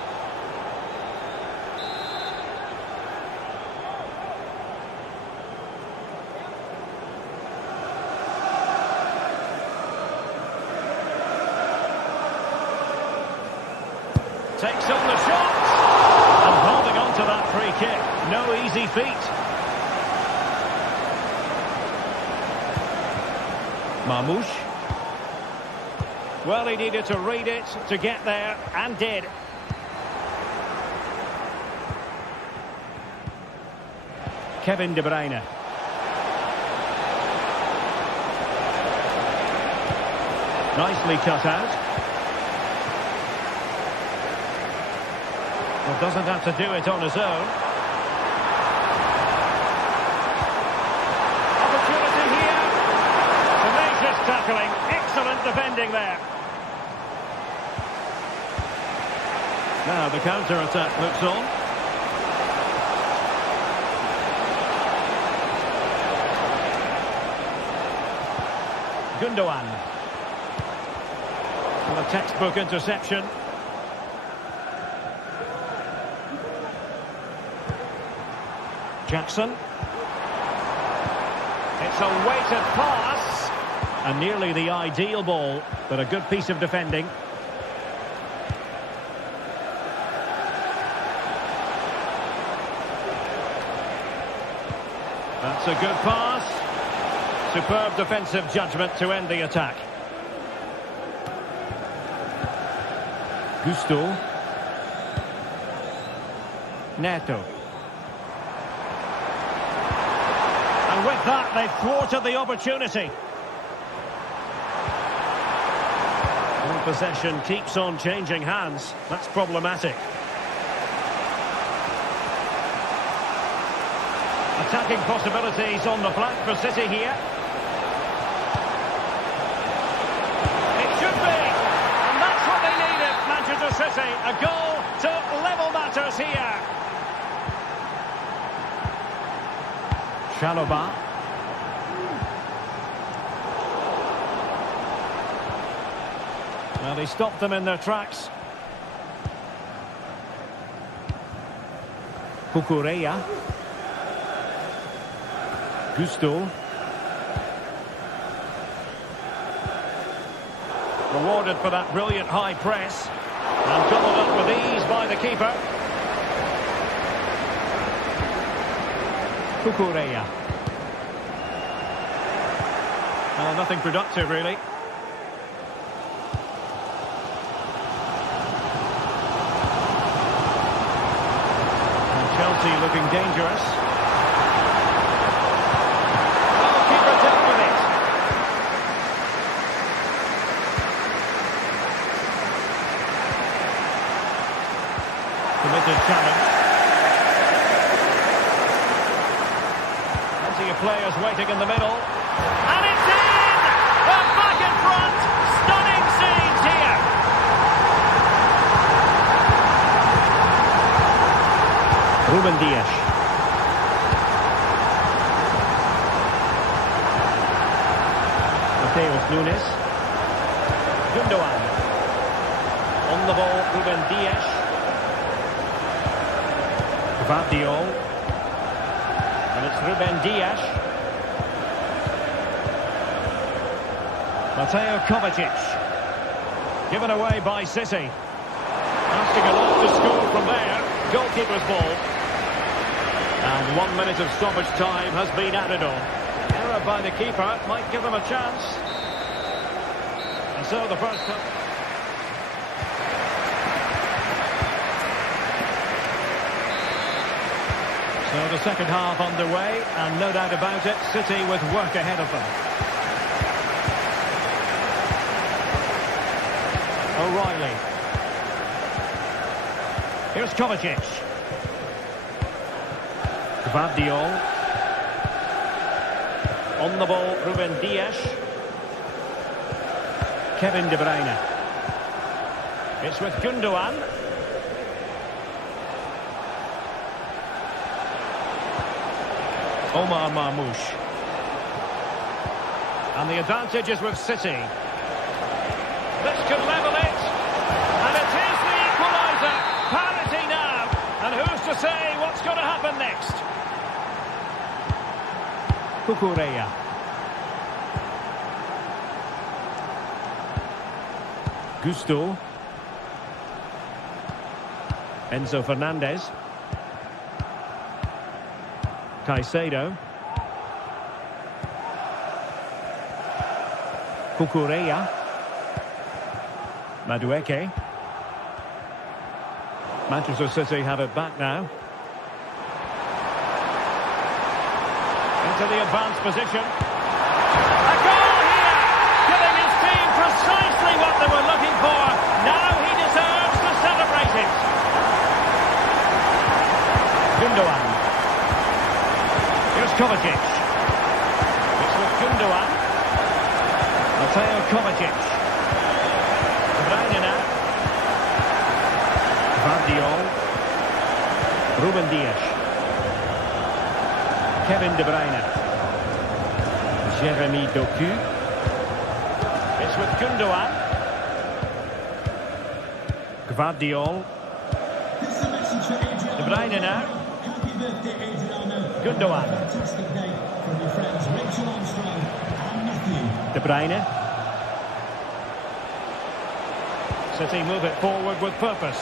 Takes on the shot. And holding on to that free kick. No easy feat. Marmoush. Well, he needed to read it to get there, and did. Kevin De Bruyne. Nicely cut out. Well, doesn't have to do it on his own. Opportunity here. Tenacious tackling. Excellent defending there. Now the counter-attack looks on. Gündoğan. And a textbook interception. Jackson. It's a weighted pass. And nearly the ideal ball, but a good piece of defending. That's a good pass. Superb defensive judgment to end the attack. Gusto. Neto. And with that, they've thwarted the opportunity. possession keeps on changing hands. That's problematic. Attacking possibilities on the flank for City here. It should be. And that's what they needed, Manchester City. A goal to level matters here. Chalobah. Well, they stopped them in their tracks. Cucurella. Gusto. Rewarded for that brilliant high press. And doubled up with ease by the keeper. Cucurella. Well, nothing productive, really. And Chelsea looking dangerous. Well, the keeper dealt with it. Committed challenge. Plenty of players waiting in the middle. And it's in! They're back in front! Stunning scenes here! Ruben Dias. Mateus Nunes. Gundogan. On the ball, Ruben Dias. Gvardiol. And it's Ruben Dias. Mateo Kovacic. Given away by City. Asking a lot to score from there. Goalkeeper's ball. And 1 minute of stoppage time has been added on. Error by the keeper might give them a chance. And so the first... So the second half underway, and no doubt about it, City with work ahead of them. O'Reilly. Here's Kovacic. Gvardiol. On the ball, Ruben Dias. Kevin De Bruyne. It's with Gundogan. Omar Marmoush. And the advantage is with City. This could level it. And it is the equaliser. Parity now. And who's to say what's going to happen next? Cucurella. Gusto. Enzo Fernandez. Caicedo. Cucurella. Madueke. Manchester City have it back now. Into the advanced position. A goal here! Giving his team precisely what they were looking for. Now he deserves to celebrate it. Gundogan. Here's Kovacic. It's with Gundogan. Mateo Kovacic. De Bruyne now. Gvardiol. Ruben Dias. Kevin De Bruyne. Jeremy Doku. It's with Gundogan. Gvardiol. De Bruyne now. Gundogan. De Bruyne. City move it forward with purpose.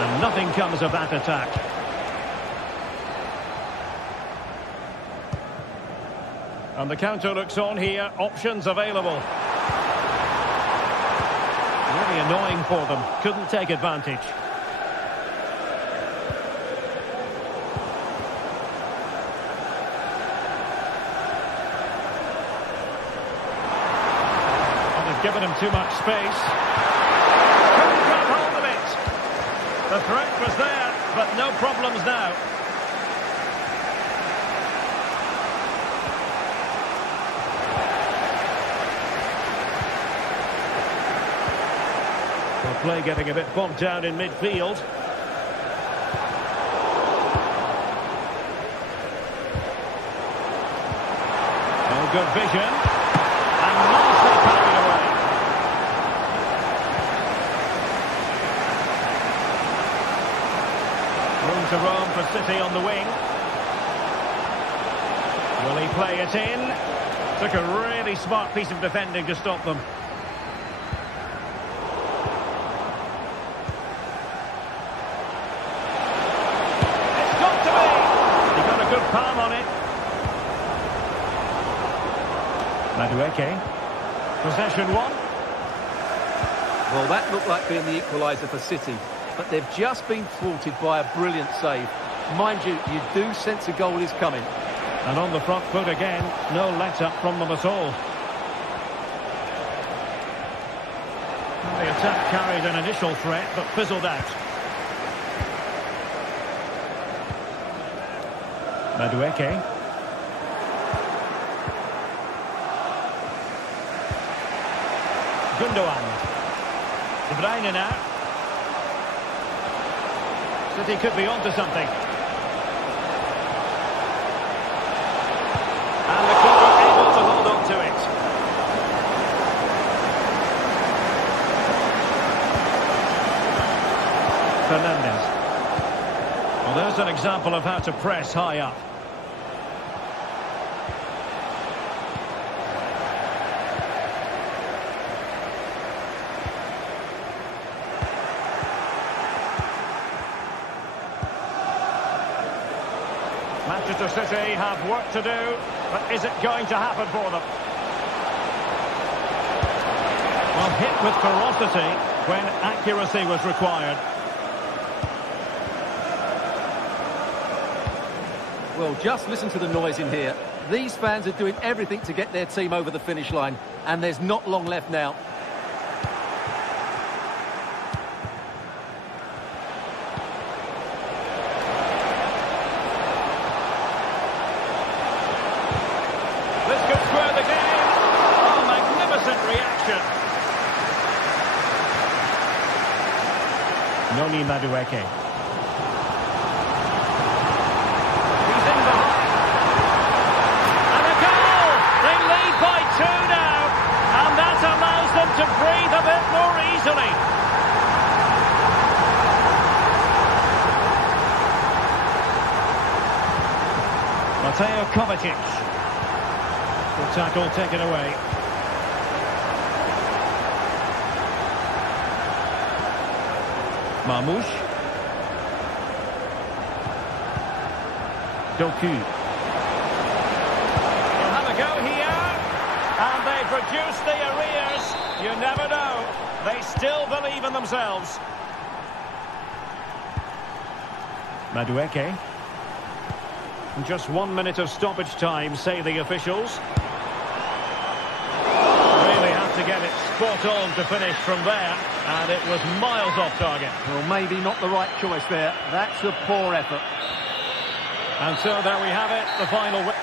And nothing comes of that attack. And the counter looks on here. Options available. Really annoying for them. Couldn't take advantage. They've given him too much space. Couldn't grab hold of it. The threat was there, but no problems now. Well, play getting a bit bogged down in midfield. Oh, good vision. And nicely carried away. Room to roam for City on the wing. Will he play it in? Took a really smart piece of defending to stop them. It's got to be! He got a good palm on it. Madueke. Possession one. Well, that looked like being the equaliser for City, but they've just been thwarted by a brilliant save. Mind you, you do sense a goal is coming. And on the front foot again, no let-up from them at all. The attack carried an initial threat, but fizzled out. Madueke. Gundogan. De Bruyne now. City could be onto something. And the keeper able to hold on to it. Fernandes. Well, there's an example of how to press high up. Manchester City have work to do, but is it going to happen for them? Well, hit with ferocity when accuracy was required. Well, just listen to the noise in here. These fans are doing everything to get their team over the finish line, and there's not long left now. This could square the game. Oh, magnificent reaction. Noni Madueke. He's in behind. And a goal! They lead by 2 now. And that allows them to breathe a bit more easily. Mateo Kovacic. Good tackle taken away. Marmouche. Doku. They'll have a go here. And they've reduced the arrears. You never know. They still believe in themselves. Madueke. Just 1 minute of stoppage time, say the officials. Really have to get it spot on to finish from there. And it was miles off target. Well, maybe not the right choice there. That's a poor effort. And so there we have it, the final win.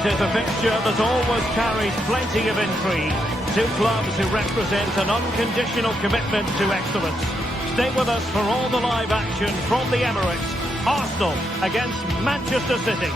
It is a fixture that always carries plenty of intrigue. Two clubs who represent an unconditional commitment to excellence. Stay with us for all the live action from the Emirates. Arsenal against Manchester City.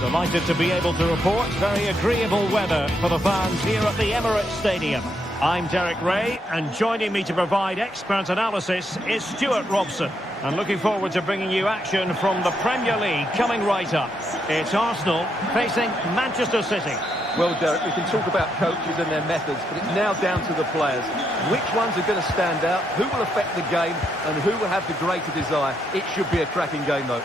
Delighted to be able to report very agreeable weather for the fans here at the Emirates Stadium. I'm Derek Ray, and joining me to provide expert analysis is Stuart Robson. And looking forward to bringing you action from the Premier League coming right up. It's Arsenal facing Manchester City. Well, Derek, we can talk about coaches and their methods, but it's now down to the players. Which ones are going to stand out, who will affect the game, and who will have the greater desire? It should be a cracking game, though.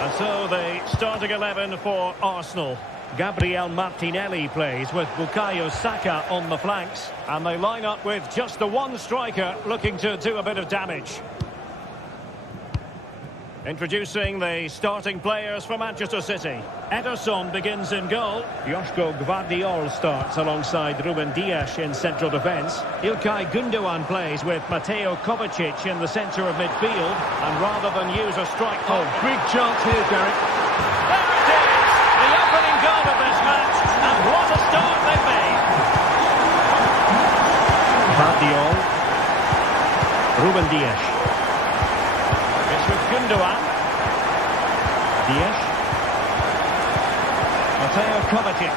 And so the starting 11 for Arsenal. Gabriel Martinelli plays with Bukayo Saka on the flanks. And they line up with just the one striker looking to do a bit of damage. Introducing the starting players for Manchester City. Ederson begins in goal. Joško Gvardiol starts alongside Ruben Dias in central defence. Ilkay Gundogan plays with Mateo Kovacic in the centre of midfield. And rather than use a strike... Oh, big chance here, Derek. There it is! The opening goal of this match. And what a start they've made. Gvardiol. Ruben Dias. It's with Gundogan. Dias. Mateo Kovacic.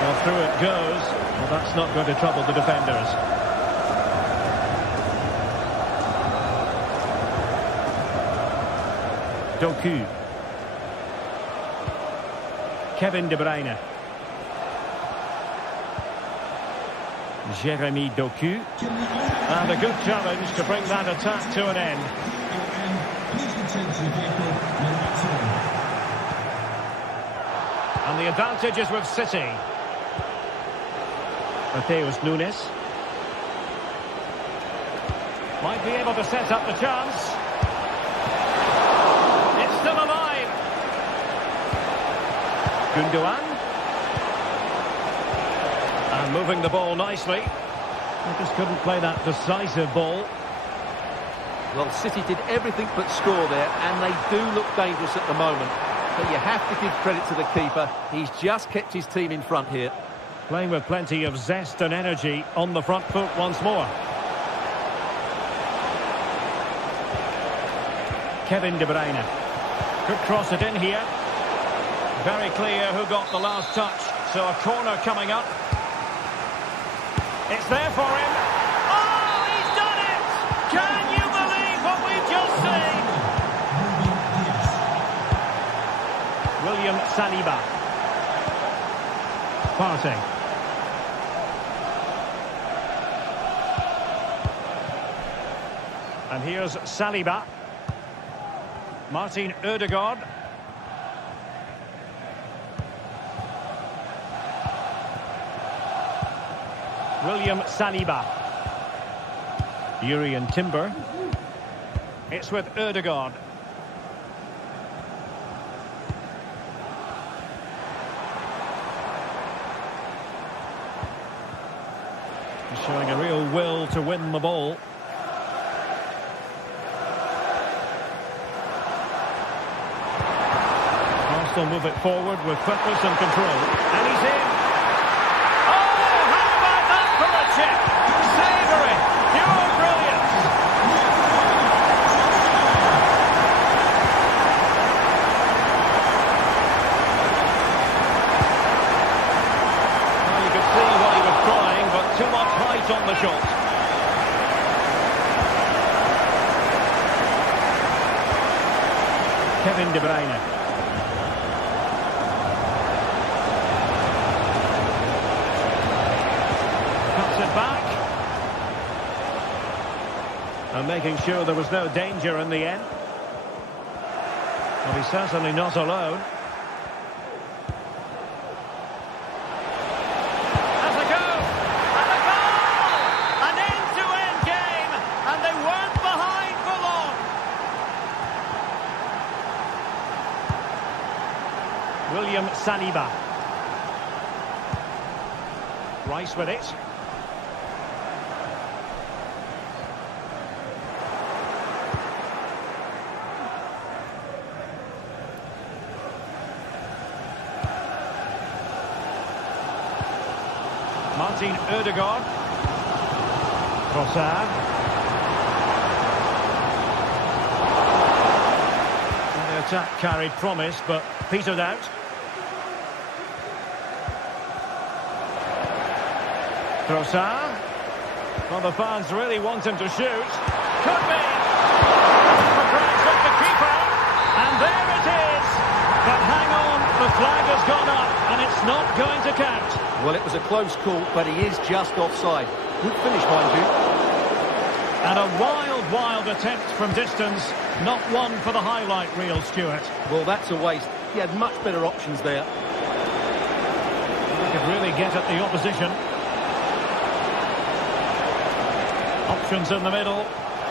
Well, through it goes. Well, that's not going to trouble the defenders. Doku. Kevin De Bruyne. Jeremy Doku. And a good challenge to bring that attack to an end. And the advantage is with City. Mateus Nunes. Might be able to set up the chance. It's still alive. Gundogan. And moving the ball nicely. They just couldn't play that decisive ball. Well, City did everything but score there, and they do look dangerous at the moment. But you have to give credit to the keeper. He's just kept his team in front here. Playing with plenty of zest and energy on the front foot once more. Kevin De Bruyne. Could cross it in here. Very clear who got the last touch. So a corner coming up. It's there for him. Oh, he's done it! Can you believe what we've just seen? William Saliba. Partey. And here's Saliba. Martin Ødegaard. William Saliba. Jurrien Timber. It's with Ødegaard. He's showing a real will to win the ball. Arsenal move it forward with purpose and control. And he's in. Savoury, pure brilliance. Well, you could see what he was trying, but too much height on the shot. Kevin De Bruyne. Cuts it back. And making sure there was no danger in the end. Well, he's certainly not alone. Has a go! And a goal! An end-to-end game, and they weren't behind for long. William Saliba. Rice with it. Martin Ødegaard. Trossard. The attack carried promise, but petered out. Trossard. Well, the fans really want him to shoot. Could be. Reprise with the keeper. And there it is. But hang on, the flag has gone up, and it's not going to count. Well, it was a close call, but he is just offside. Good finish, mind you. And a wild attempt from distance. Not one for the highlight reel, Stuart. Well, that's a waste. He had much better options there. He could really get at the opposition. Options in the middle.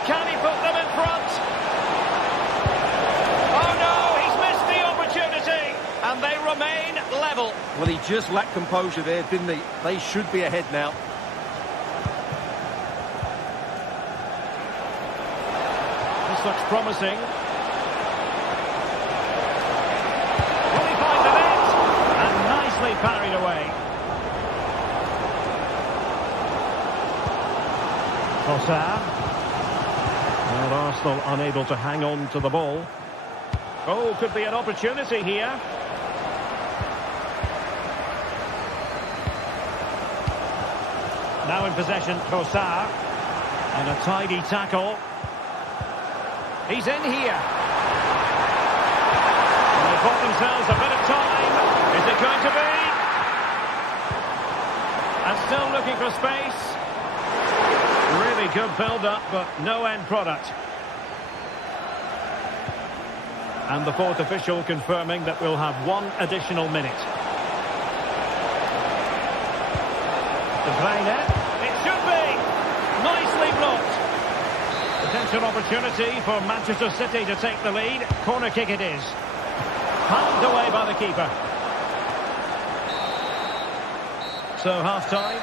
Can he put them in front? Oh no, he's missed the opportunity. And they remain level. Well, he just lacked composure there, didn't he? They should be ahead now. This looks promising. Will he find the net? And nicely parried away. Trossard. Well, Arsenal unable to hang on to the ball. Oh, could be an opportunity here. Now in possession, Trossard. And a tidy tackle. He's in here. And they've bought themselves a bit of time. Is it going to be? And still looking for space. Really good build-up, but no end product. And the fourth official confirming that we'll have one additional minute. De Bruyne. It should be. Nicely blocked. Potential opportunity for Manchester City to take the lead. Corner kick it is. Palmed away by the keeper. So half-time.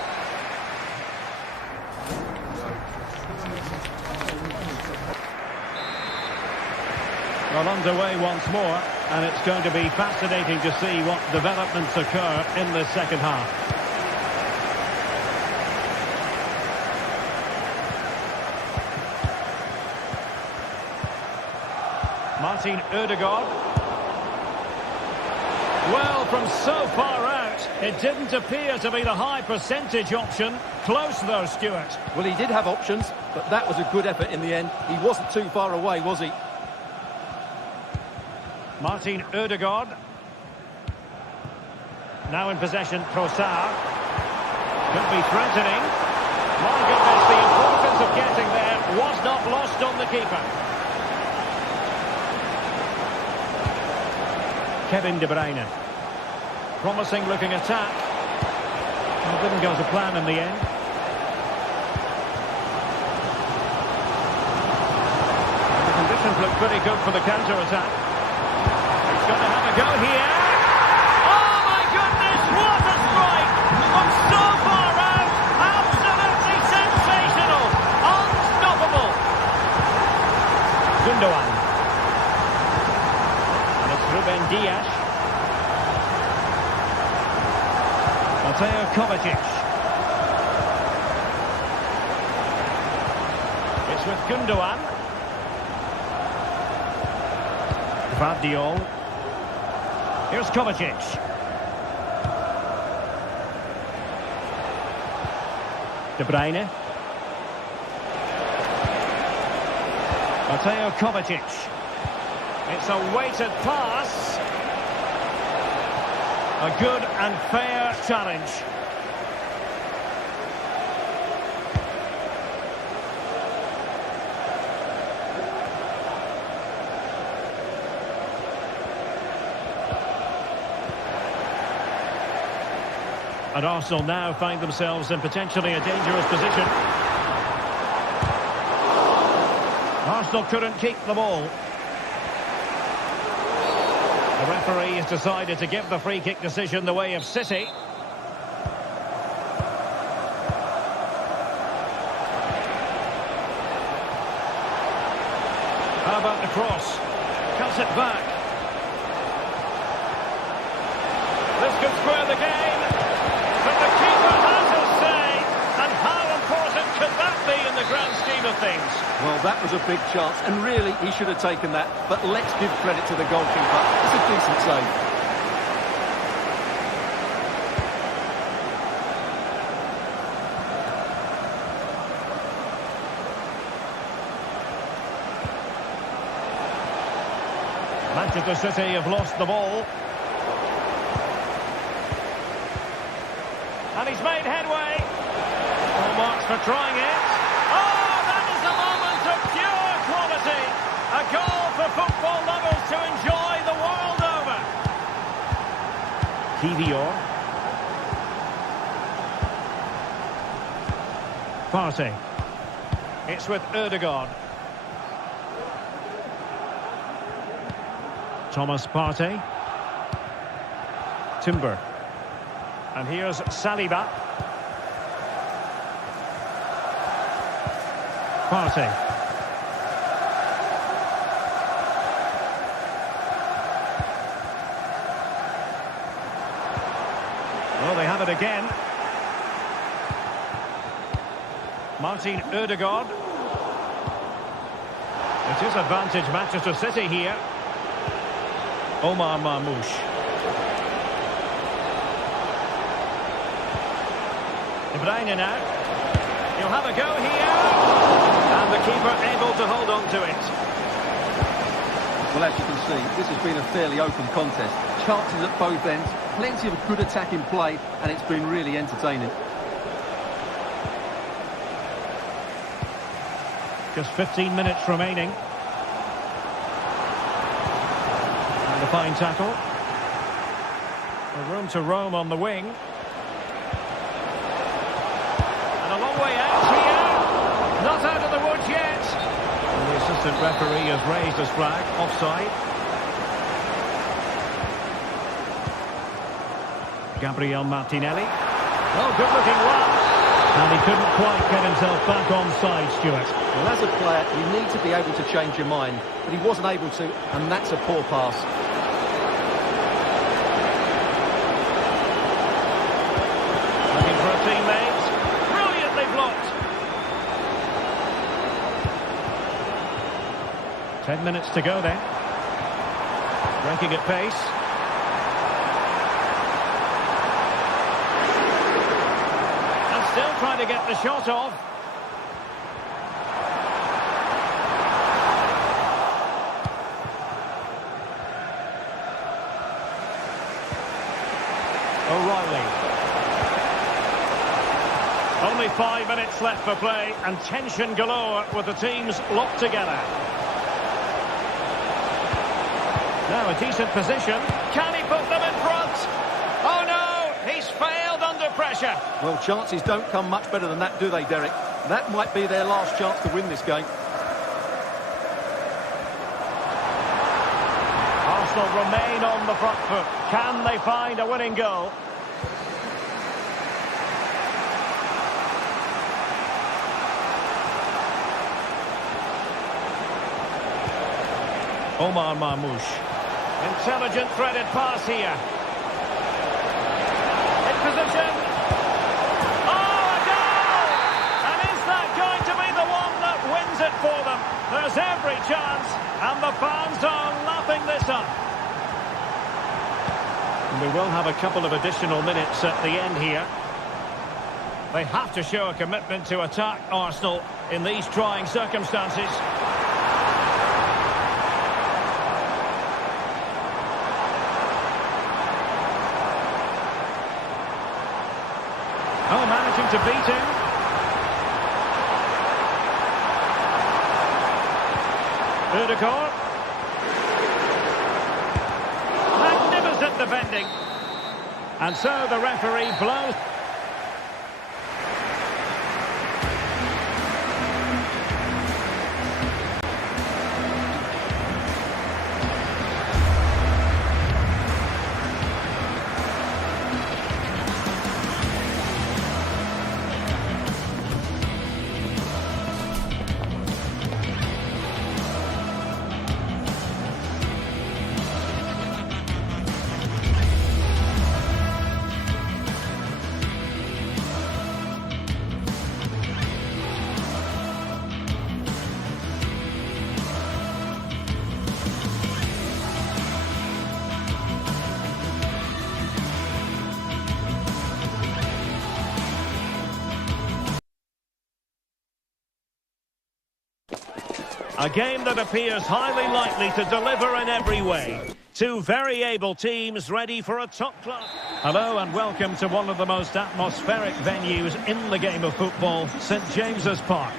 Well, underway once more, and it's going to be fascinating to see what developments occur in the second half. Martin Ødegaard. Well, from so far out, it didn't appear to be the high percentage option. Close though, Stuart. Well, he did have options, but that was a good effort in the end. He wasn't too far away, was he? Martin Ødegaard. Now in possession, Trossard. Could be threatening. My goodness, the importance of getting there was not lost on the keeper. Kevin De Bruyne. Promising looking attack. Well, didn't go to plan in the end. The conditions look pretty good for the counter-attack. He's going to have a go here. Oh my goodness, what a strike! From so far out, absolutely sensational! Unstoppable! Gundogan. Ruben Dias. Mateo Kovacic. It's with Gundogan. Gvardiol. Here's Kovacic. De Bruyne. Mateo Kovacic. It's a weighted pass. A good and fair challenge. And Arsenal now find themselves in potentially a dangerous position. Arsenal couldn't keep the ball. The referee has decided to give the free kick decision the way of City. How about the cross? Cuts it back. This could square the game. But the keeper has his say. And how important could that be in the grand scheme of things? Well, that was a big chance, and really, he should have taken that. But let's give credit to the goalkeeper. It's a decent save. Manchester City have lost the ball. And he's made headway. Full marks for trying it. Oh, that is a moment of pure quality. A goal for football lovers to enjoy the world over. Kivior. Partey. It's with Ødegaard. Thomas Partey. Timber. And here's Saliba. Partey. Well, they have it again. Martin Ødegaard. It is advantage Manchester City here. Omar Marmoush. De Bruyne now. He'll have a go here. And the keeper able to hold on to it. Well, as you can see, this has been a fairly open contest. Chances at both ends, plenty of good attacking play, and it's been really entertaining. Just 15 minutes remaining. And a fine tackle. A room to roam on the wing. And a long way out here. Not out of the woods yet. And the assistant referee has raised his flag. Offside. Gabriel Martinelli. Oh, good-looking run. And he couldn't quite get himself back onside, Stuart. Well, as a player, you need to be able to change your mind, but he wasn't able to, and that's a poor pass. Looking for a teammate. Brilliantly blocked. 10 minutes to go then. Breaking at pace. Still trying to get the shot off. O'Reilly. Only 5 minutes left for play and tension galore with the teams locked together. Now a decent position. Can he put them in front? Oh no! He's failed under pressure. Well, chances don't come much better than that, do they, Derek? That might be their last chance to win this game. Arsenal remain on the front foot. Can they find a winning goal? Omar Marmoush. Intelligent threaded pass here. Position. Oh, a goal! And is that going to be the one that wins it for them? There's every chance, and the fans are lapping this up. And we will have a couple of additional minutes at the end here. They have to show a commitment to attack Arsenal in these trying circumstances. Oh, managing to beat him. Ødegaard. Magnificent defending. And so the referee blows. A game that appears highly likely to deliver in every way. Two very able teams ready for a top club. Hello and welcome to one of the most atmospheric venues in the game of football, St James's Park.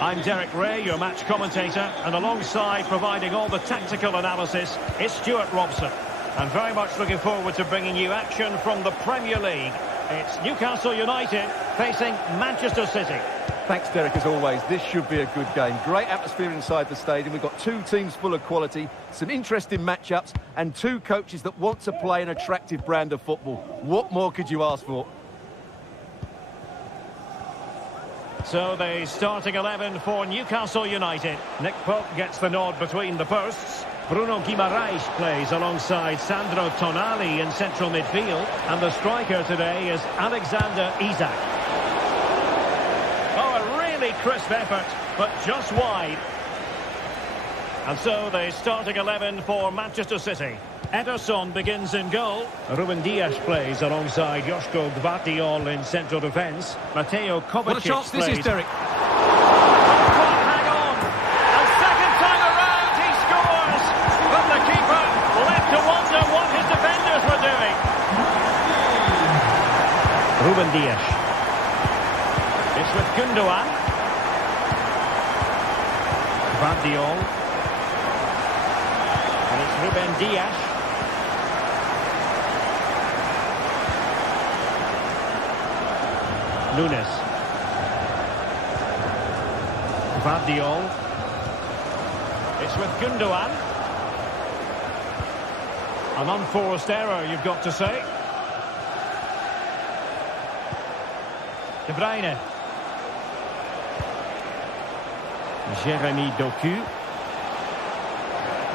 I'm Derek Ray, your match commentator, and alongside providing all the tactical analysis is Stuart Robson. I'm very much looking forward to bringing you action from the Premier League. It's Newcastle United facing Manchester City. Thanks, Derek, as always. This should be a good game. Great atmosphere inside the stadium. We've got two teams full of quality, some interesting matchups, and two coaches that want to play an attractive brand of football. What more could you ask for? So the starting 11 for Newcastle United. Nick Pope gets the nod between the posts. Bruno Guimaraes plays alongside Sandro Tonali in central midfield. And the striker today is Alexander Isak. Crisp effort, but just wide. And so the starting 11 for Manchester City. Ederson begins in goal. Ruben Dias plays alongside Joško Gvardiol in central defence. Mateo Kovacic What a chance this is, Derek. Hang on. And second time around he scores. But the keeper left to wonder what his defenders were doing. Ruben Dias. It's with Gundogan. Gvardiol. And it's Ruben Dias. Nunes. Gvardiol. It's with Gundogan. An unforced error, you've got to say. De Bruyne. Jeremy Doku.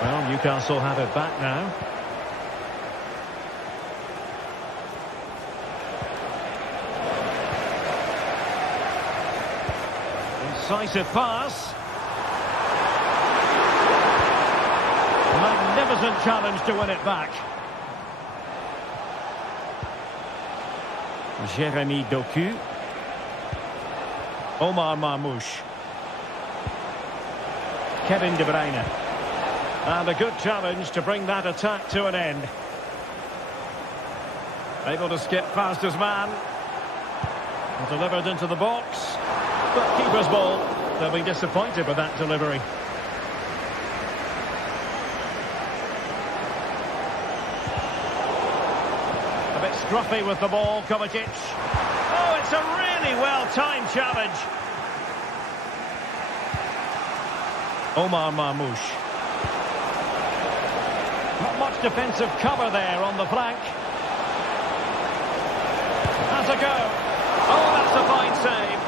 Well, Newcastle have it back now. Incisive pass. Magnificent challenge to win it back. Jeremy Doku. Omar Marmoush. Kevin De Bruyne. And a good challenge to bring that attack to an end. Able to skip past his man. And delivered into the box. But keeper's ball. They'll be disappointed with that delivery. A bit scruffy with the ball, Kovacic. Oh, it's a really well-timed challenge. Omar Marmoush. Not much defensive cover there on the flank. Has a go. Oh, that's a fine save.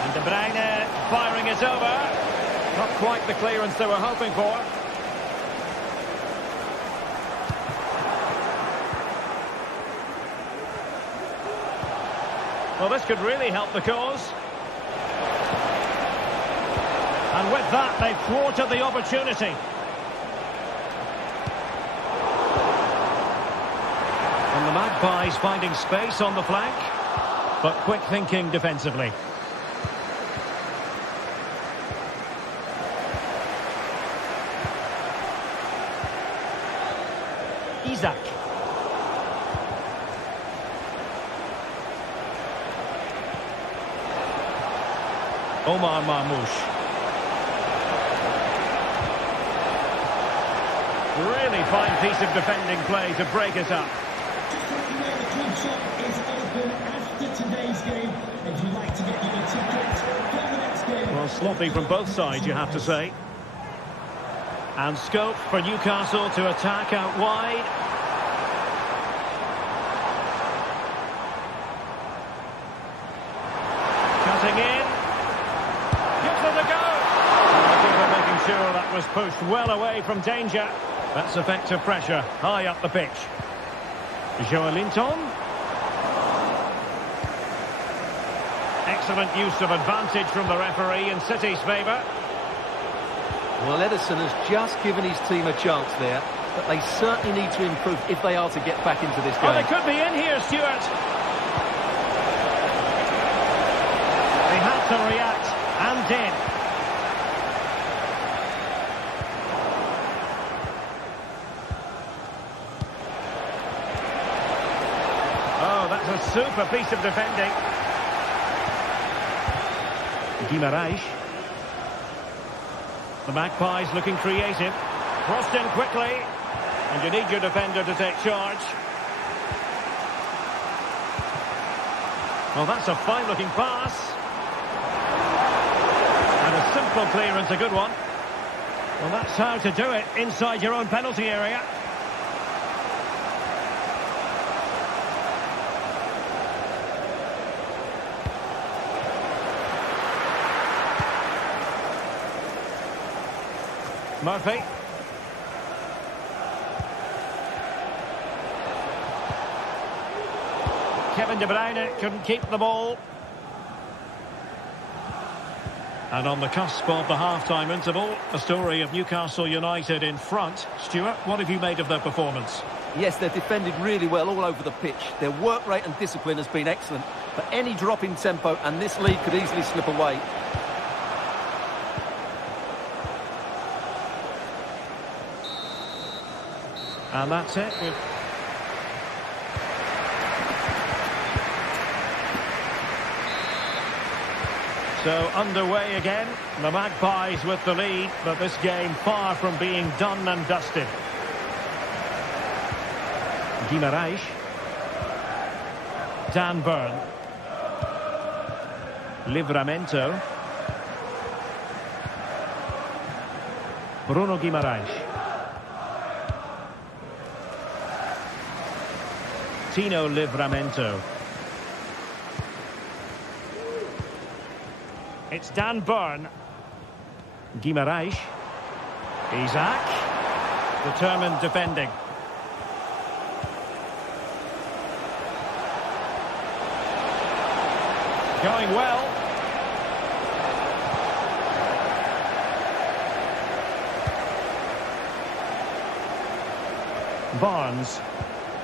And De Bruyne firing it over. Not quite the clearance they were hoping for. Well, this could really help the cause. And with that, they've thwarted the opportunity. And the Magpies finding space on the flank, but quick thinking defensively. Isak. Omar Marmoush. Really fine piece of defending play to break it up. Just to let you know, the club shop is open after today's game. If you'd like to get your tickets for the next game. Well, sloppy from both sides, you have to say. And scope for Newcastle to attack out wide. Cutting in. Gives it a go. I think they're making sure that was pushed well away from danger. That's effective pressure, high up the pitch. Joelinton. Excellent use of advantage from the referee in City's favour. Well, Ederson has just given his team a chance there, but they certainly need to improve if they are to get back into this game. Oh, they could be in here, Stuart. They had to react. And in. Oh, that's a super piece of defending. Guimaraes. The Magpies looking creative. Crossed in quickly. And you need your defender to take charge. Well, that's a fine-looking pass. And a simple clearance, a good one. Well, that's how to do it inside your own penalty area. Murphy. Kevin De Bruyne couldn't keep the ball. And on the cusp of the half-time interval, a story of Newcastle United in front. Stuart, what have you made of their performance? Yes, they've defended really well all over the pitch. Their work rate and discipline has been excellent. But any drop in tempo and this lead could easily slip away. And that's it. So underway again, the Magpies with the lead, but this game far from being done and dusted. Guimaraes. Dan Burn. Livramento. Bruno Guimaraes. Tino Livramento. It's Dan Burn. Guimaraes. Isaac. Determined defending. Going well. Barnes.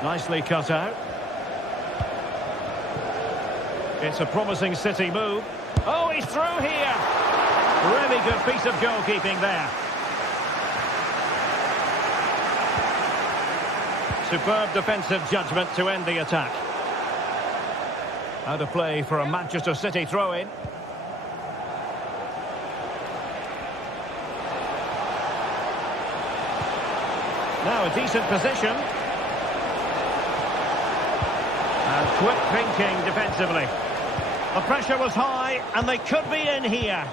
Nicely cut out. It's a promising City move. Oh, he's through here. Really good piece of goalkeeping there. Superb defensive judgment to end the attack. Out of play for a Manchester City throw-in. Now a decent position. And quick thinking defensively. The pressure was high, and they could be in here.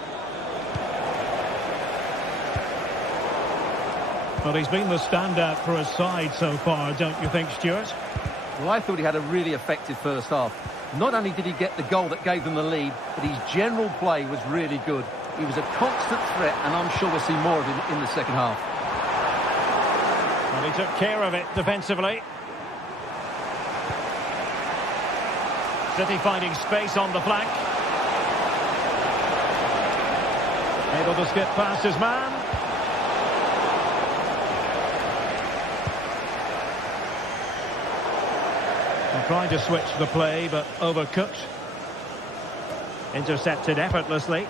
Well, he's been the standout for his side so far, don't you think, Stuart? Well, I thought he had a really effective first half. Not only did he get the goal that gave them the lead, but his general play was really good. He was a constant threat, and I'm sure we'll see more of him in the second half. Well, he took care of it defensively. City finding space on the flank. Able to skip past his man. They're trying to switch the play, but overcooked. Intercepted effortlessly.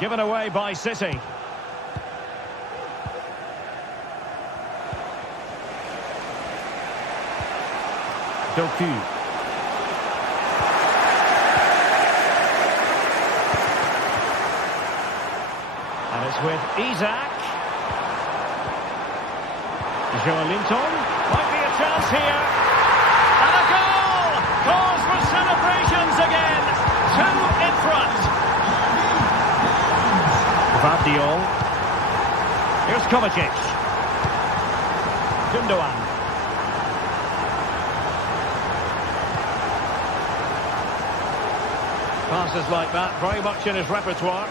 Given away by City. Doku. And it's with Isaac. Joelinton. Might be a chance here. And a goal! Cause for celebrations again. 2 in front. Vardiol. Here's Kovacic. Gundogan. Passes like that, very much in his repertoire.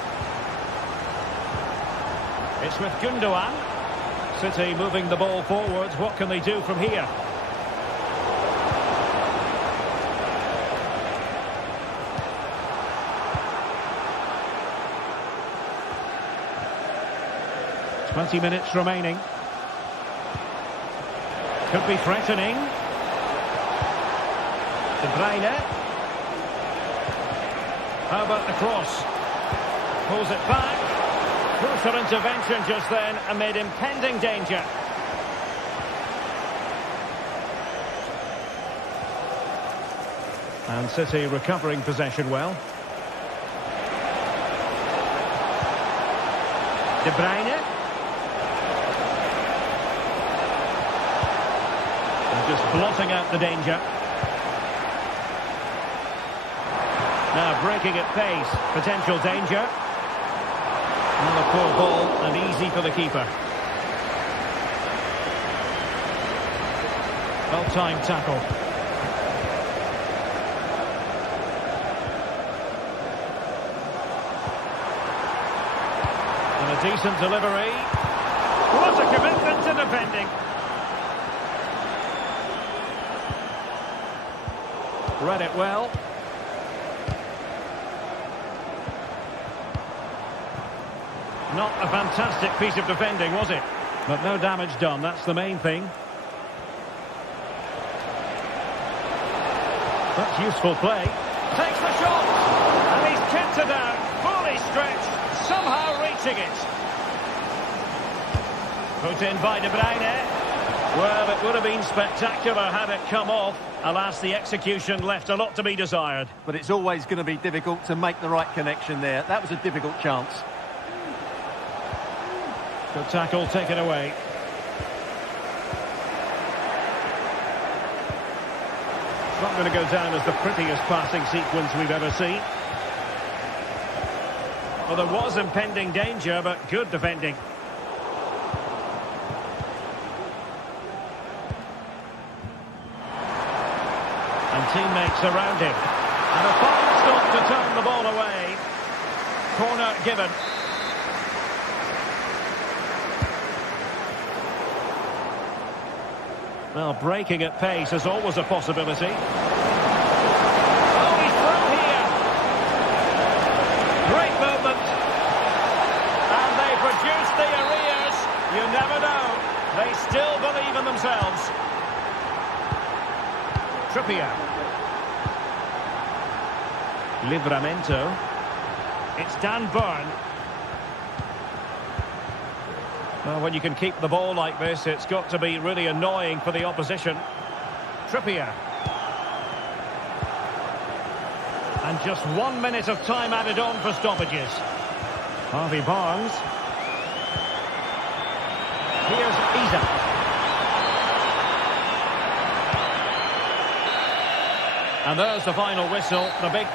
It's with Gundogan. City moving the ball forwards. What can they do from here? .20 minutes remaining. Could be threatening. De Bruyne. How about the cross? Pulls it back. Crucial intervention just then amid impending danger. And City recovering possession well. De Bruyne. And just blotting out the danger. Now breaking at pace. Potential danger. And a poor ball and easy for the keeper. Well-timed tackle. And a decent delivery. What a commitment to defending. Read it well. Not a fantastic piece of defending, was it? But no damage done, that's the main thing. That's useful play. Takes the shot! And he's kicked it out, fully stretched, somehow reaching it. Put in by De Bruyne. Well, it would have been spectacular had it come off. Alas, the execution left a lot to be desired. But it's always going to be difficult to make the right connection there. That was a difficult chance. Good tackle, taken away. It's not going to go down as the prettiest passing sequence we've ever seen. Well, there was impending danger, but good defending. And teammates around him. And a fine stop to turn the ball away. Corner given. Well, breaking at pace is always a possibility. Oh, he's through here. Great movement. And they produce the arrears. You never know. They still believe in themselves. Trippier. Livramento. It's Dan Burn. Well, when you can keep the ball like this, it's got to be really annoying for the opposition. Trippier. And just 1 minute of time added on for stoppages. Harvey Barnes. Here's Isak. And there's the final whistle, the big...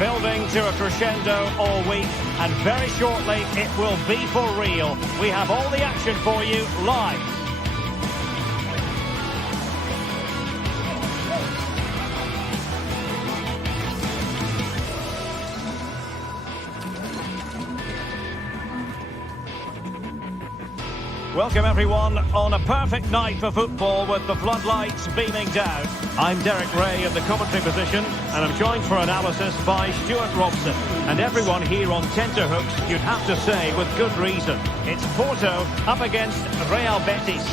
Building to a crescendo all week, and very shortly it will be for real. We have all the action for you live. Welcome everyone on a perfect night for football with the floodlights beaming down. I'm Derek Ray in the commentary position, and I'm joined for analysis by Stuart Robson. And everyone here on tenterhooks, you'd have to say with good reason. It's Porto up against Real Betis.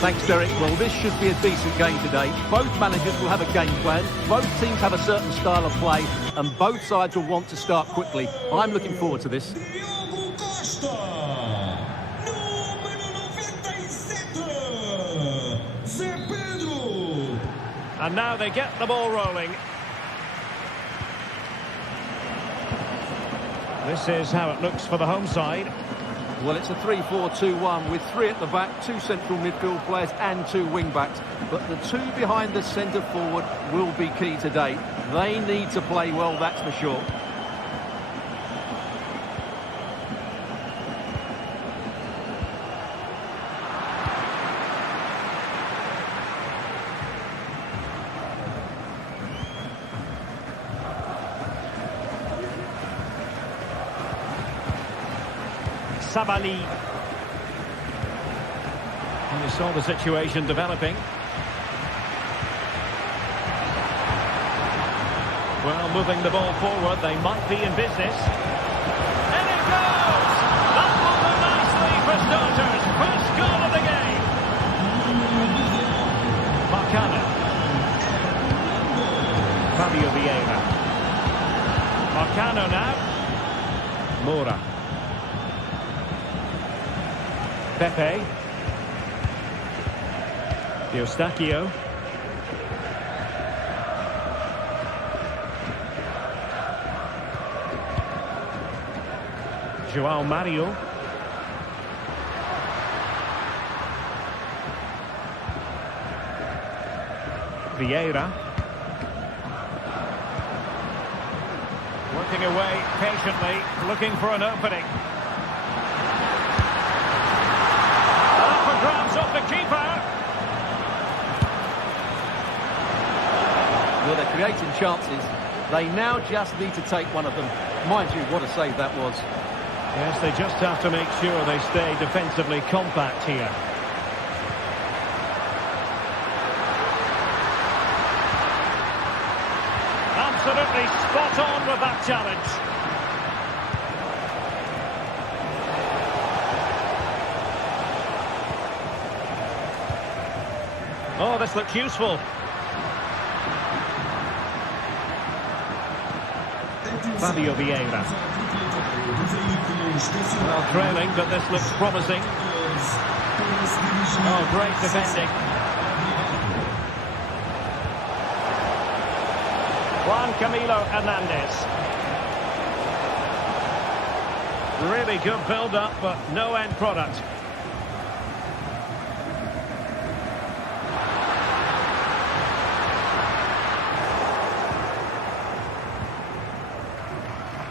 Thanks, Derek. Well, this should be a decent game today. Both managers will have a game plan. Both teams have a certain style of play, and both sides will want to start quickly. I'm looking forward to this. And now they get the ball rolling. This is how it looks for the home side. Well, it's a 3-4-2-1 with 3 at the back, 2 central midfield players and 2 wing-backs. But the 2 behind the centre forward will be key today. They need to play well, that's for sure. Sabali. And we saw the situation developing. Well, moving the ball forward, they might be in business. And it goes! That will do nicely for starters. First goal of the game. Marcano. Fabio Vieira. Marcano now. Moura. Pepe. Eustachio. João Mario. Vieira. Working away patiently, looking for an opening. Grabs off the keeper. Well, they're creating chances. They now just need to take one of them. Mind you, what a save that was. Yes, they just have to make sure they stay defensively compact here. Absolutely spot on with that challenge. Oh, this looks useful. Fabio Vieira. Well, trailing, but this looks promising. Oh, great defending. Juan Camilo Hernandez. Really good build-up, but no end product.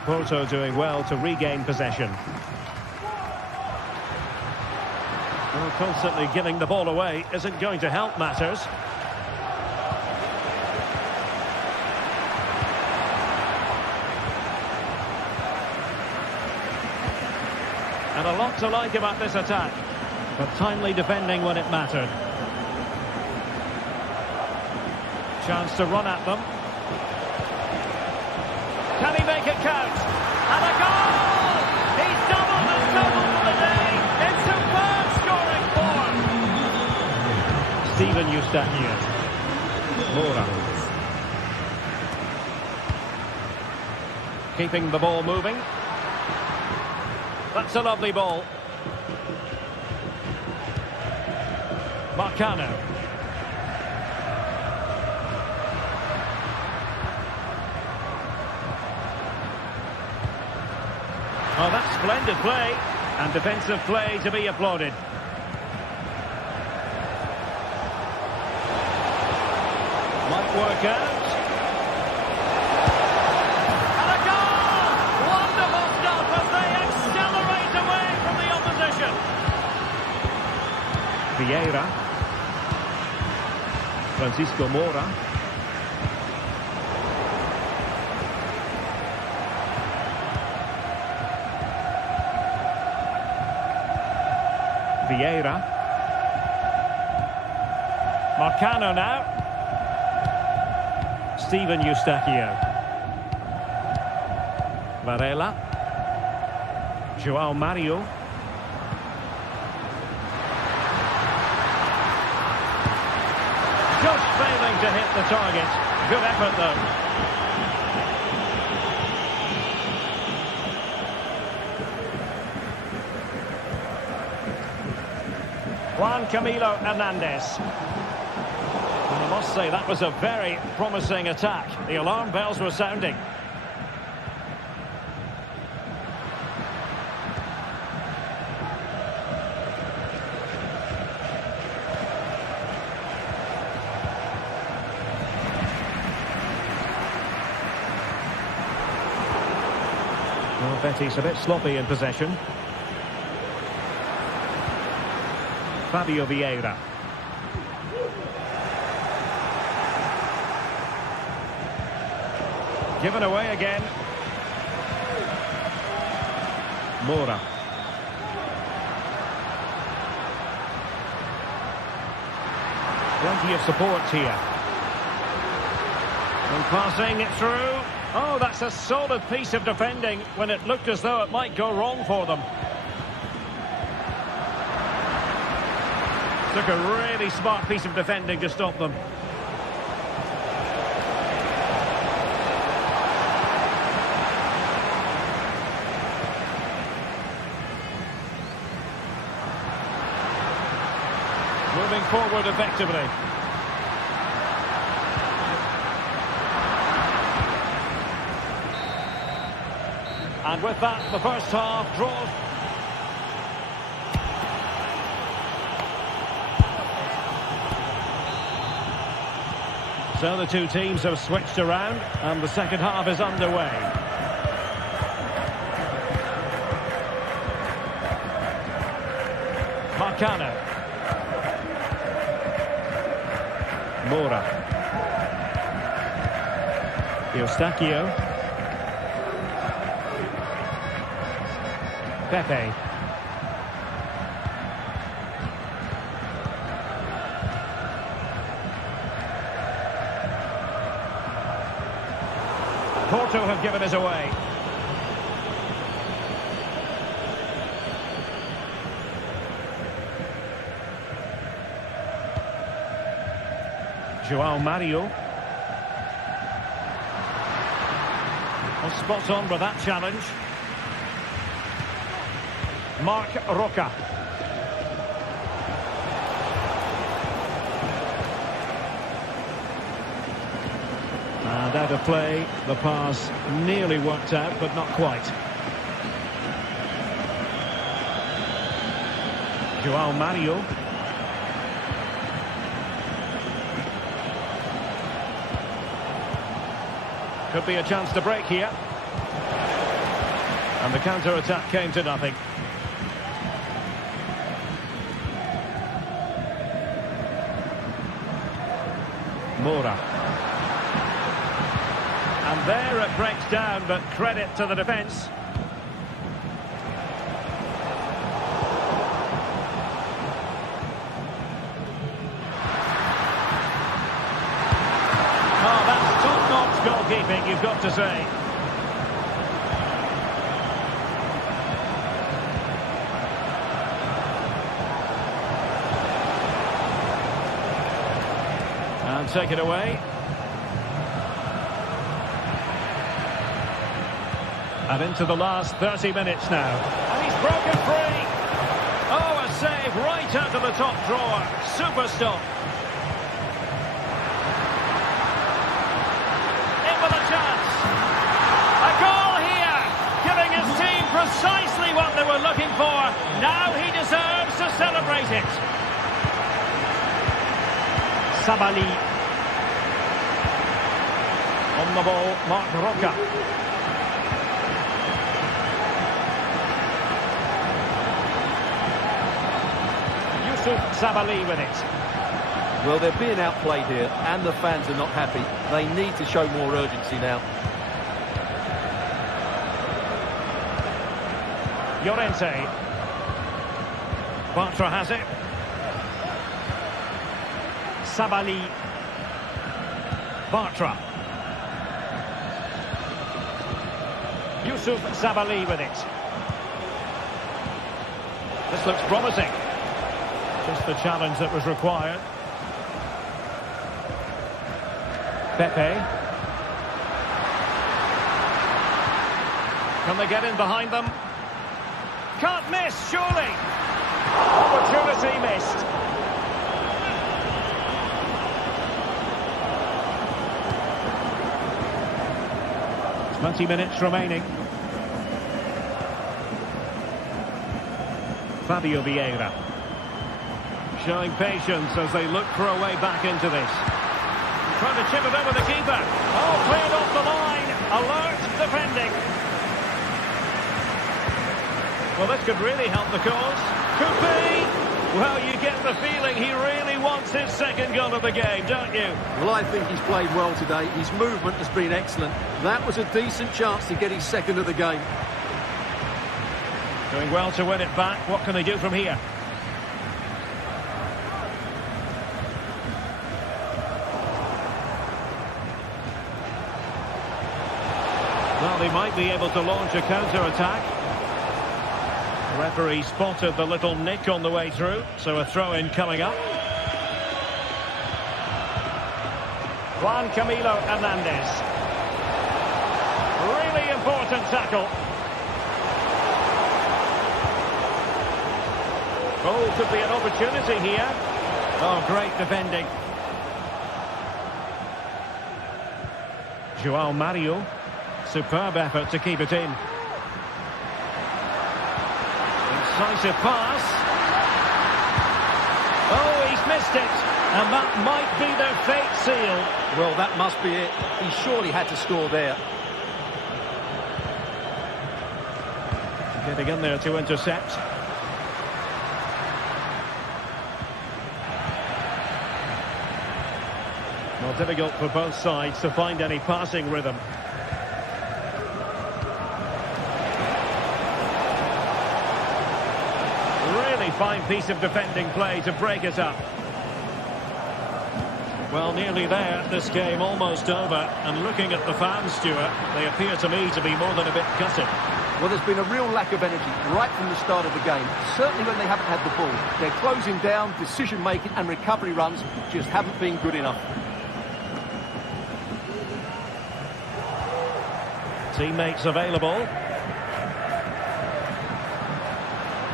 Porto doing well to regain possession. Well, constantly giving the ball away isn't going to help matters. And a lot to like about this attack, but timely defending when it mattered. Chance to run at them. Can he make it count? And a goal! He's doubled and doubled for the day. It's superb scoring form. Steven Eustachio. Moura. Keeping the ball moving. That's a lovely ball. Marcano. Oh, that's splendid play, and defensive play to be applauded. Might work out. And a Vieira. Francisco Mora. Vieira. Marcano now. Steven Eustachio. Varela. João Mario. Just failing to hit the target. Good effort though. Juan Camilo Hernandez. And I must say that was a very promising attack. The alarm bells were sounding. Well, Betis a bit sloppy in possession. Fabio Vieira. Given away again. Mora. Plenty of support here. And passing it through. Oh, that's a solid piece of defending when it looked as though it might go wrong for them. Took a really smart piece of defending to stop them. Moving forward effectively. And with that, the first half draws. So the two teams have switched around, and the second half is underway. Marcano. Mora. Eustachio. Pepe. Porto have given us away. João Mario. Well, spot on with that challenge. Marc Roca. And out of play, the pass nearly worked out, but not quite. João Mario. Could be a chance to break here. And the counter-attack came to nothing. Mora. And there it breaks down, but credit to the defence. Oh, that's top-notch goalkeeping, you've got to say. And take it away. And into the last 30 minutes now. And he's broken free. Oh, a save right out of the top drawer. Super stop. In with a chance. A goal here. Giving his team precisely what they were looking for. Now he deserves to celebrate it. Sabali. On the ball, Marc Roca. Yusuf Sabali with it. Well, they're being outplayed here, and the fans are not happy. They need to show more urgency now. Llorente. Bartra has it. Sabali. Bartra. Yusuf Sabali with it. This looks promising. Just the challenge that was required. Pepe. Can they get in behind them? Can't miss, surely. Opportunity missed. It's 20 minutes remaining. Fabio Vieira. Showing patience as they look for a way back into this. Trying to chip it over the keeper. Oh, cleared off the line. Alert defending. Well, this could really help the cause. Could be. Well, you get the feeling he really wants his second goal of the game, don't you? Well, I think he's played well today. His movement has been excellent. That was a decent chance to get his second of the game. Doing well to win it back. What can they do from here? Well, they might be able to launch a counter-attack. The referee spotted the little nick on the way through, so a throw-in coming up. Juan Camilo Hernandez. Really important tackle. Oh, could be an opportunity here. Oh, great defending. João Mario. Superb effort to keep it in. Incisive pass. Oh, he's missed it. And that might be their fate sealed. Well, that must be it. He surely had to score there. Getting in there to intercept. Well, difficult for both sides to find any passing rhythm. Really fine piece of defending play to break it up. Well, nearly there. This game almost over. And looking at the fans, Stuart, they appear to me to be more than a bit gutted. Well, there's been a real lack of energy right from the start of the game. Certainly when they haven't had the ball. They're closing down, decision-making and recovery runs just haven't been good enough. Teammates available.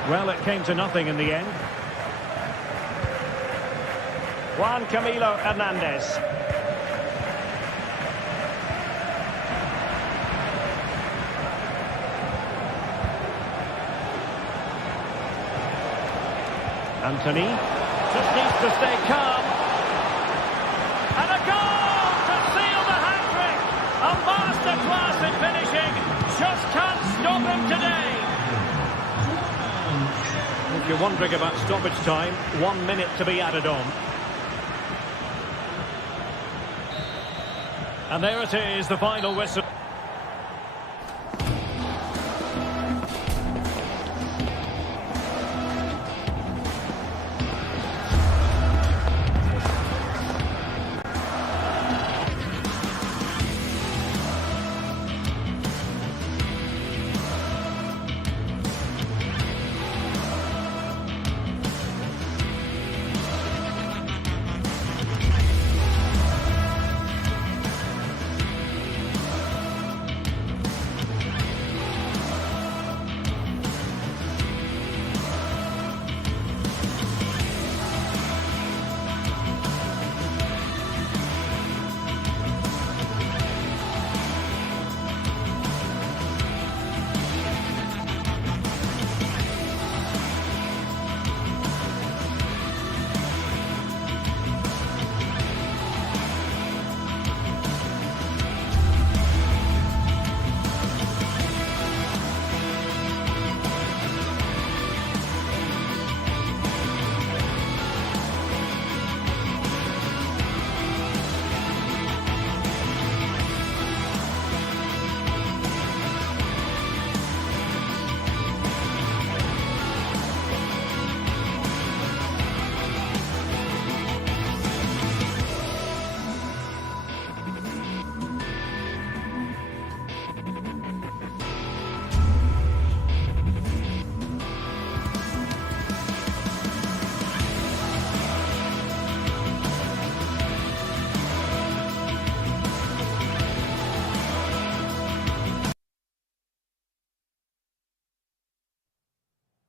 Well, it came to nothing in the end. Juan Camilo Hernandez. Anthony just needs to stay calm. And a goal to seal the hat-trick. A masterclass in finishing. Just can't stop him today. If you're wondering about stoppage time, 1 minute to be added on. And there it is, the final whistle.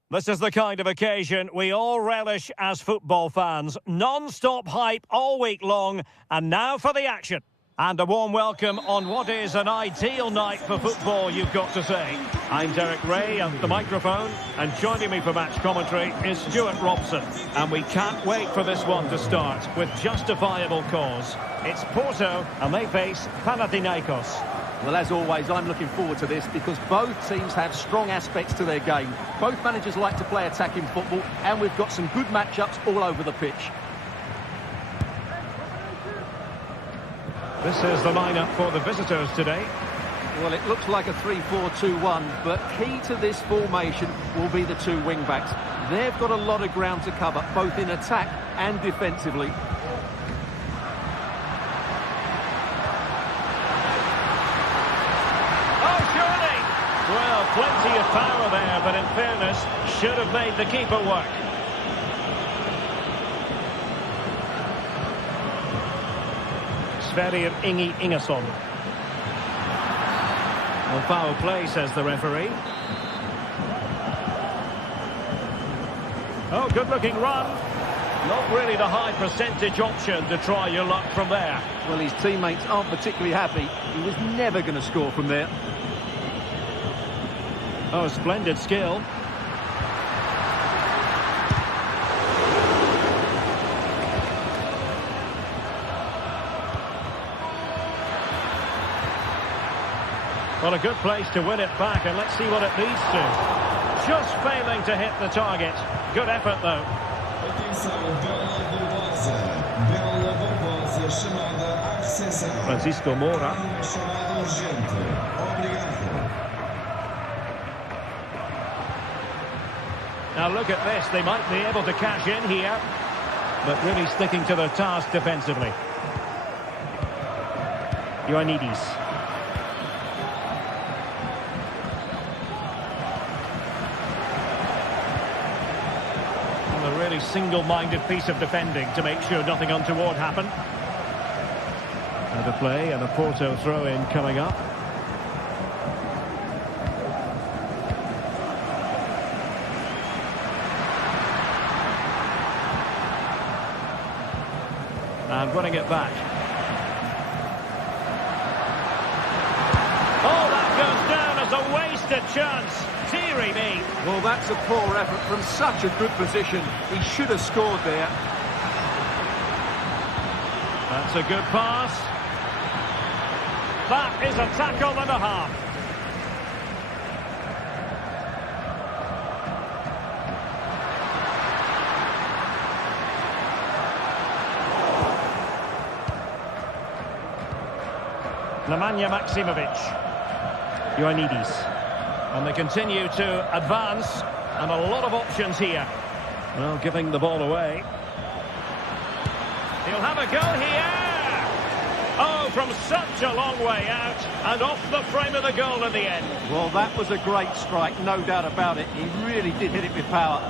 This is the kind of occasion we all relish as football fans. Non-stop hype all week long, and now for the action. And a warm welcome on what is an ideal night for football, you've got to say. I'm Derek Ray at the microphone, and joining me for match commentary is Stuart Robson. And we can't wait for this one to start with justifiable cause. It's Porto, and they face Panathinaikos. Well, as always, I'm looking forward to this because both teams have strong aspects to their game. Both managers like to play attacking football, and we've got some good matchups all over the pitch. This is the lineup for the visitors today. Well, it looks like a 3-4-2-1, but key to this formation will be the two wing-backs. They've got a lot of ground to cover, both in attack and defensively. Well, plenty of power there, but in fairness, should have made the keeper work. Sverrir Ingi Ingesson. Well, foul play, says the referee. Oh, good-looking run. Not really the high percentage option to try your luck from there. Well, his teammates aren't particularly happy. He was never going to score from there. Oh, splendid skill. Well, a good place to win it back, and let's see what it leads to. Just failing to hit the target. Good effort, though. Francisco Moura. Now look at this, they might be able to cash in here, but really sticking to their task defensively. Ioannidis. And a really single-minded piece of defending to make sure nothing untoward happened. And a play and a Porto throw-in coming up. And running it back. Oh, that goes down as a wasted chance. Deary me. Well, that's a poor effort from such a good position. He should have scored there. That's a good pass. That is a tackle and a half. Nemanja Maksimovic. Ioannidis. And they continue to advance, and a lot of options here. Well, giving the ball away. He'll have a go here! Oh, from such a long way out, and off the frame of the goal in the end. Well, that was a great strike, no doubt about it. He really did hit it with power.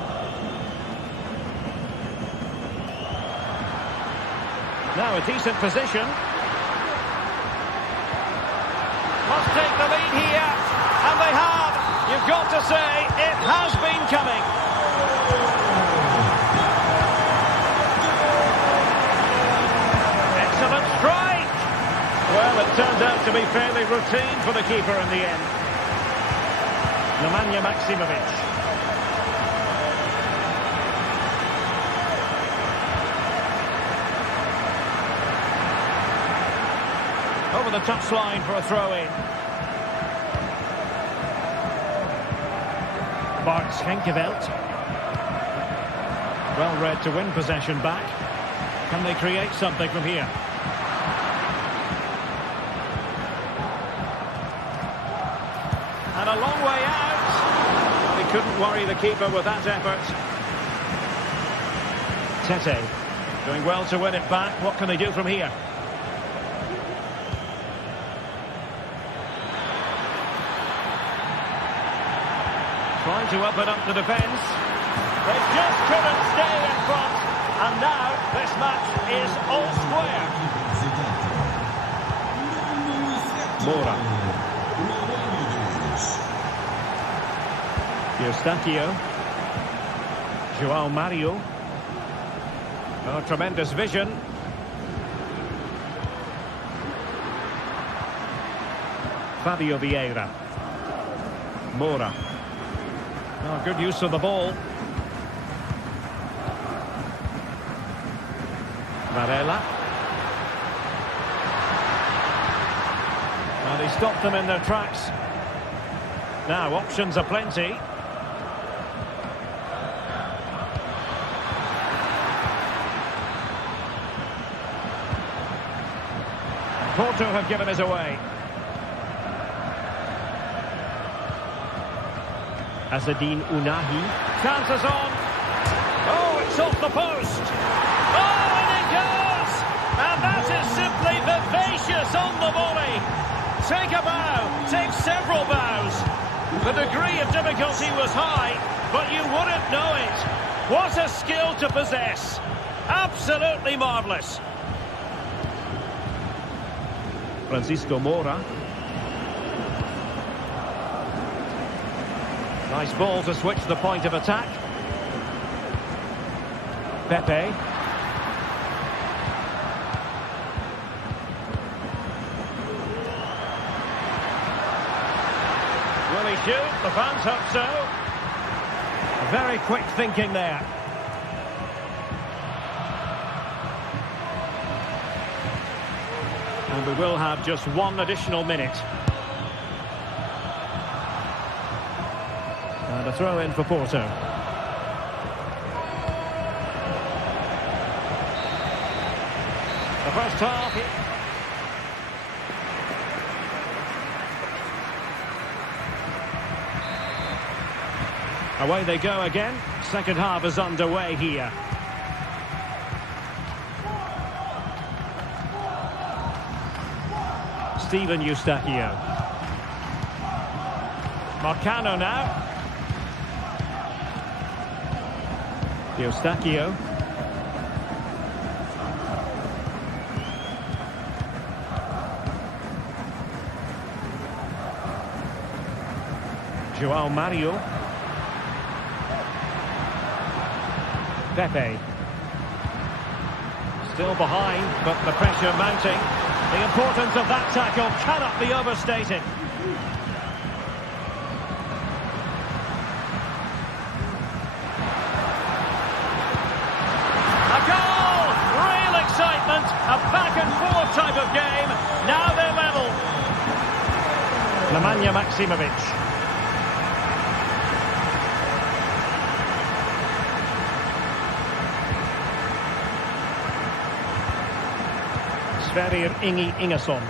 Now a decent position. Must take the lead here, and they have. You've got to say, it has been coming. Excellent strike. Well, it turned out to be fairly routine for the keeper in the end. Nemanja Maksimovic. Over the touchline for a throw-in. Bart Schenkeveld. Well read to win possession back. Can they create something from here? And a long way out. They couldn't worry the keeper with that effort. Tete doing well to win it back. What can they do from here? Trying to open up the defence. They just couldn't stay in front. And now this match is all square. Moura. Eustachio. João Mario. Oh, tremendous vision. Fabio Vieira. Moura. Oh, good use of the ball. Varela. And he stopped them in their tracks. Now, options are plenty. Porto have given us away. Azzedine Ounahi. Chances on. Oh, it's off the post. Oh, and it goes! And that is simply vivacious on the volley. Take a bow. Take several bows. The degree of difficulty was high, but you wouldn't know it. What a skill to possess. Absolutely marvellous. Francisco Moura. Nice ball to switch the point of attack. Pepe. Will he shoot? The fans hope so. Very quick thinking there. And we will have just one additional minute. And a throw in for Porto. The first half. Away they go again. Second half is underway here. Steven Eustachio. Marcano now. Eustachio. João Mario. Pepe. Still behind, but the pressure mounting. The importance of that tackle cannot be overstated. A goal! Real excitement. A back-and-forth type of game. Now they're level. Nemanja Maksimovic. Sverrir Ingi Ingesson.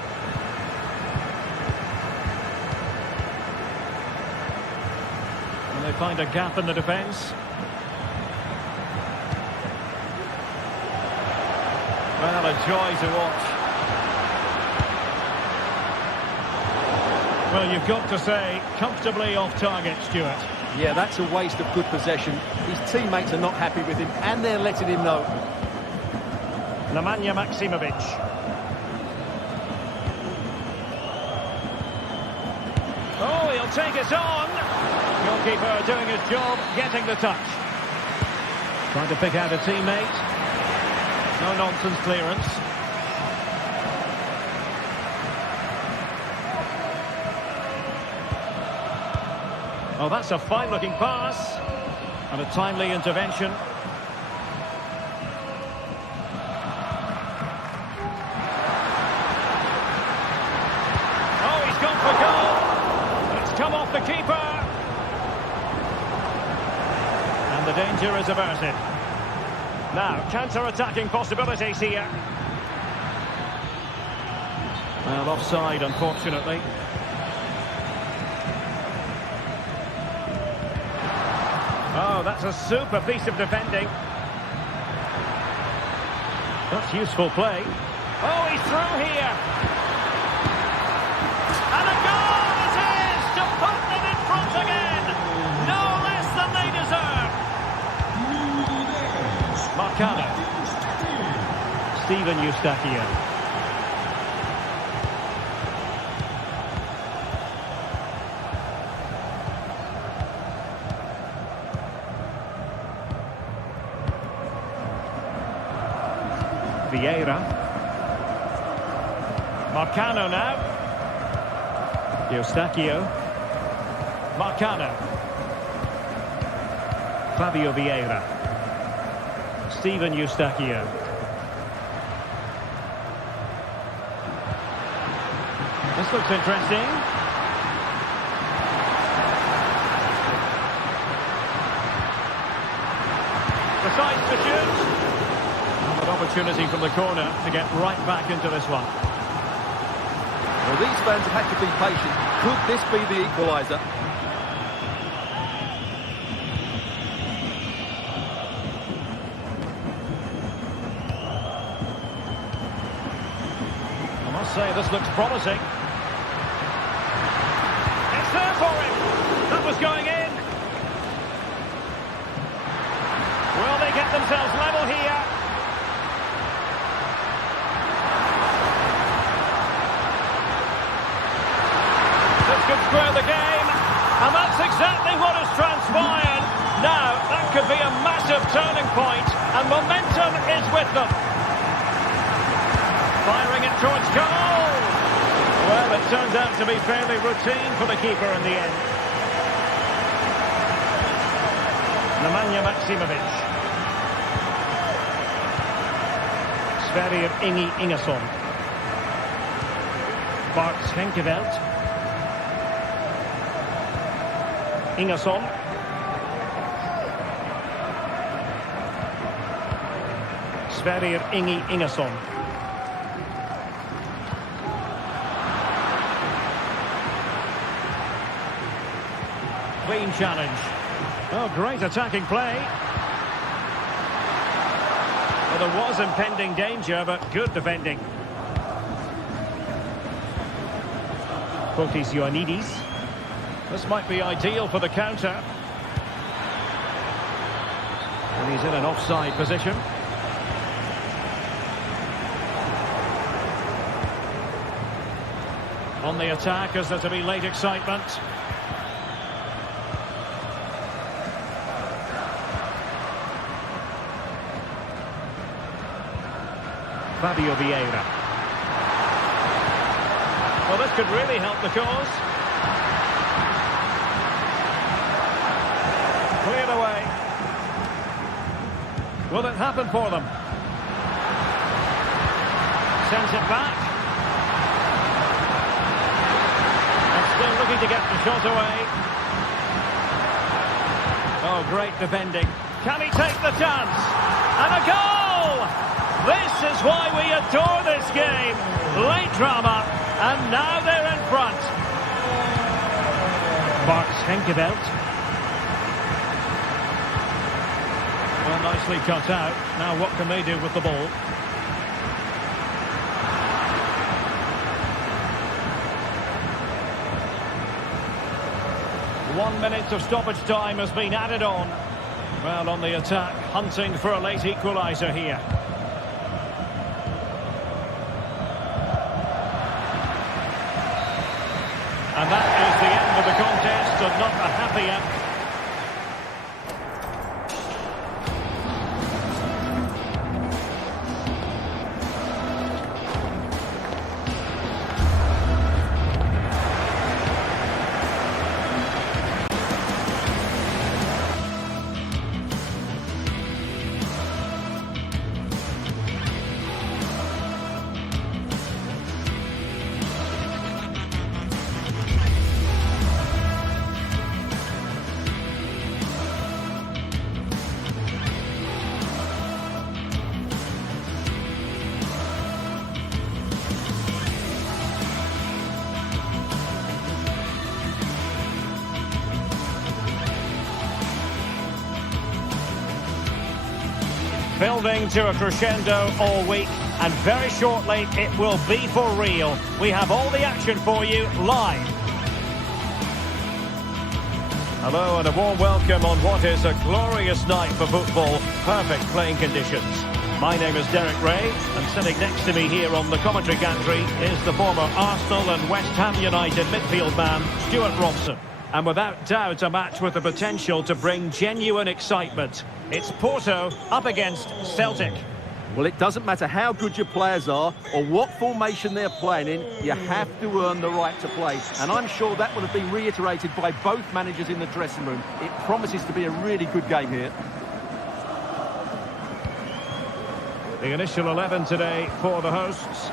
And they find a gap in the defence. Well, a joy to watch. Well, you've got to say, comfortably off target, Stuart. Yeah, that's a waste of good possession. His teammates are not happy with him, and they're letting him know. Nemanja Maksimovic. Oh, he'll take it on. Goalkeeper doing his job, getting the touch. Trying to pick out a teammate. No nonsense clearance. Oh, that's a fine-looking pass. And a timely intervention. Oh, he's gone for goal. It's come off the keeper. And the danger is averted. Now, counter-attacking possibilities here. Well, offside, unfortunately. Oh, that's a super piece of defending. That's useful play. Oh, he's through here. And a goal it is to put them in front again. No less than they deserve. Marcano. Steven Eustachio. Vieira. Marcano now. Eustachio. Marcano. Fabio Vieira. Steven Eustachio. This looks interesting. Decides to shoot. An opportunity from the corner to get right back into this one. Well, these fans have had to be patient. Could this be the equaliser? I must say, this looks promising. It's there for him. That was going in. Will they get themselves level here? This could square the game. And that's exactly what has transpired. Now, that could be a massive turning point, and momentum is with them. Firing it towards goal. Well, it turns out to be fairly routine for the keeper in the end. Nemanja Maksimovic. Sverrir Ingi Ingesson. Bart Henkeveld. Ingesson. Sverrir Ingi Ingesson. Clean challenge. Oh, great attacking play. Well, there was impending danger, but good defending. Fotis Ioannidis. This might be ideal for the counter. And he's in an offside position. On the attack, as there to be late excitement. Fabio Vieira. Well, this could really help the cause. Cleared away. Will it happen for them? Sends it back. And still looking to get the shot away. Oh, great defending. Can he take the chance? And a goal! This is why we adore this game. Late drama, and now they're in front. Bart Henkeveld. Well, nicely cut out. Now what can they do with the ball? One minute of stoppage time has been added on. Well, on the attack, hunting for a late equaliser here. And that is the end of the contest, and not a happy end. Building to a crescendo all week, and very shortly it will be for real. We have all the action for you live. Hello and a warm welcome on what is a glorious night for football. Perfect playing conditions. My name is Derek Ray, and sitting next to me here on the commentary gantry is the former Arsenal and West Ham United midfield man, Stuart Robson. And without doubt, a match with the potential to bring genuine excitement. It's Porto up against Celtic. Well, it doesn't matter how good your players are or what formation they're playing in, you have to earn the right to play. And I'm sure that would have been reiterated by both managers in the dressing room. It promises to be a really good game here. The initial 11 today for the hosts.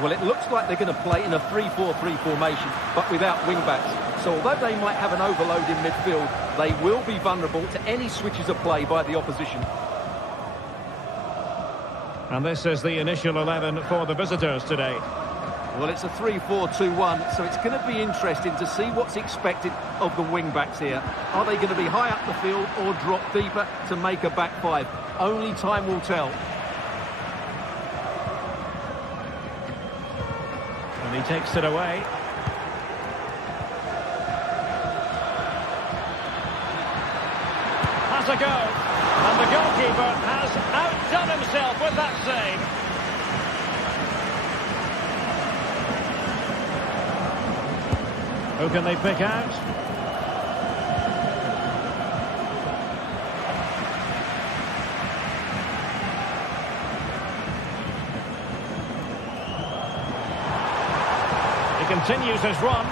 Well, it looks like they're going to play in a 3-4-3 formation, but without wing-backs. So although they might have an overload in midfield, they will be vulnerable to any switches of play by the opposition. And this is the initial 11 for the visitors today. Well, it's a 3-4-2-1, so it's going to be interesting to see what's expected of the wing-backs here. Are they going to be high up the field or drop deeper to make a back five? Only time will tell. And he takes it away. Has a go. And the goalkeeper has outdone himself with that save. Who can they pick out? He continues his run.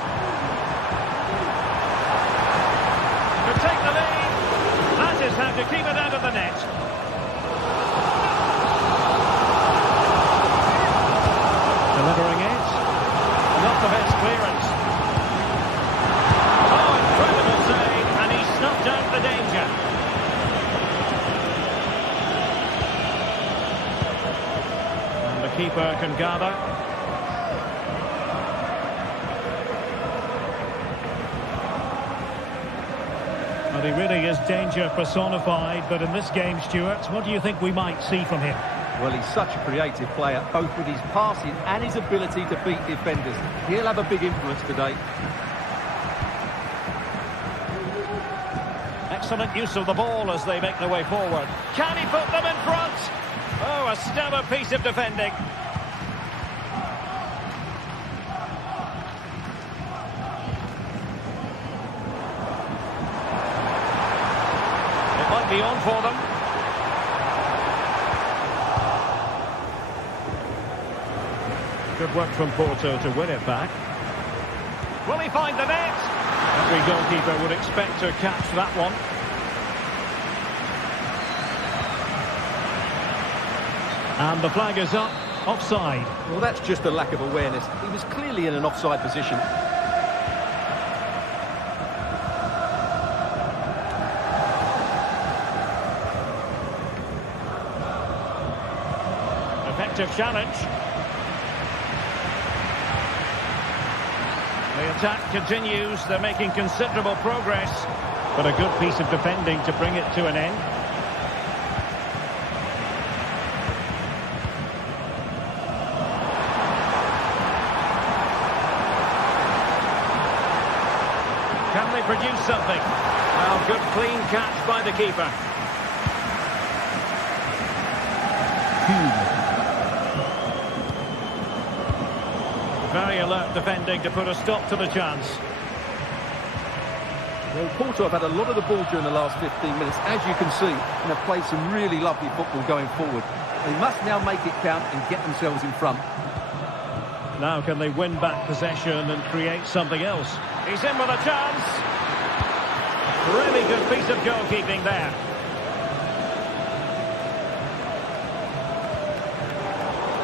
To take the lead. That is how to keep it out of the net. Delivering it. Not the best clearance. Oh, incredible save, and he snuffed out the danger. And the keeper can gather. But he really is danger personified, but in this game, Stuart, what do you think we might see from him? Well, he's such a creative player, both with his passing and his ability to beat defenders. He'll have a big influence today. Excellent use of the ball as they make their way forward. Can he put them in front? Oh, a stellar piece of defending. It might be on for them. Good work from Porto to win it back. Will he find the net? Every goalkeeper would expect to catch that one. And the flag is up, offside. Well, that's just a lack of awareness. He was clearly in an offside position. Effective challenge. The attack continues. They're making considerable progress, but a good piece of defending to bring it to an end. Can they produce something? Well, good clean catch by the keeper. Very alert defending to put a stop to the chance. Well, Porto have had a lot of the ball during the last 15 minutes, as you can see, and have played some really lovely football going forward. They must now make it count and get themselves in front. Now can they win back possession and create something else? He's in with a chance. Really good piece of goalkeeping there.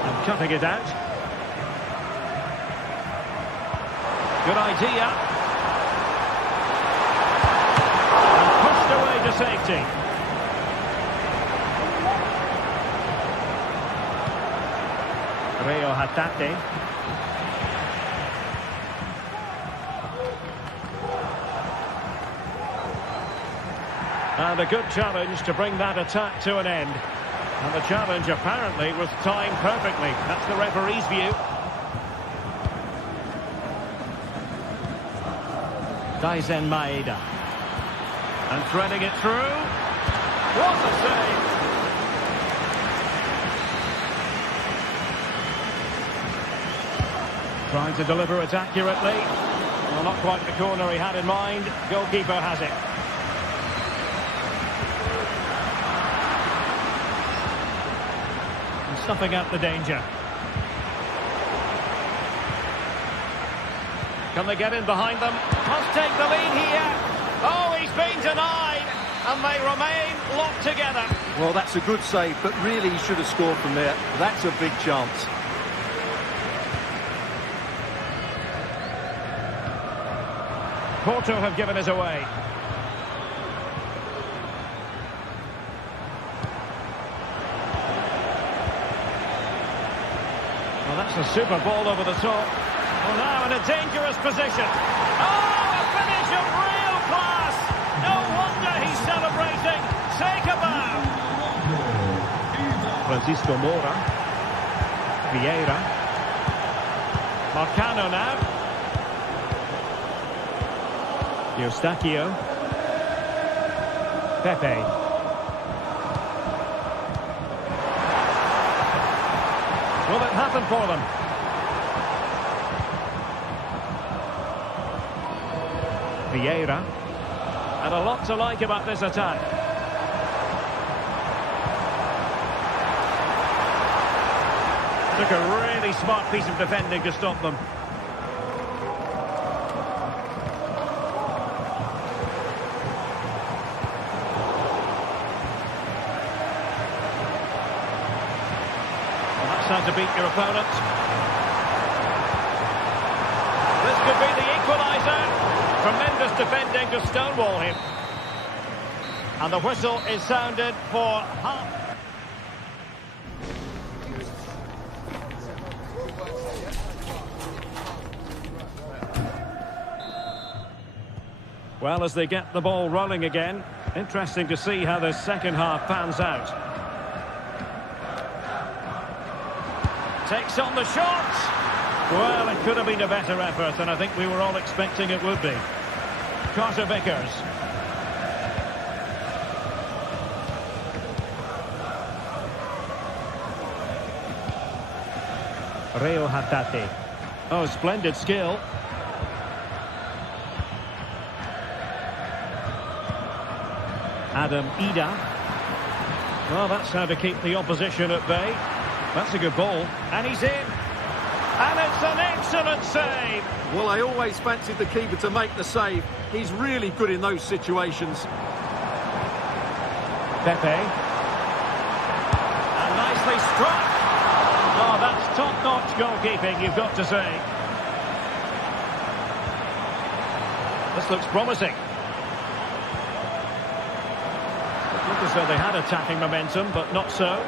And cutting it out. Good idea. And pushed away to safety. Real Hatate. And a good challenge to bring that attack to an end. And the challenge apparently was timed perfectly. That's the referee's view. Daisen Maeda. And threading it through. What a save! Trying to deliver it accurately. Well, not quite the corner he had in mind. Goalkeeper has it. snuffing out the danger. Can they get in behind them? Must take the lead here. Oh, he's been denied, and they remain locked together. Well, that's a good save, but really he should have scored from there. That's a big chance. Porto have given it away. Well, that's a super ball over the top. Well, now in a dangerous position. Oh, a finish of real class. No wonder he's celebrating. Take a bow. Francisco Moura. Vieira. Marcano now. Eustachio. Pepe. Will it happen for them? Vieira. And a lot to like about this attack. Took a really smart piece of defending to stop them. How to beat your opponent. This could be the equaliser. Tremendous defending to stonewall him. And the whistle is sounded for half. Well, as they get the ball rolling again, interesting to see how this second half pans out. Takes on the shot. Well, it could have been a better effort, and I think we were all expecting it would be. Carter Vickers. Reo Hatate. Oh, splendid skill. Adam Ida. Well, that's how to keep the opposition at bay. That's a good ball, and he's in. And it's an excellent save. Well, I always fancied the keeper to make the save. He's really good in those situations. Pepe. And nicely struck. Oh, that's top-notch goalkeeping, you've got to say. This looks promising. It looked as though they had attacking momentum, but not so.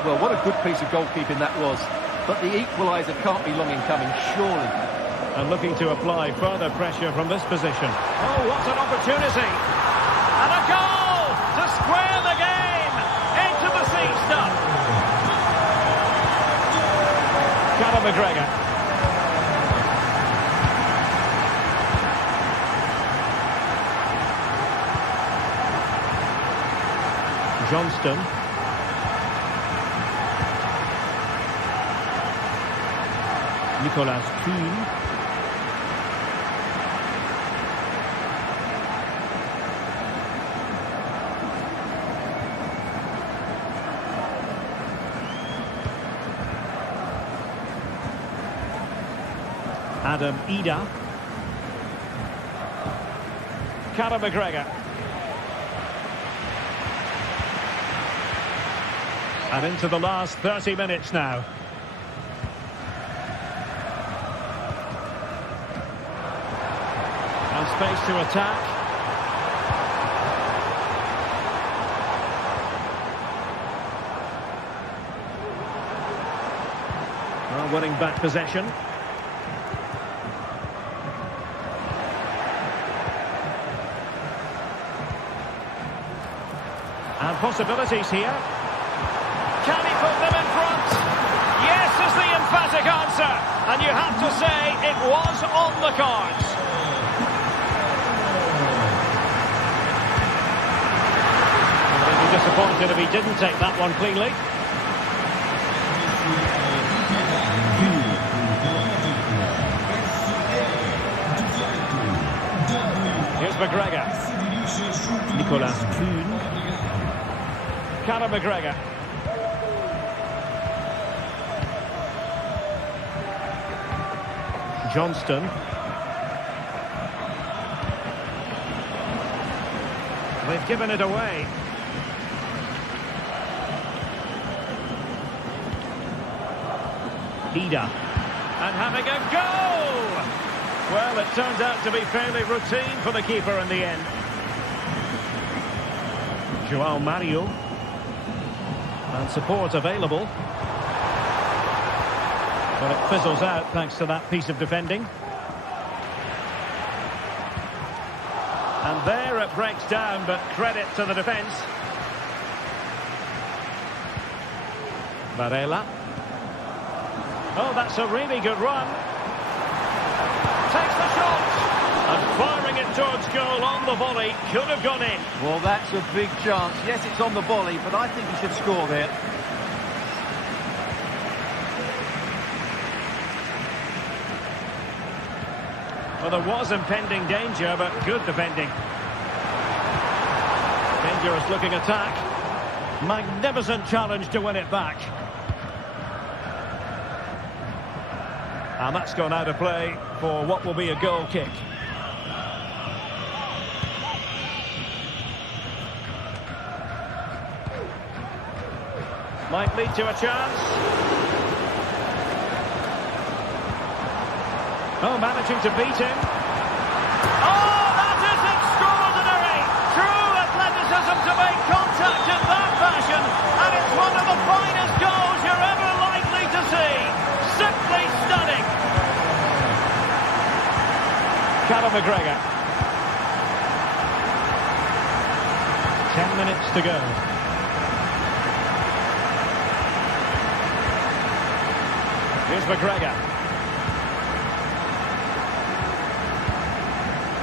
Well, what a good piece of goalkeeping that was. But the equaliser can't be long in coming, surely. And looking to apply further pressure from this position. Oh, what an opportunity. And a goal to square the game. Into the sea stuff. Callum McGregor. Johnston. Nicolas Kuhn. Adam Ida. Callum McGregor. And into the last 30 minutes now. And space to attack. Well, winning back possession. And possibilities here. Can he put them in front? Yes is the emphatic answer. And you have to say it was on the cards. He'd be disappointed if he didn't take that one cleanly. Here's McGregor. Nicolas Kuhn. Callum McGregor. Johnston. They've given it away. Ida. And having a goal! Well, it turns out to be fairly routine for the keeper in the end. Joao Mario. And support available. But it fizzles out thanks to that piece of defending. And there it breaks down, but credit to the defence. Varela. Oh, that's a really good run. Takes the shot. And firing it towards goal on the volley. Could have gone in. Well, that's a big chance. Yes, it's on the volley, but I think he should score there. Well, there was impending danger, but good defending. Dangerous looking attack. Magnificent challenge to win it back. And that's gone out of play for what will be a goal kick. Might lead to a chance. Oh, managing to beat him. Oh, that is extraordinary! True athleticism to make contact in that fashion, and it's one of the finest goals you're ever likely to see. Simply stunning. Callum McGregor. 10 minutes to go. Here's McGregor.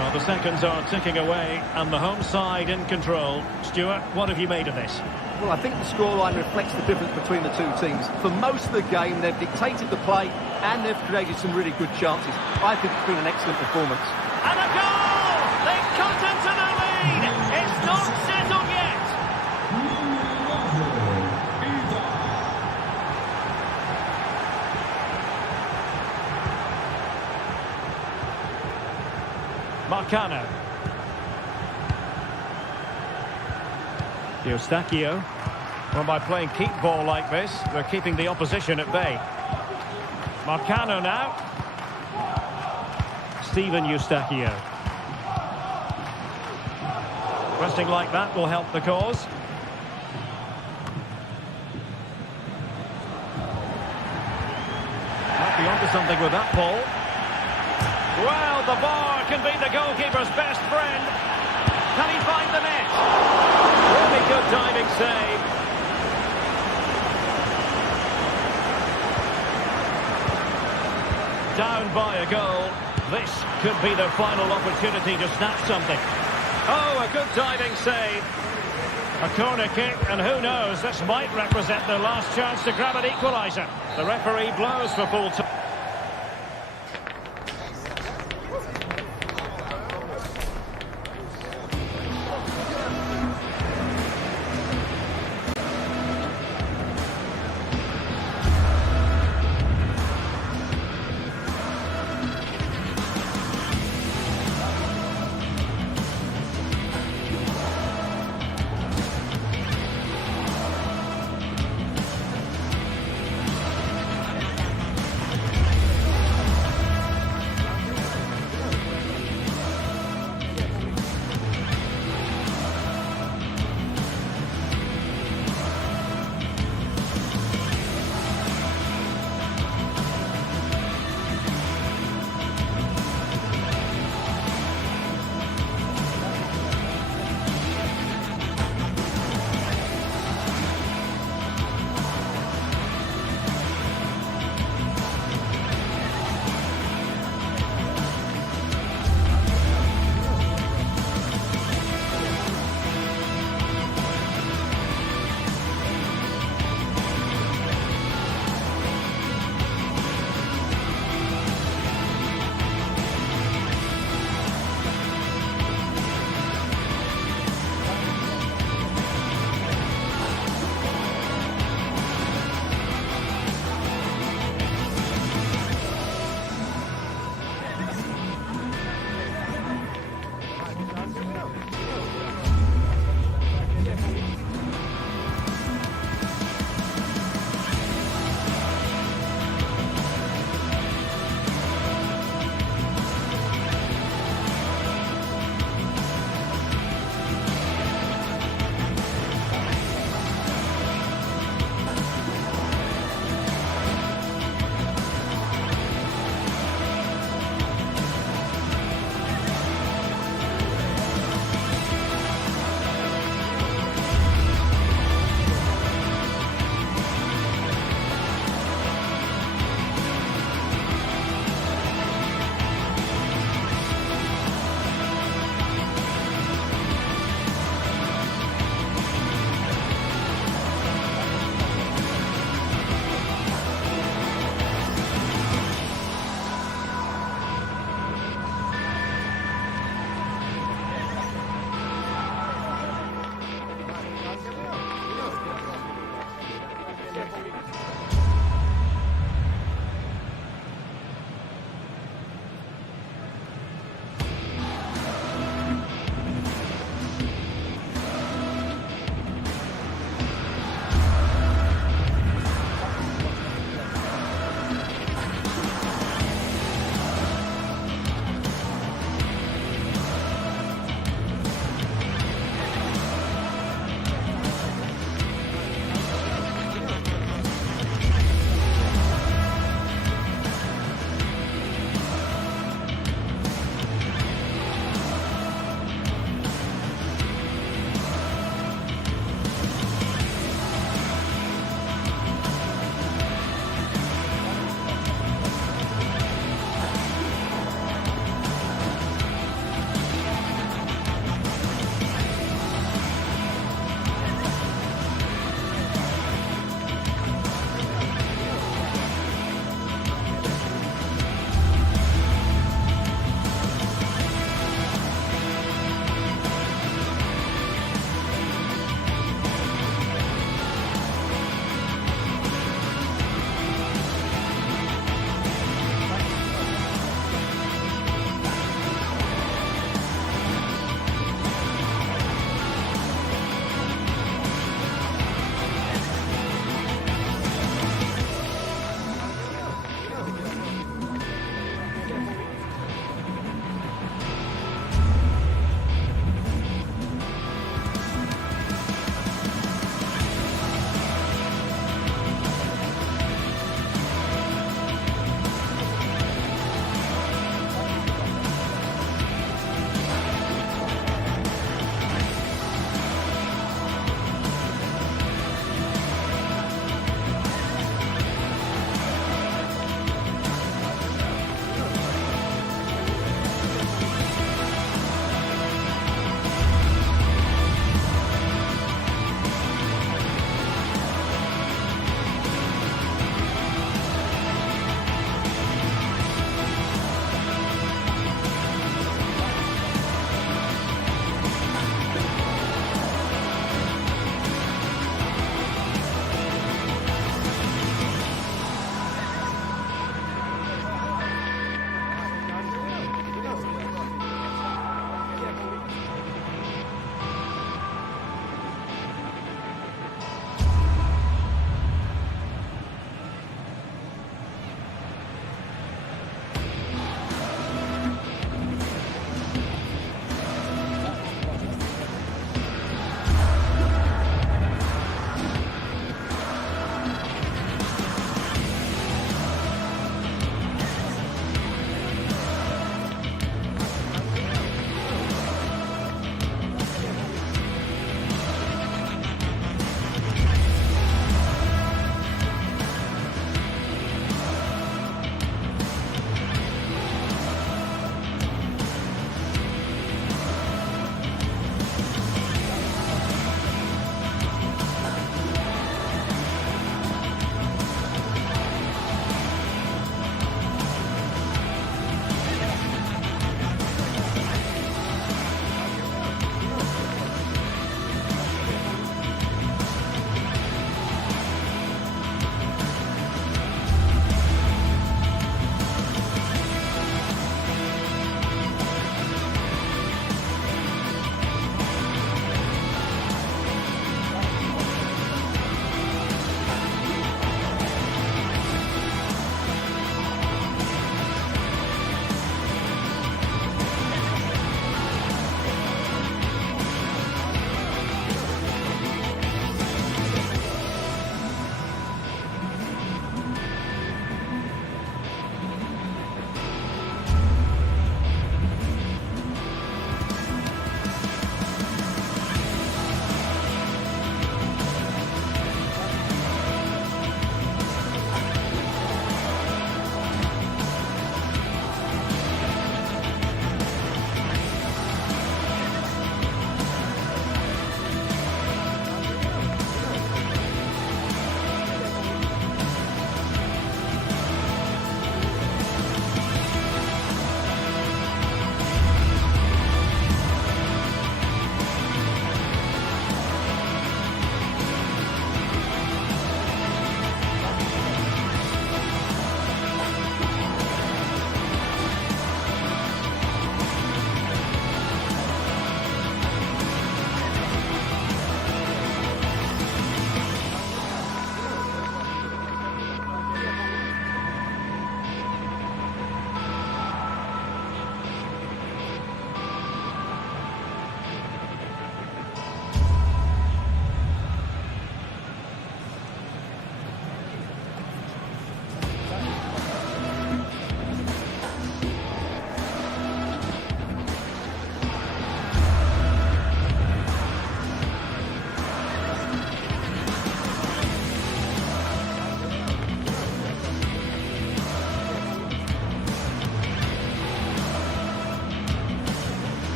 Well, the seconds are ticking away, and the home side in control. Stuart, what have you made of this? Well, I think the scoreline reflects the difference between the two teams. For most of the game, they've dictated the play, and they've created some really good chances. I think it's been an excellent performance. And a goal! They've cut into the lead! It's not settled yet! Marcano. Eustachio. Well, by playing keep ball like this, they're keeping the opposition at bay. Marcano now. Steven Eustachio. Resting like that will help the cause. Might be onto something with that ball. Well, the bar can be the goalkeeper's best friend. Can he find the net? Really good diving save. Down by a goal. This could be the final opportunity to snatch something. Oh, a good diving save. A corner kick, and who knows, this might represent their last chance to grab an equaliser. The referee blows for full time.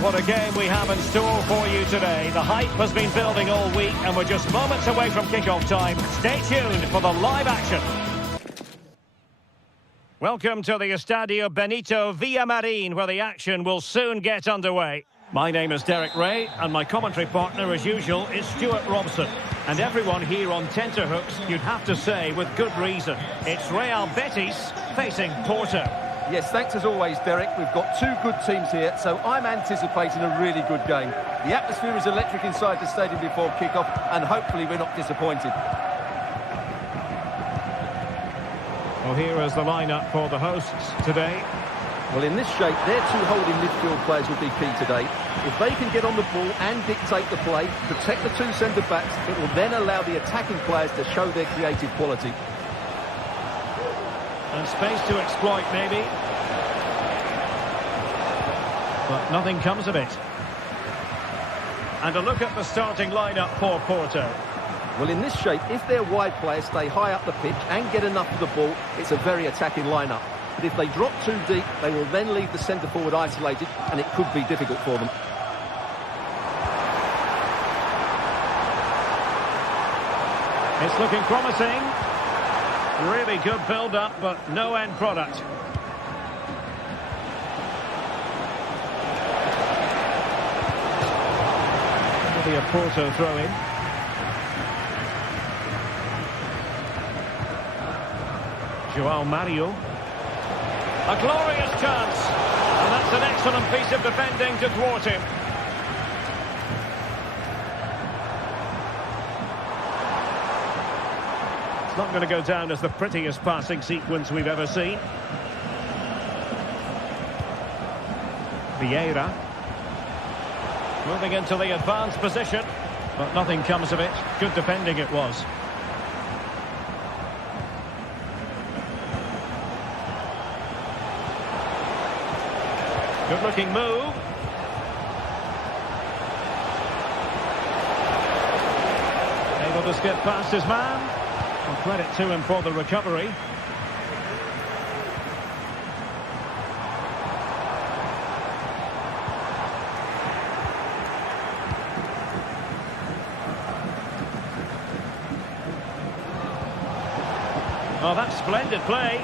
Well, what a game we have in store for you today. The hype has been building all week, and we're just moments away from kickoff time. Stay tuned for the live action. Welcome to the Estadio Benito Villamarín, where the action will soon get underway. My name is Derek Ray, and my commentary partner, as usual, is Stuart Robson. And everyone here on tenterhooks, you'd have to say, with good reason. It's Real Betis facing Porto. Yes, thanks as always, Derek. We've got two good teams here, so I'm anticipating a really good game. The atmosphere is electric inside the stadium before kick-off, and hopefully we're not disappointed. Well, here is the lineup for the hosts today. Well, in this shape, their two holding midfield players will be key today. If they can get on the ball and dictate the play, protect the two centre-backs, it will then allow the attacking players to show their creative quality. And space to exploit, maybe. But nothing comes of it. And a look at the starting lineup for Porto. Well, in this shape, if their wide players stay high up the pitch and get enough of the ball, it's a very attacking lineup. But if they drop too deep, they will then leave the centre-forward isolated, and it could be difficult for them. It's looking promising. Really good build-up, but no end product. It'll be a Porto throw-in. João Mario. A glorious chance. And that's an excellent piece of defending to thwart him. It's not going to go down as the prettiest passing sequence we've ever seen. Vieira. Moving into the advanced position. But nothing comes of it. Good defending it was. Good-looking move. Able to skip past his man. Well, credit to him for the recovery. Oh, that's splendid play.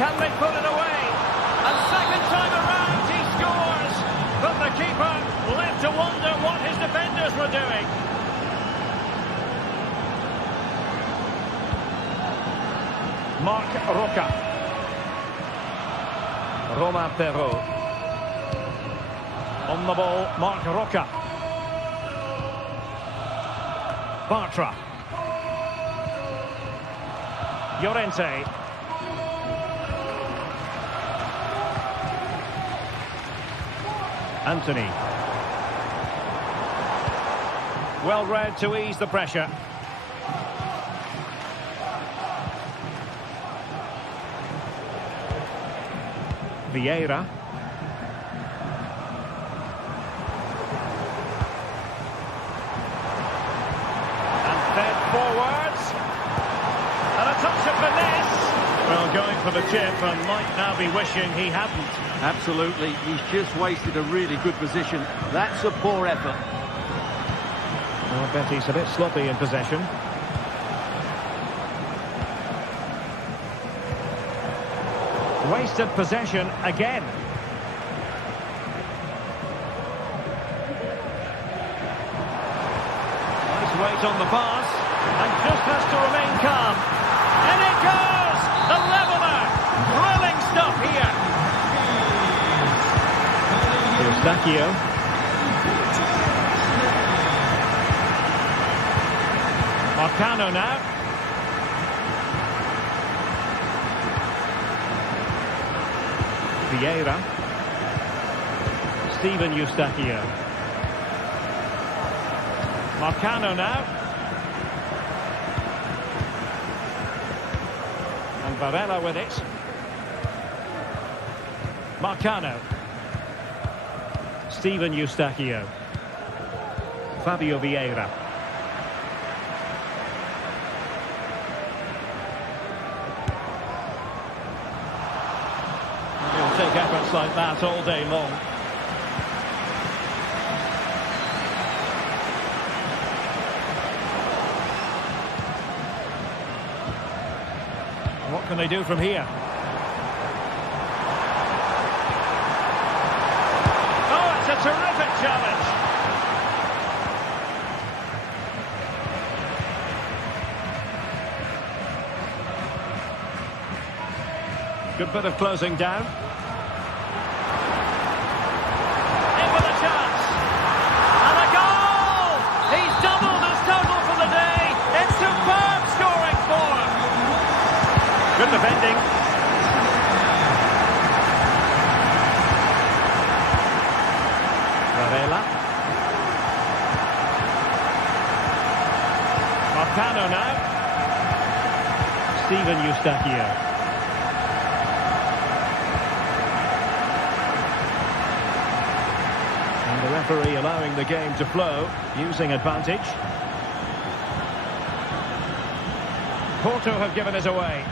Can they put it away? And second time around he scores. But the keeper left to wonder what his defenders were doing. Marc Roca. Romain Perrault. On the ball, Marc Roca. Bartra. Llorente. Anthony. Well read to ease the pressure. Vieira. And fed forwards. And a touch of finesse. Well, going for the chip and might now be wishing he hadn't. Absolutely, he's just wasted a really good position. That's a poor effort. Well, Betis a bit sloppy in possession. Wasted possession again. Nice weight on the pass. And just has to remain calm. And it goes! The leveller! Thrilling stuff here. Eustachio. Marcano now. Vieira. Steven Eustachio. Marcano now. And Varela with it. Marcano. Steven Eustachio. Fabio Vieira. heroic efforts like that all day long. What can they do from here? Oh, it's a terrific challenge. Good bit of closing down. In with a chance. And a goal! He's doubled his total for the day. It's superb scoring for him. Good defending. Varela. Marcano now. Steven Eustachio. And the referee allowing the game to flow, using advantage. Porto have given it away.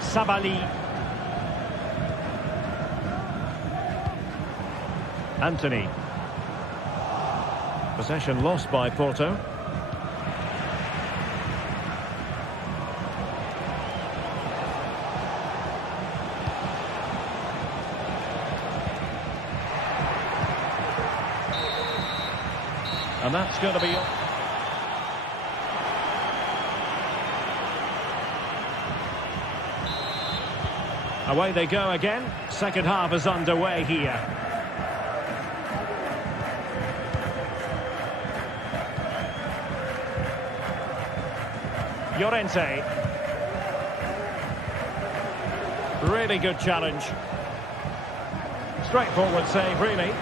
Sabali. Anthony. Possession lost by Porto. And that's going to be... Away they go again. Second half is underway here. Llorente. Really good challenge. Straightforward save, really.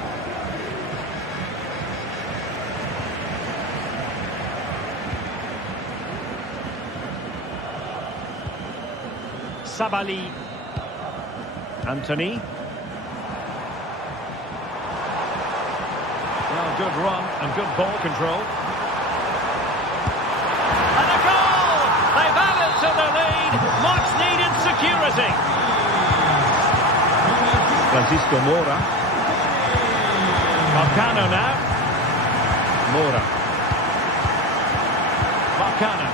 Sabali. Anthony. Well, good run and good ball control. And a goal! They've added to the lead. Much needed security. Francisco Moura. Marcano now. Moura. Marcano.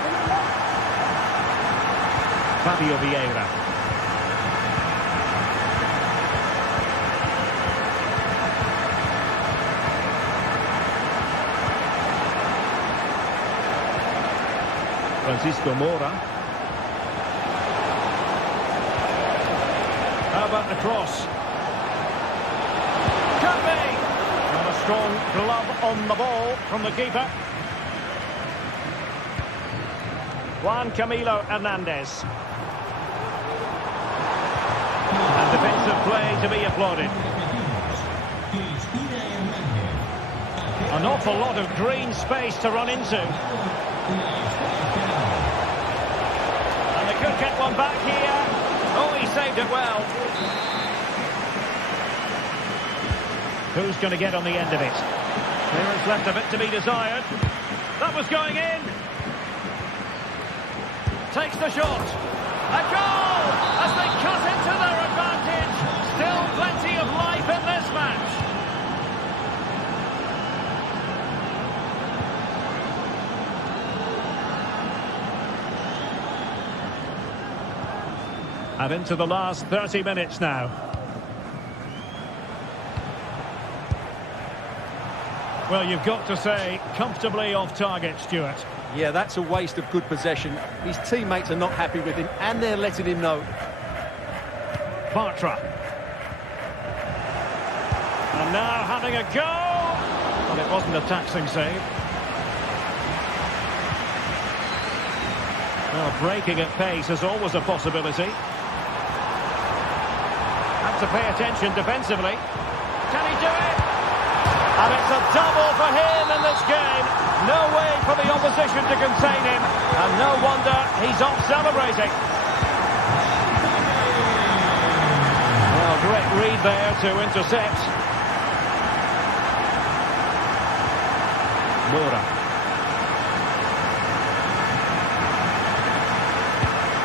Fabio Vieira. Francisco Moura. How about the cross? Could be! And a strong glove on the ball from the keeper. Juan Camilo Hernandez. And defensive play to be applauded. An awful lot of green space to run into. And they could get one back here. Oh, he saved it well. Who's going to get on the end of it? There is left a bit to be desired. That was going in. Takes the shot. A goal as they cut into their advantage. Still plenty of life in this match. And into the last 30 minutes now. Well, you've got to say, comfortably off target, Stuart. Yeah, that's a waste of good possession. His teammates are not happy with him, and they're letting him know. Bartra. And now having a go. Well, it wasn't a taxing save. Well, breaking at pace is always a possibility. Have to pay attention defensively. Can he do it? And it's a double for him in this game. No way for the opposition to contain him. And no wonder he's off celebrating. Well, great read there to intercept. Moura.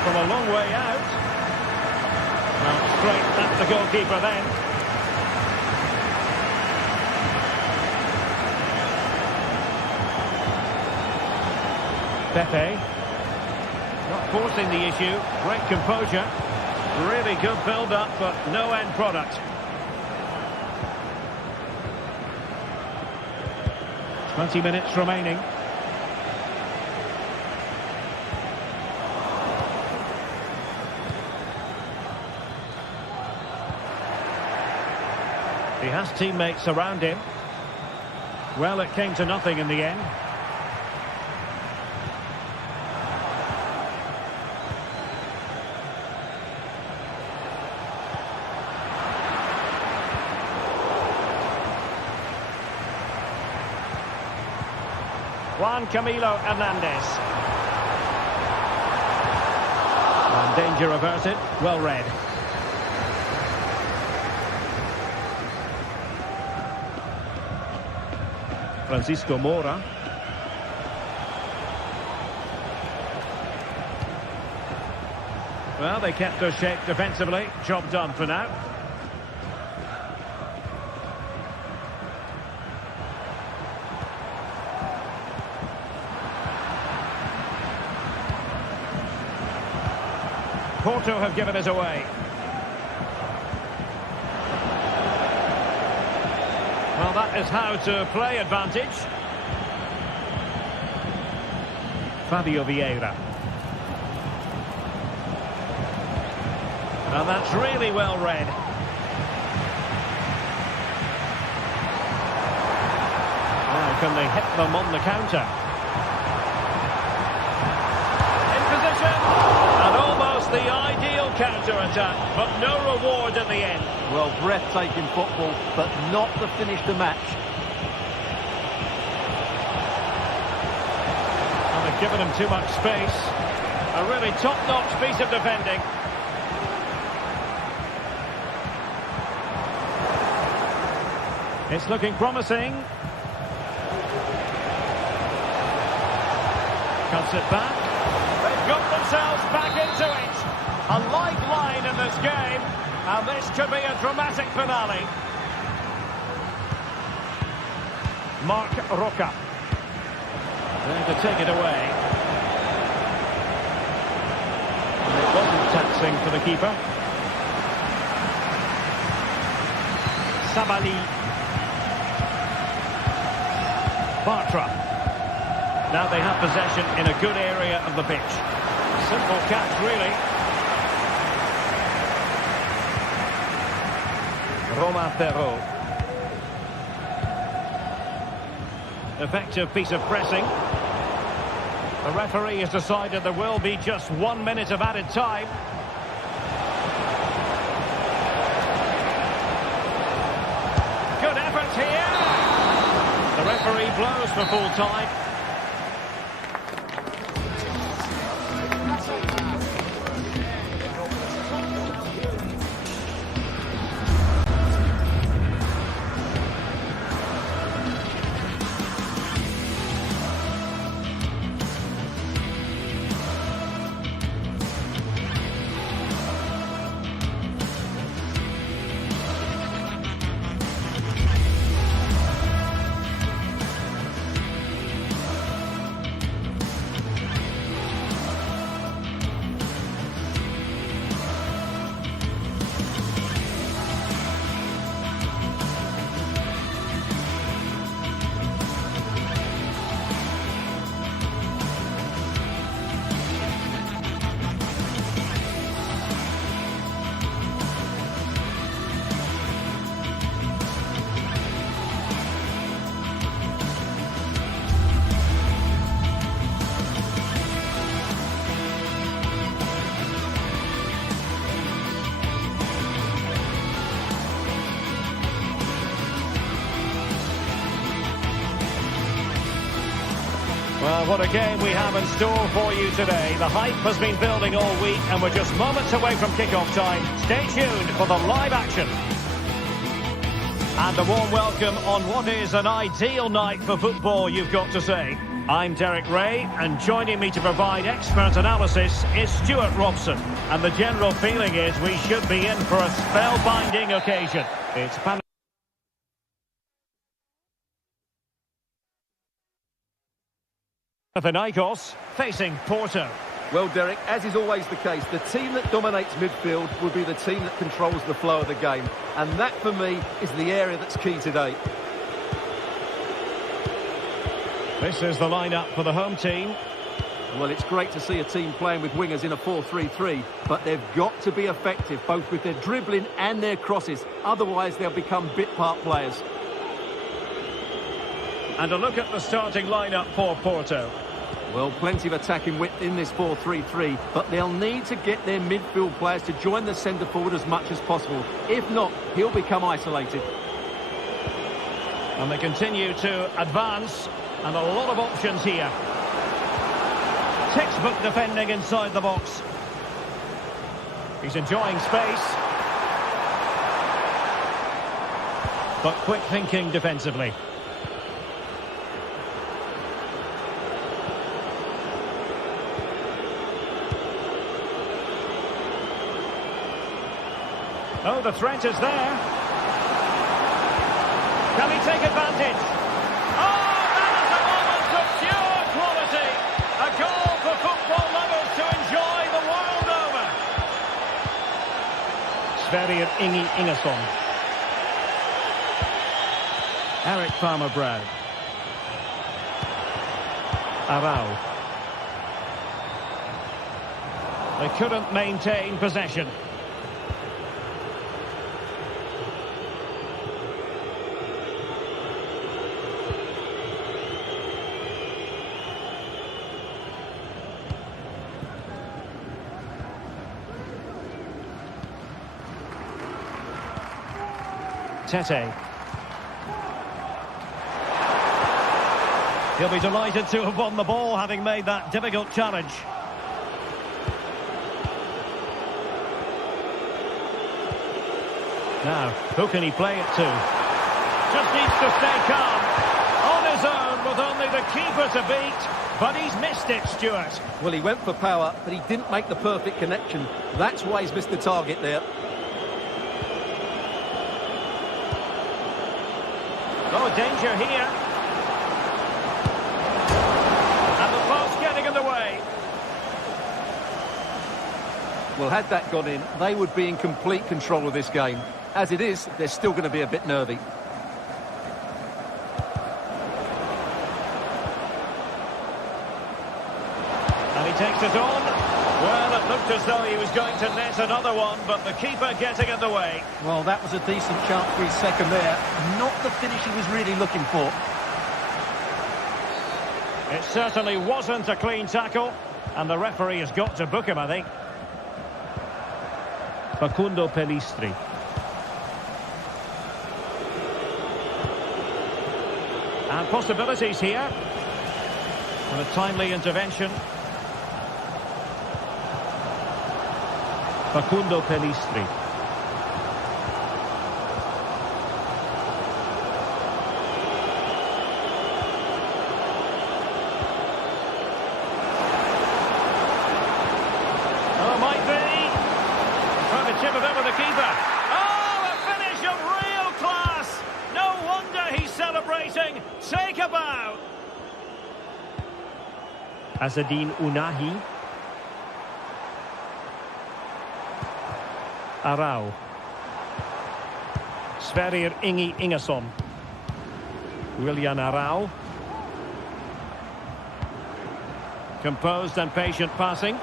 From a a long way out. Well, straight at the goalkeeper then. Pepe. Not forcing the issue. Great composure. Really good build-up, but no end product. 20 minutes remaining. He has teammates around him. Well, it came to nothing in the end. Juan Camilo Hernandez. And danger averted. Well read. Francisco Mora. Well, they kept their shape defensively. Job done for now. Porto have given it away. Well, that is how to play advantage. Fabio Vieira. And that's really well read. Now, can they hit them on the counter? In position! And almost the ideal counter-attack, but no reward at the end. Well, breathtaking football, but not to finish the match. And they've given him too much space. A really top-notch piece of defending. It's looking promising. Cuts it back. They've got themselves back into it. A lifeline in this game. And this could be a dramatic finale. Mark Roca. There to take it away. And it wasn't taxing for the keeper. Sabali. Bartra. Now they have possession in a good area of the pitch. Simple catch, really. Romain Perrault. Effective piece of pressing. The referee has decided there will be just 1 minute of added time. Good effort here. The referee blows for full time. Well, what a game we have in store for you today. The hype has been building all week and we're just moments away from kick-off time. Stay tuned for the live action. And a warm welcome on what is an ideal night for football, you've got to say. I'm Derek Ray, and joining me to provide expert analysis is Stuart Robson. And the general feeling is we should be in for a spellbinding occasion. It's Panathinaikos facing Porto. Well, Derek, as is always the case, the team that dominates midfield will be the team that controls the flow of the game. And that, for me, is the area that's key today. This is the lineup for the home team. Well, it's great to see a team playing with wingers in a 4-3-3, but they've got to be effective, both with their dribbling and their crosses. Otherwise, they'll become bit-part players. And a look at the starting lineup for Porto. Well, plenty of attacking width in this 4-3-3, but they'll need to get their midfield players to join the centre-forward as much as possible. If not, he'll become isolated. And they continue to advance, and a lot of options here. Textbook defending inside the box. He's enjoying space. But quick thinking defensively. Oh, the threat is there. Can he take advantage? Oh, that is a moment of pure quality. A goal for football lovers to enjoy the world over. Sverrir Ingi Ingesson. Eric Palmer-Brown. Arau. They couldn't maintain possession. Tete. He'll be delighted to have won the ball, having made that difficult challenge. Now, who can he play it to? Just needs to stay calm. On his own, with only the keeper to beat. But he's missed it, Stuart. Well, he went for power, but he didn't make the perfect connection. That's why he's missed the target there. Oh, danger here. And the post getting in the way. Well, had that gone in, they would be in complete control of this game. As it is, they're still going to be a bit nervy. And he takes it on. Well, it looked as though he was going to net another one, but the keeper getting in the way. Well, that was a decent chance for his second there. Not the finish he was really looking for. It certainly wasn't a clean tackle, and the referee has got to book him, I think. Facundo Pellistri. And possibilities here. And a timely intervention. Facundo Pellistri. Oh, might be. Trying to chip it over the keeper. Oh, a finish of real class. No wonder he's celebrating. Take a bow. Azzedine Ounahi. Arau. Sverrir Ingi Ingesson. Willian Arau. Composed and patient passing.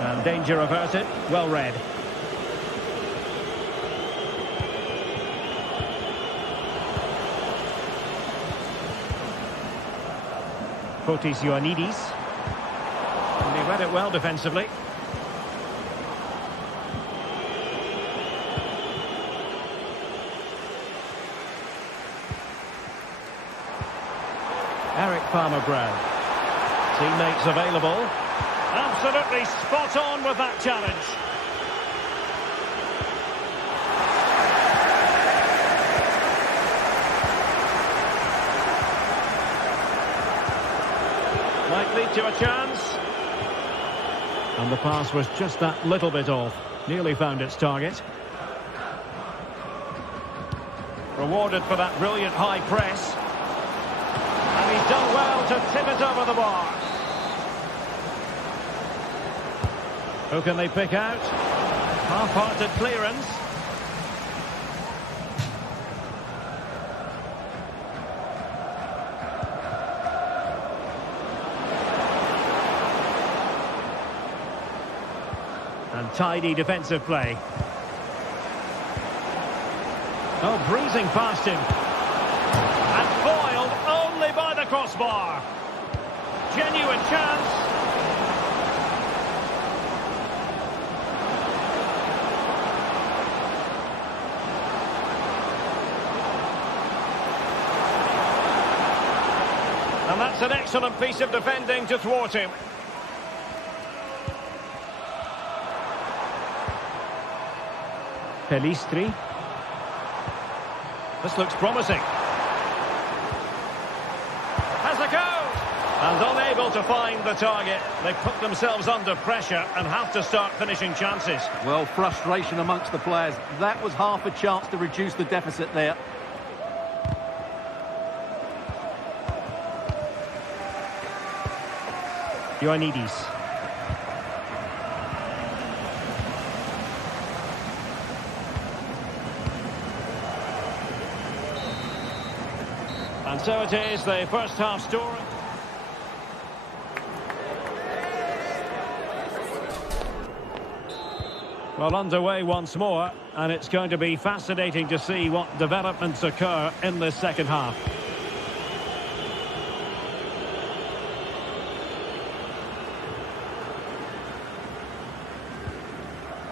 And danger averted. Well read. Fotis Ioannidis. And he read it well defensively. Eric Palmer-Brown. Teammates available. Absolutely spot on with that challenge. lead to a chance. And the pass was just that little bit off. Nearly found its target. Rewarded for that brilliant high press. And he's done well to tip it over the bar. Who can they pick out? Half-hearted clearance. And tidy defensive play. Oh, breezing past him. And foiled only by the crossbar. Genuine chance. And that's an excellent piece of defending to thwart him. Pelistri. This looks promising. Has a go! And unable to find the target. They put themselves under pressure and have to start finishing chances. Well, frustration amongst the players. That was half a chance to reduce the deficit there. Ioannidis. And so it is, the first half story. Well, underway once more, and it's going to be fascinating to see what developments occur in this second half.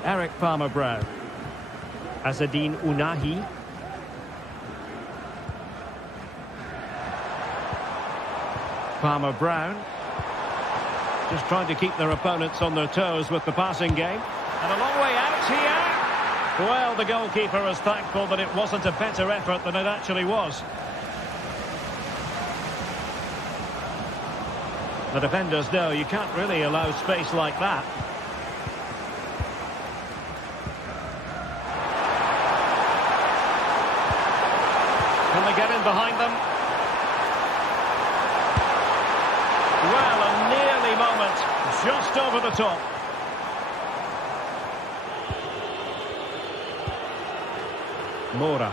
Eric Palmer-Brown. Azzedine Ounahi. Palmer-Brown. Just trying to keep their opponents on their toes with the passing game. And a long way out here. Well, the goalkeeper is thankful that it wasn't a better effort than it actually was. The defenders know you can't really allow space like that. Can they get in behind them? Well, a nearly moment, just over the top. Mora.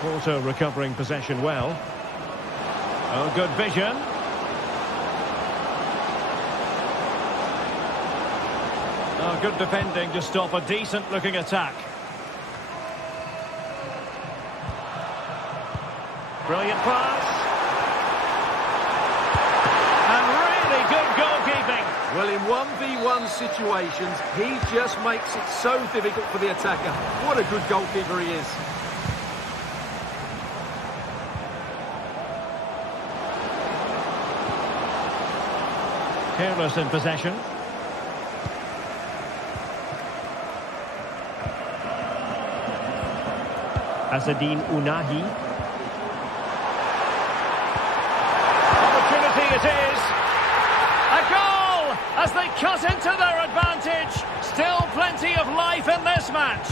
Porto recovering possession well. Oh, good vision. Oh, good defending to stop a decent-looking attack. Brilliant pass. And really good goalkeeping. Well, in 1v1 situations, he just makes it so difficult for the attacker. What a good goalkeeper he is. Careless in possession. Azzedine Ounahi. Opportunity it is. A goal as they cut into their advantage. Still plenty of life in this match.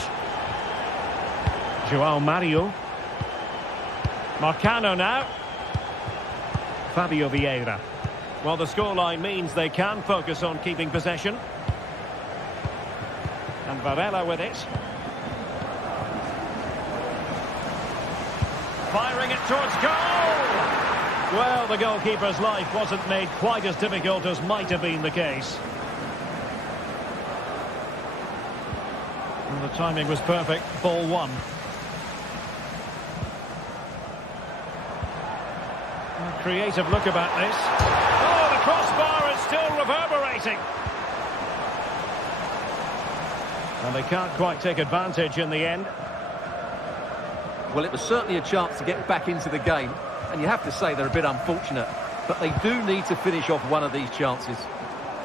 João Mario. Marcano now. Fabio Vieira. Well, the scoreline means they can focus on keeping possession. And Varela with it. Firing it towards goal! Well, the goalkeeper's life wasn't made quite as difficult as might have been the case. And the timing was perfect. Ball one. A creative look about this. Oh, the crossbar is still reverberating. And they can't quite take advantage in the end. Well, it was certainly a chance to get back into the game, and you have to say they're a bit unfortunate, but they do need to finish off one of these chances.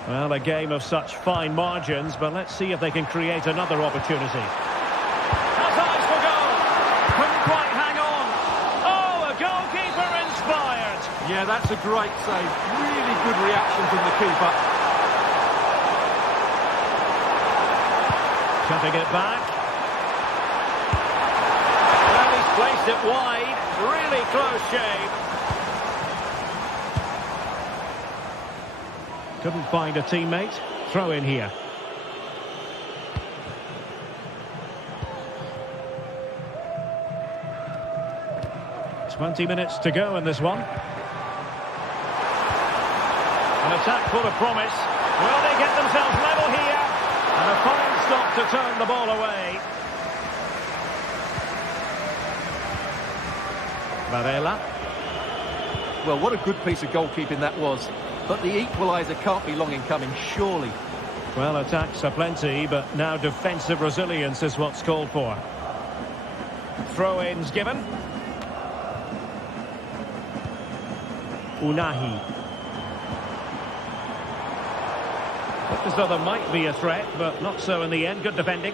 Well, a game of such fine margins, but let's see if they can create another opportunity. Has eyes for goal! Couldn't quite hang on. Yeah, that's a great save. Really good reaction from the keeper. Cutting it back. Well, he's placed it wide. Really close shave. Couldn't find a teammate. Throw in here. "20 minutes to go in this one. An attack full of promise. Will they get themselves level here? And a fine stop to turn the ball away. Varela. Well, what a good piece of goalkeeping that was. But the equaliser can't be long in coming, surely. Well, attacks are plenty, but now defensive resilience is what's called for. Throw-ins given. Unahi. Looked as though there might be a threat, but not so in the end. Good defending.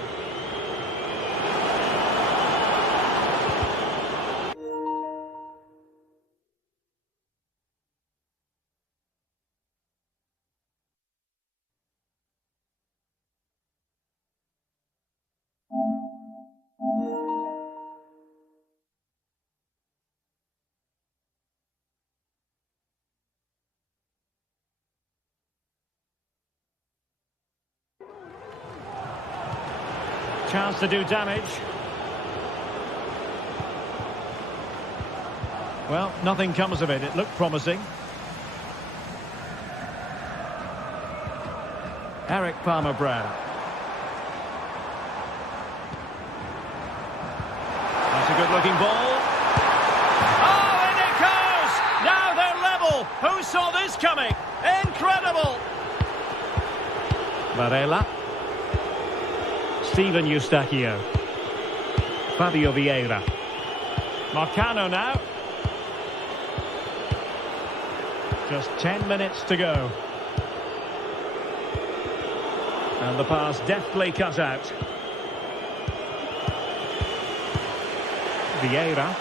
Chance to do damage. Well, nothing comes of it. It looked promising. Eric Palmer-Brown. That's a good-looking ball. Oh, in it goes! Now they're level. Who saw this coming? Incredible! Varela. Steven Eustachio. Fabio Vieira. Marcano now. Just 10 minutes to go. And the pass deftly cut out. Vieira.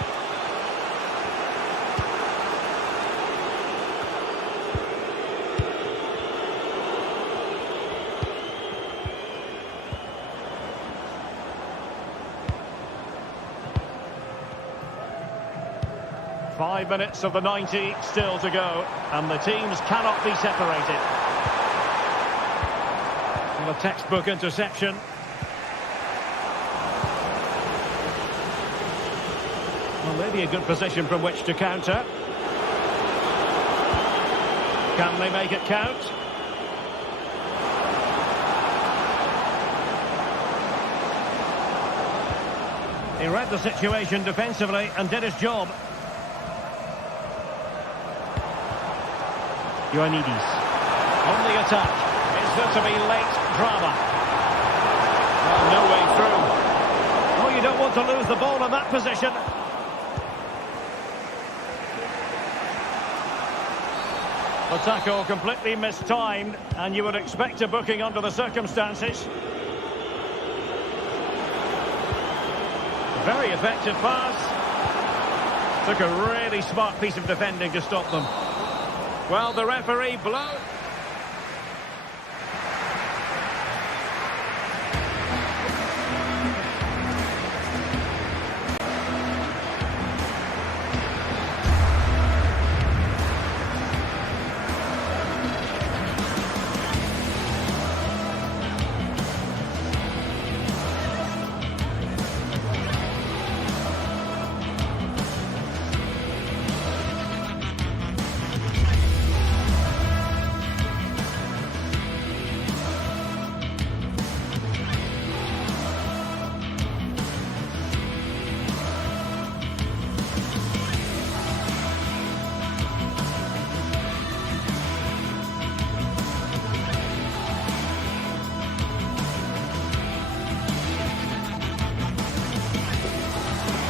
Five minutes of the 90 still to go, and the teams cannot be separated. And a textbook interception. Well, maybe a good position from which to counter. Can they make it count? He read the situation defensively and did his job. Ioannidis on the attack. Is there to be late drama? Well, no way through. Oh, you don't want to lose the ball in that position. The tackle completely mistimed, and you would expect a booking under the circumstances. Very effective pass. Took a really smart piece of defending to stop them. Well, the referee blows.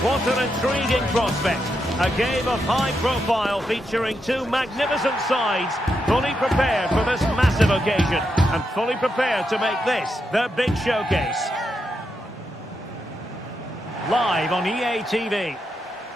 What an intriguing prospect. A game of high profile featuring two magnificent sides, fully prepared for this massive occasion and fully prepared to make this their big showcase. Live on EA TV.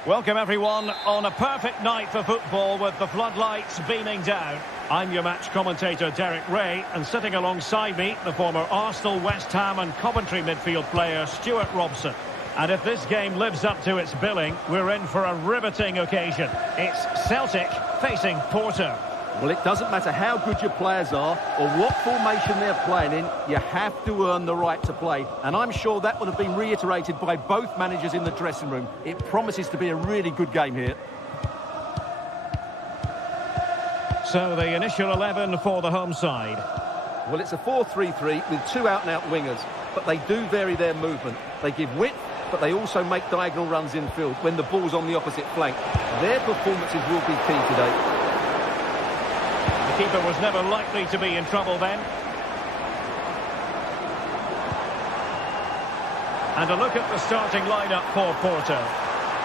Welcome everyone on a perfect night for football with the floodlights beaming down. I'm your match commentator Derek Ray, and sitting alongside me the former Arsenal, West Ham and Coventry midfield player Stuart Robson. And if this game lives up to its billing, we're in for a riveting occasion. It's Celtic facing Porto. Well, it doesn't matter how good your players are or what formation they're playing in, you have to earn the right to play. And I'm sure that would have been reiterated by both managers in the dressing room. It promises to be a really good game here. So the initial 11 for the home side. Well, it's a 4-3-3 with two out-and-out wingers, but they do vary their movement. They give width, but they also make diagonal runs infield when the ball's on the opposite flank. Their performances will be key today. The keeper was never likely to be in trouble then. And a look at the starting lineup for Porto.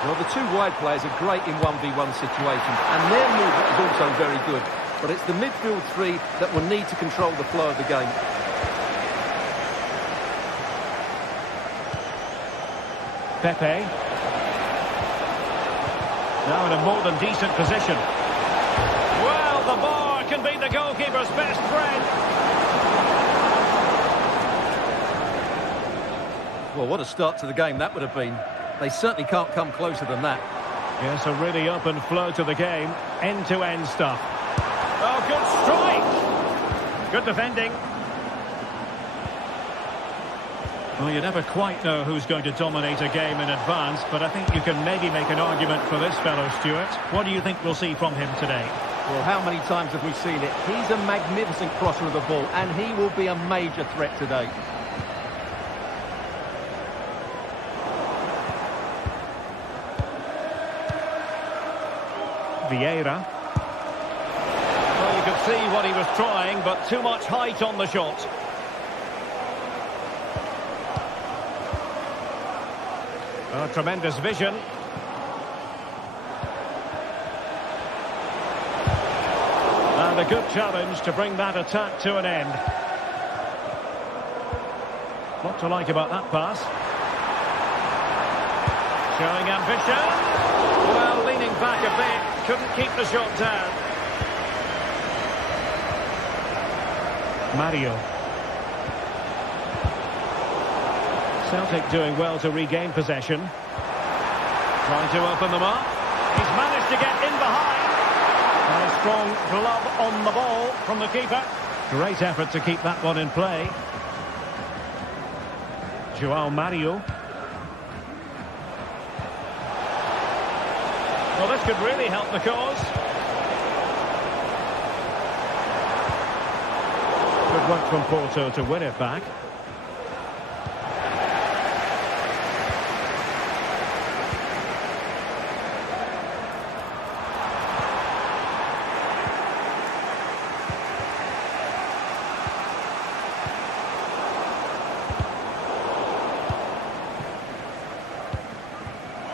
Well, the two wide players are great in 1v1 situations, and their movement is also very good. But it's the midfield three that will need to control the flow of the game. Pepe. Now in a more than decent position. Well, the bar can be the goalkeeper's best friend. Well, what a start to the game that would have been. They certainly can't come closer than that. Yes, a really open flow to the game. End-to-end stuff. Oh, good strike! Good defending. Well, you never quite know who's going to dominate a game in advance, but I think you can maybe make an argument for this fellow, Stuart. What do you think we'll see from him today? Well, how many times have we seen it? He's a magnificent crosser of the ball, and he will be a major threat today. Vieira. Well, you could see what he was trying, but too much height on the shot. Oh, tremendous vision. And a good challenge to bring that attack to an end. What to like about that pass? Showing ambition. Well, leaning back a bit, couldn't keep the shot down. Mario. Celtic doing well to regain possession. Trying to open them up. He's managed to get in behind. And a strong glove on the ball from the keeper. Great effort to keep that one in play. João Mario. Well, this could really help the cause. Good work from Porto to win it back.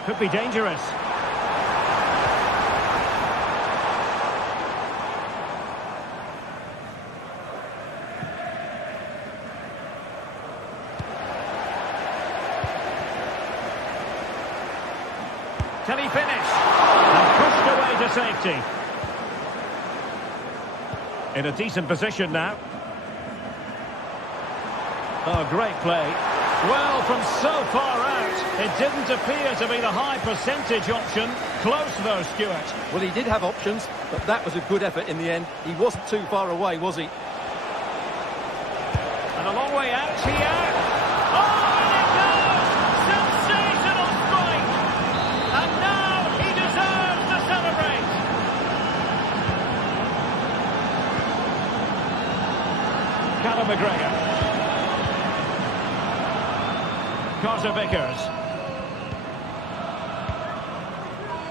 Could be dangerous. Can he finish? And pushed away to safety. In a decent position now. Oh, great play. Well, from so far out, it didn't appear to be the high percentage option. Close though, Stuart. Well, he did have options, but that was a good effort in the end. He wasn't too far away, was he? And a long way out here. Oh, and it goes! Sensational strike! And now he deserves to celebrate. Callum McGregor. Carter Vickers.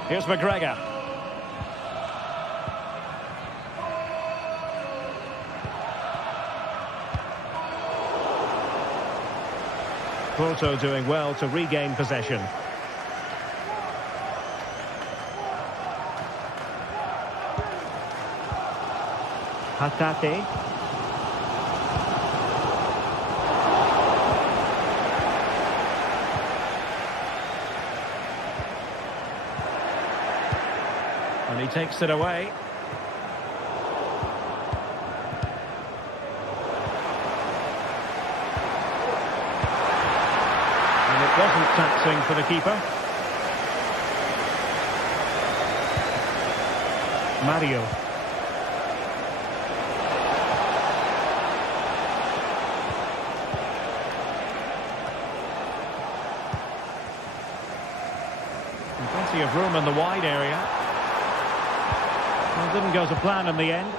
Here's McGregor. Porto doing well to regain possession. Hatate. he takes it away. And it wasn't taxing for the keeper. Mario. Plenty of room in the wide area. Well, didn't go to plan in the end.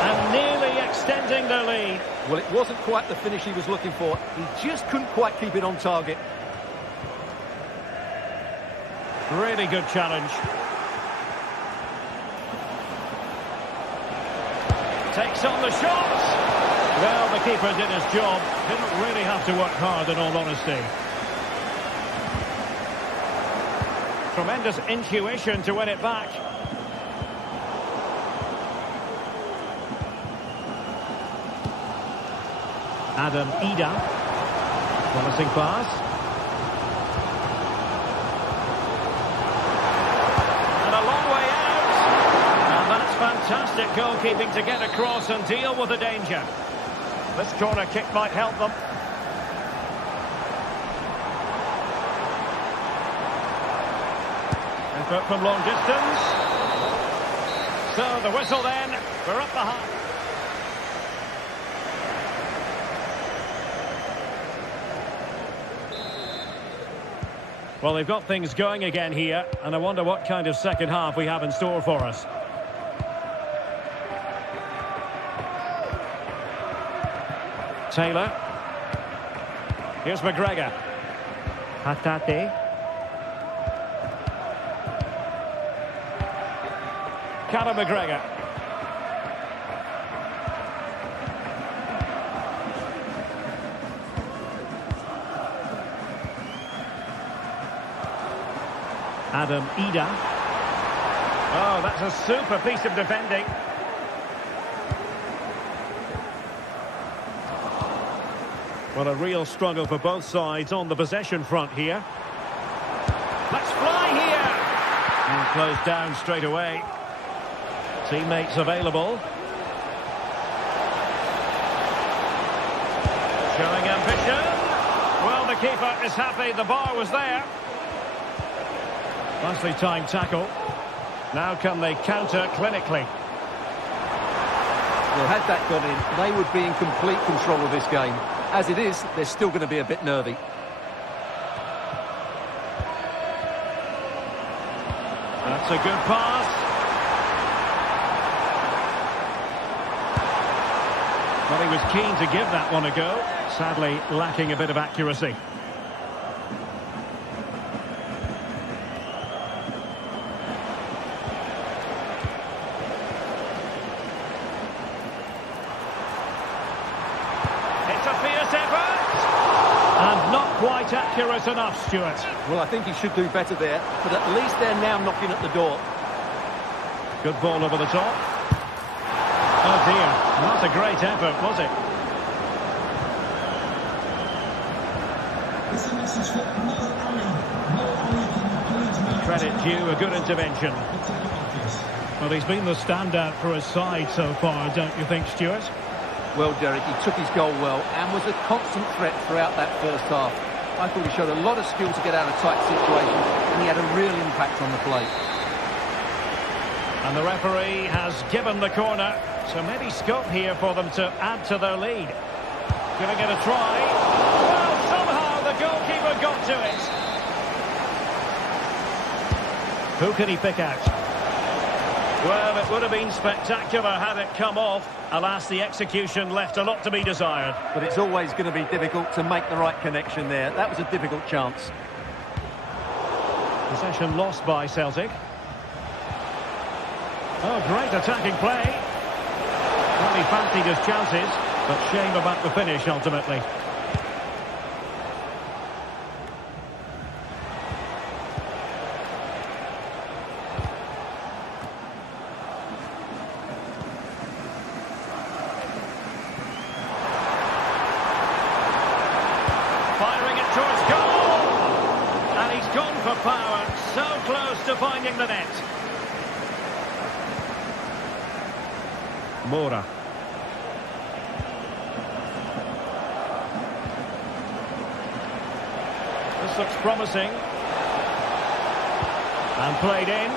And nearly extending the lead. Well, it wasn't quite the finish he was looking for. He just couldn't quite keep it on target. Really good challenge. Takes on the shot. Well, the keeper did his job. Didn't really have to work hard, in all honesty. Tremendous intuition to win it back. Adam Ida. Promising pass. And a long way out. And that's fantastic goalkeeping to get across and deal with the danger. This corner kick might help them. Effort from long distance. So the whistle then. We're up the half. Well, they've got things going again here, and I wonder what kind of second half we have in store for us. Taylor. Here's McGregor. Hatate. Callum McGregor. Adam Ida. Oh, that's a super piece of defending. Well, a real struggle for both sides on the possession front here. Let's fly here! And closed down straight away. Teammates available. Showing ambition. Well, the keeper is happy the bar was there. Nicely timed tackle. Now can they counter clinically? Well, had that gone in, they would be in complete control of this game. As it is, they're still going to be a bit nervy. That's a good pass. Well, he was keen to give that one a go. Sadly, lacking a bit of accuracy. Quite accurate enough, Stuart. Well, I think he should do better there, but at least they're now knocking at the door. Good ball over the top. Oh dear, not a great effort, was it? It's a message for no Ali. No Ali can Credit due, a good intervention. Well, he's been the standout for his side so far, don't you think, Stuart? Well, Derek, he took his goal well and was a constant threat throughout that first half. I thought he showed a lot of skill to get out of tight situations, and he had a real impact on the play. And the referee has given the corner, so maybe scope here for them to add to their lead. Giving it a try. Well, somehow the goalkeeper got to it. Who can he pick out? Well, it would have been spectacular had it come off. Alas, the execution left a lot to be desired. But it's always going to be difficult to make the right connection there. That was a difficult chance. Possession lost by Celtic. Oh, great attacking play. Well, he fancied his chances, but shame about the finish ultimately. power, so close to finding the net. Moura. This looks promising. And played in.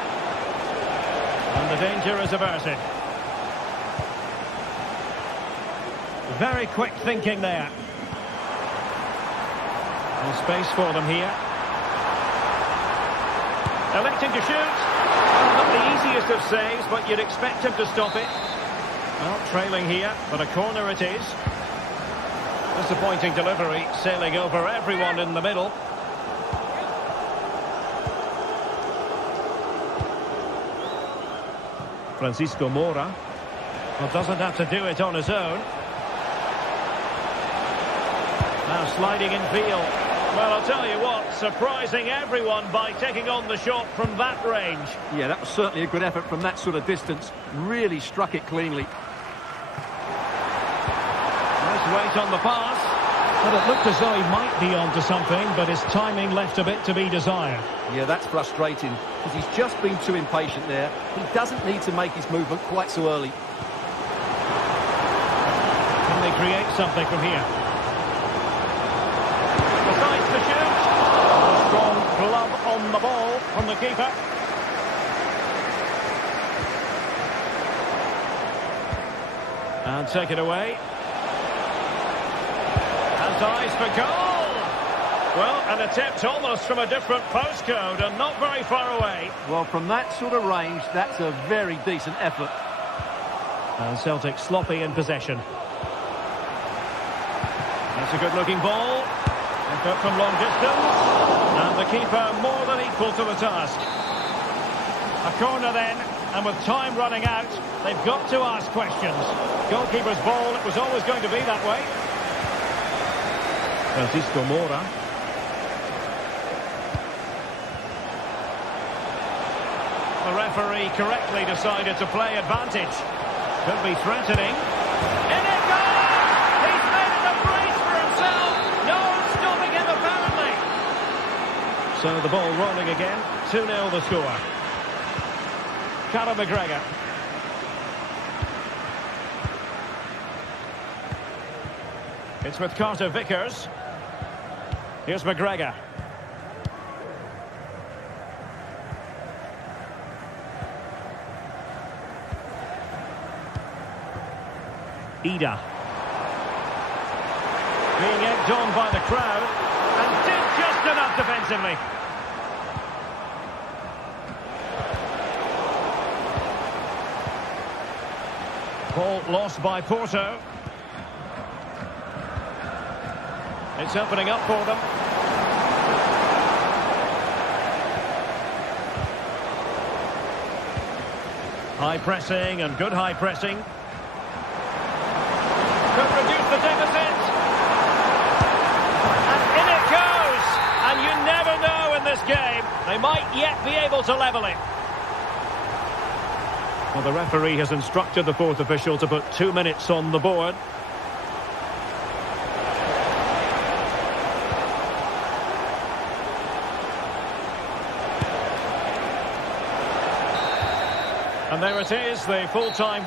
And the danger is averted. Very quick thinking there. And space for them here. Electing to shoot. Not the easiest of saves, but you'd expect him to stop it. Well, trailing here, but a corner it is. Disappointing delivery, sailing over everyone in the middle. Francisco Moura. Well, doesn't have to do it on his own. Now sliding in field. Well, I'll tell you what, surprising everyone by taking on the shot from that range. Yeah, that was certainly a good effort from that sort of distance. Really struck it cleanly. Nice weight on the pass. Well, it looked as though he might be onto something, but his timing left a bit to be desired. Yeah, that's frustrating, because he's just been too impatient there. He doesn't need to make his movement quite so early. Can they create something from here? Decides to shoot. Strong glove on the ball from the keeper. And take it away. Has eyes for goal. Well, an attempt almost from a different postcode and not very far away. Well, from that sort of range, that's a very decent effort. And Celtic sloppy in possession. That's a good-looking ball. Effort from long distance. And the keeper more than equal to the task. A corner then, and with time running out, they've got to ask questions. Goalkeeper's ball, it was always going to be that way. Francisco Moura. The referee correctly decided to play advantage. Could be threatening. In it goes! He's made it a brace for himself. No stopping him apparently. So the ball rolling again. 2-0 the score. Callum McGregor. It's with Carter Vickers. Here's McGregor. Ida. Being egged on by the crowd. And did just enough defensively. Ball lost by Porto. It's opening up for them. High pressing and good high pressing. Could reduce the deficit. And in it goes. And you never know in this game. They might yet be able to level it. Well, the referee has instructed the fourth official to put 2 minutes on the board. And there it is, the full-time...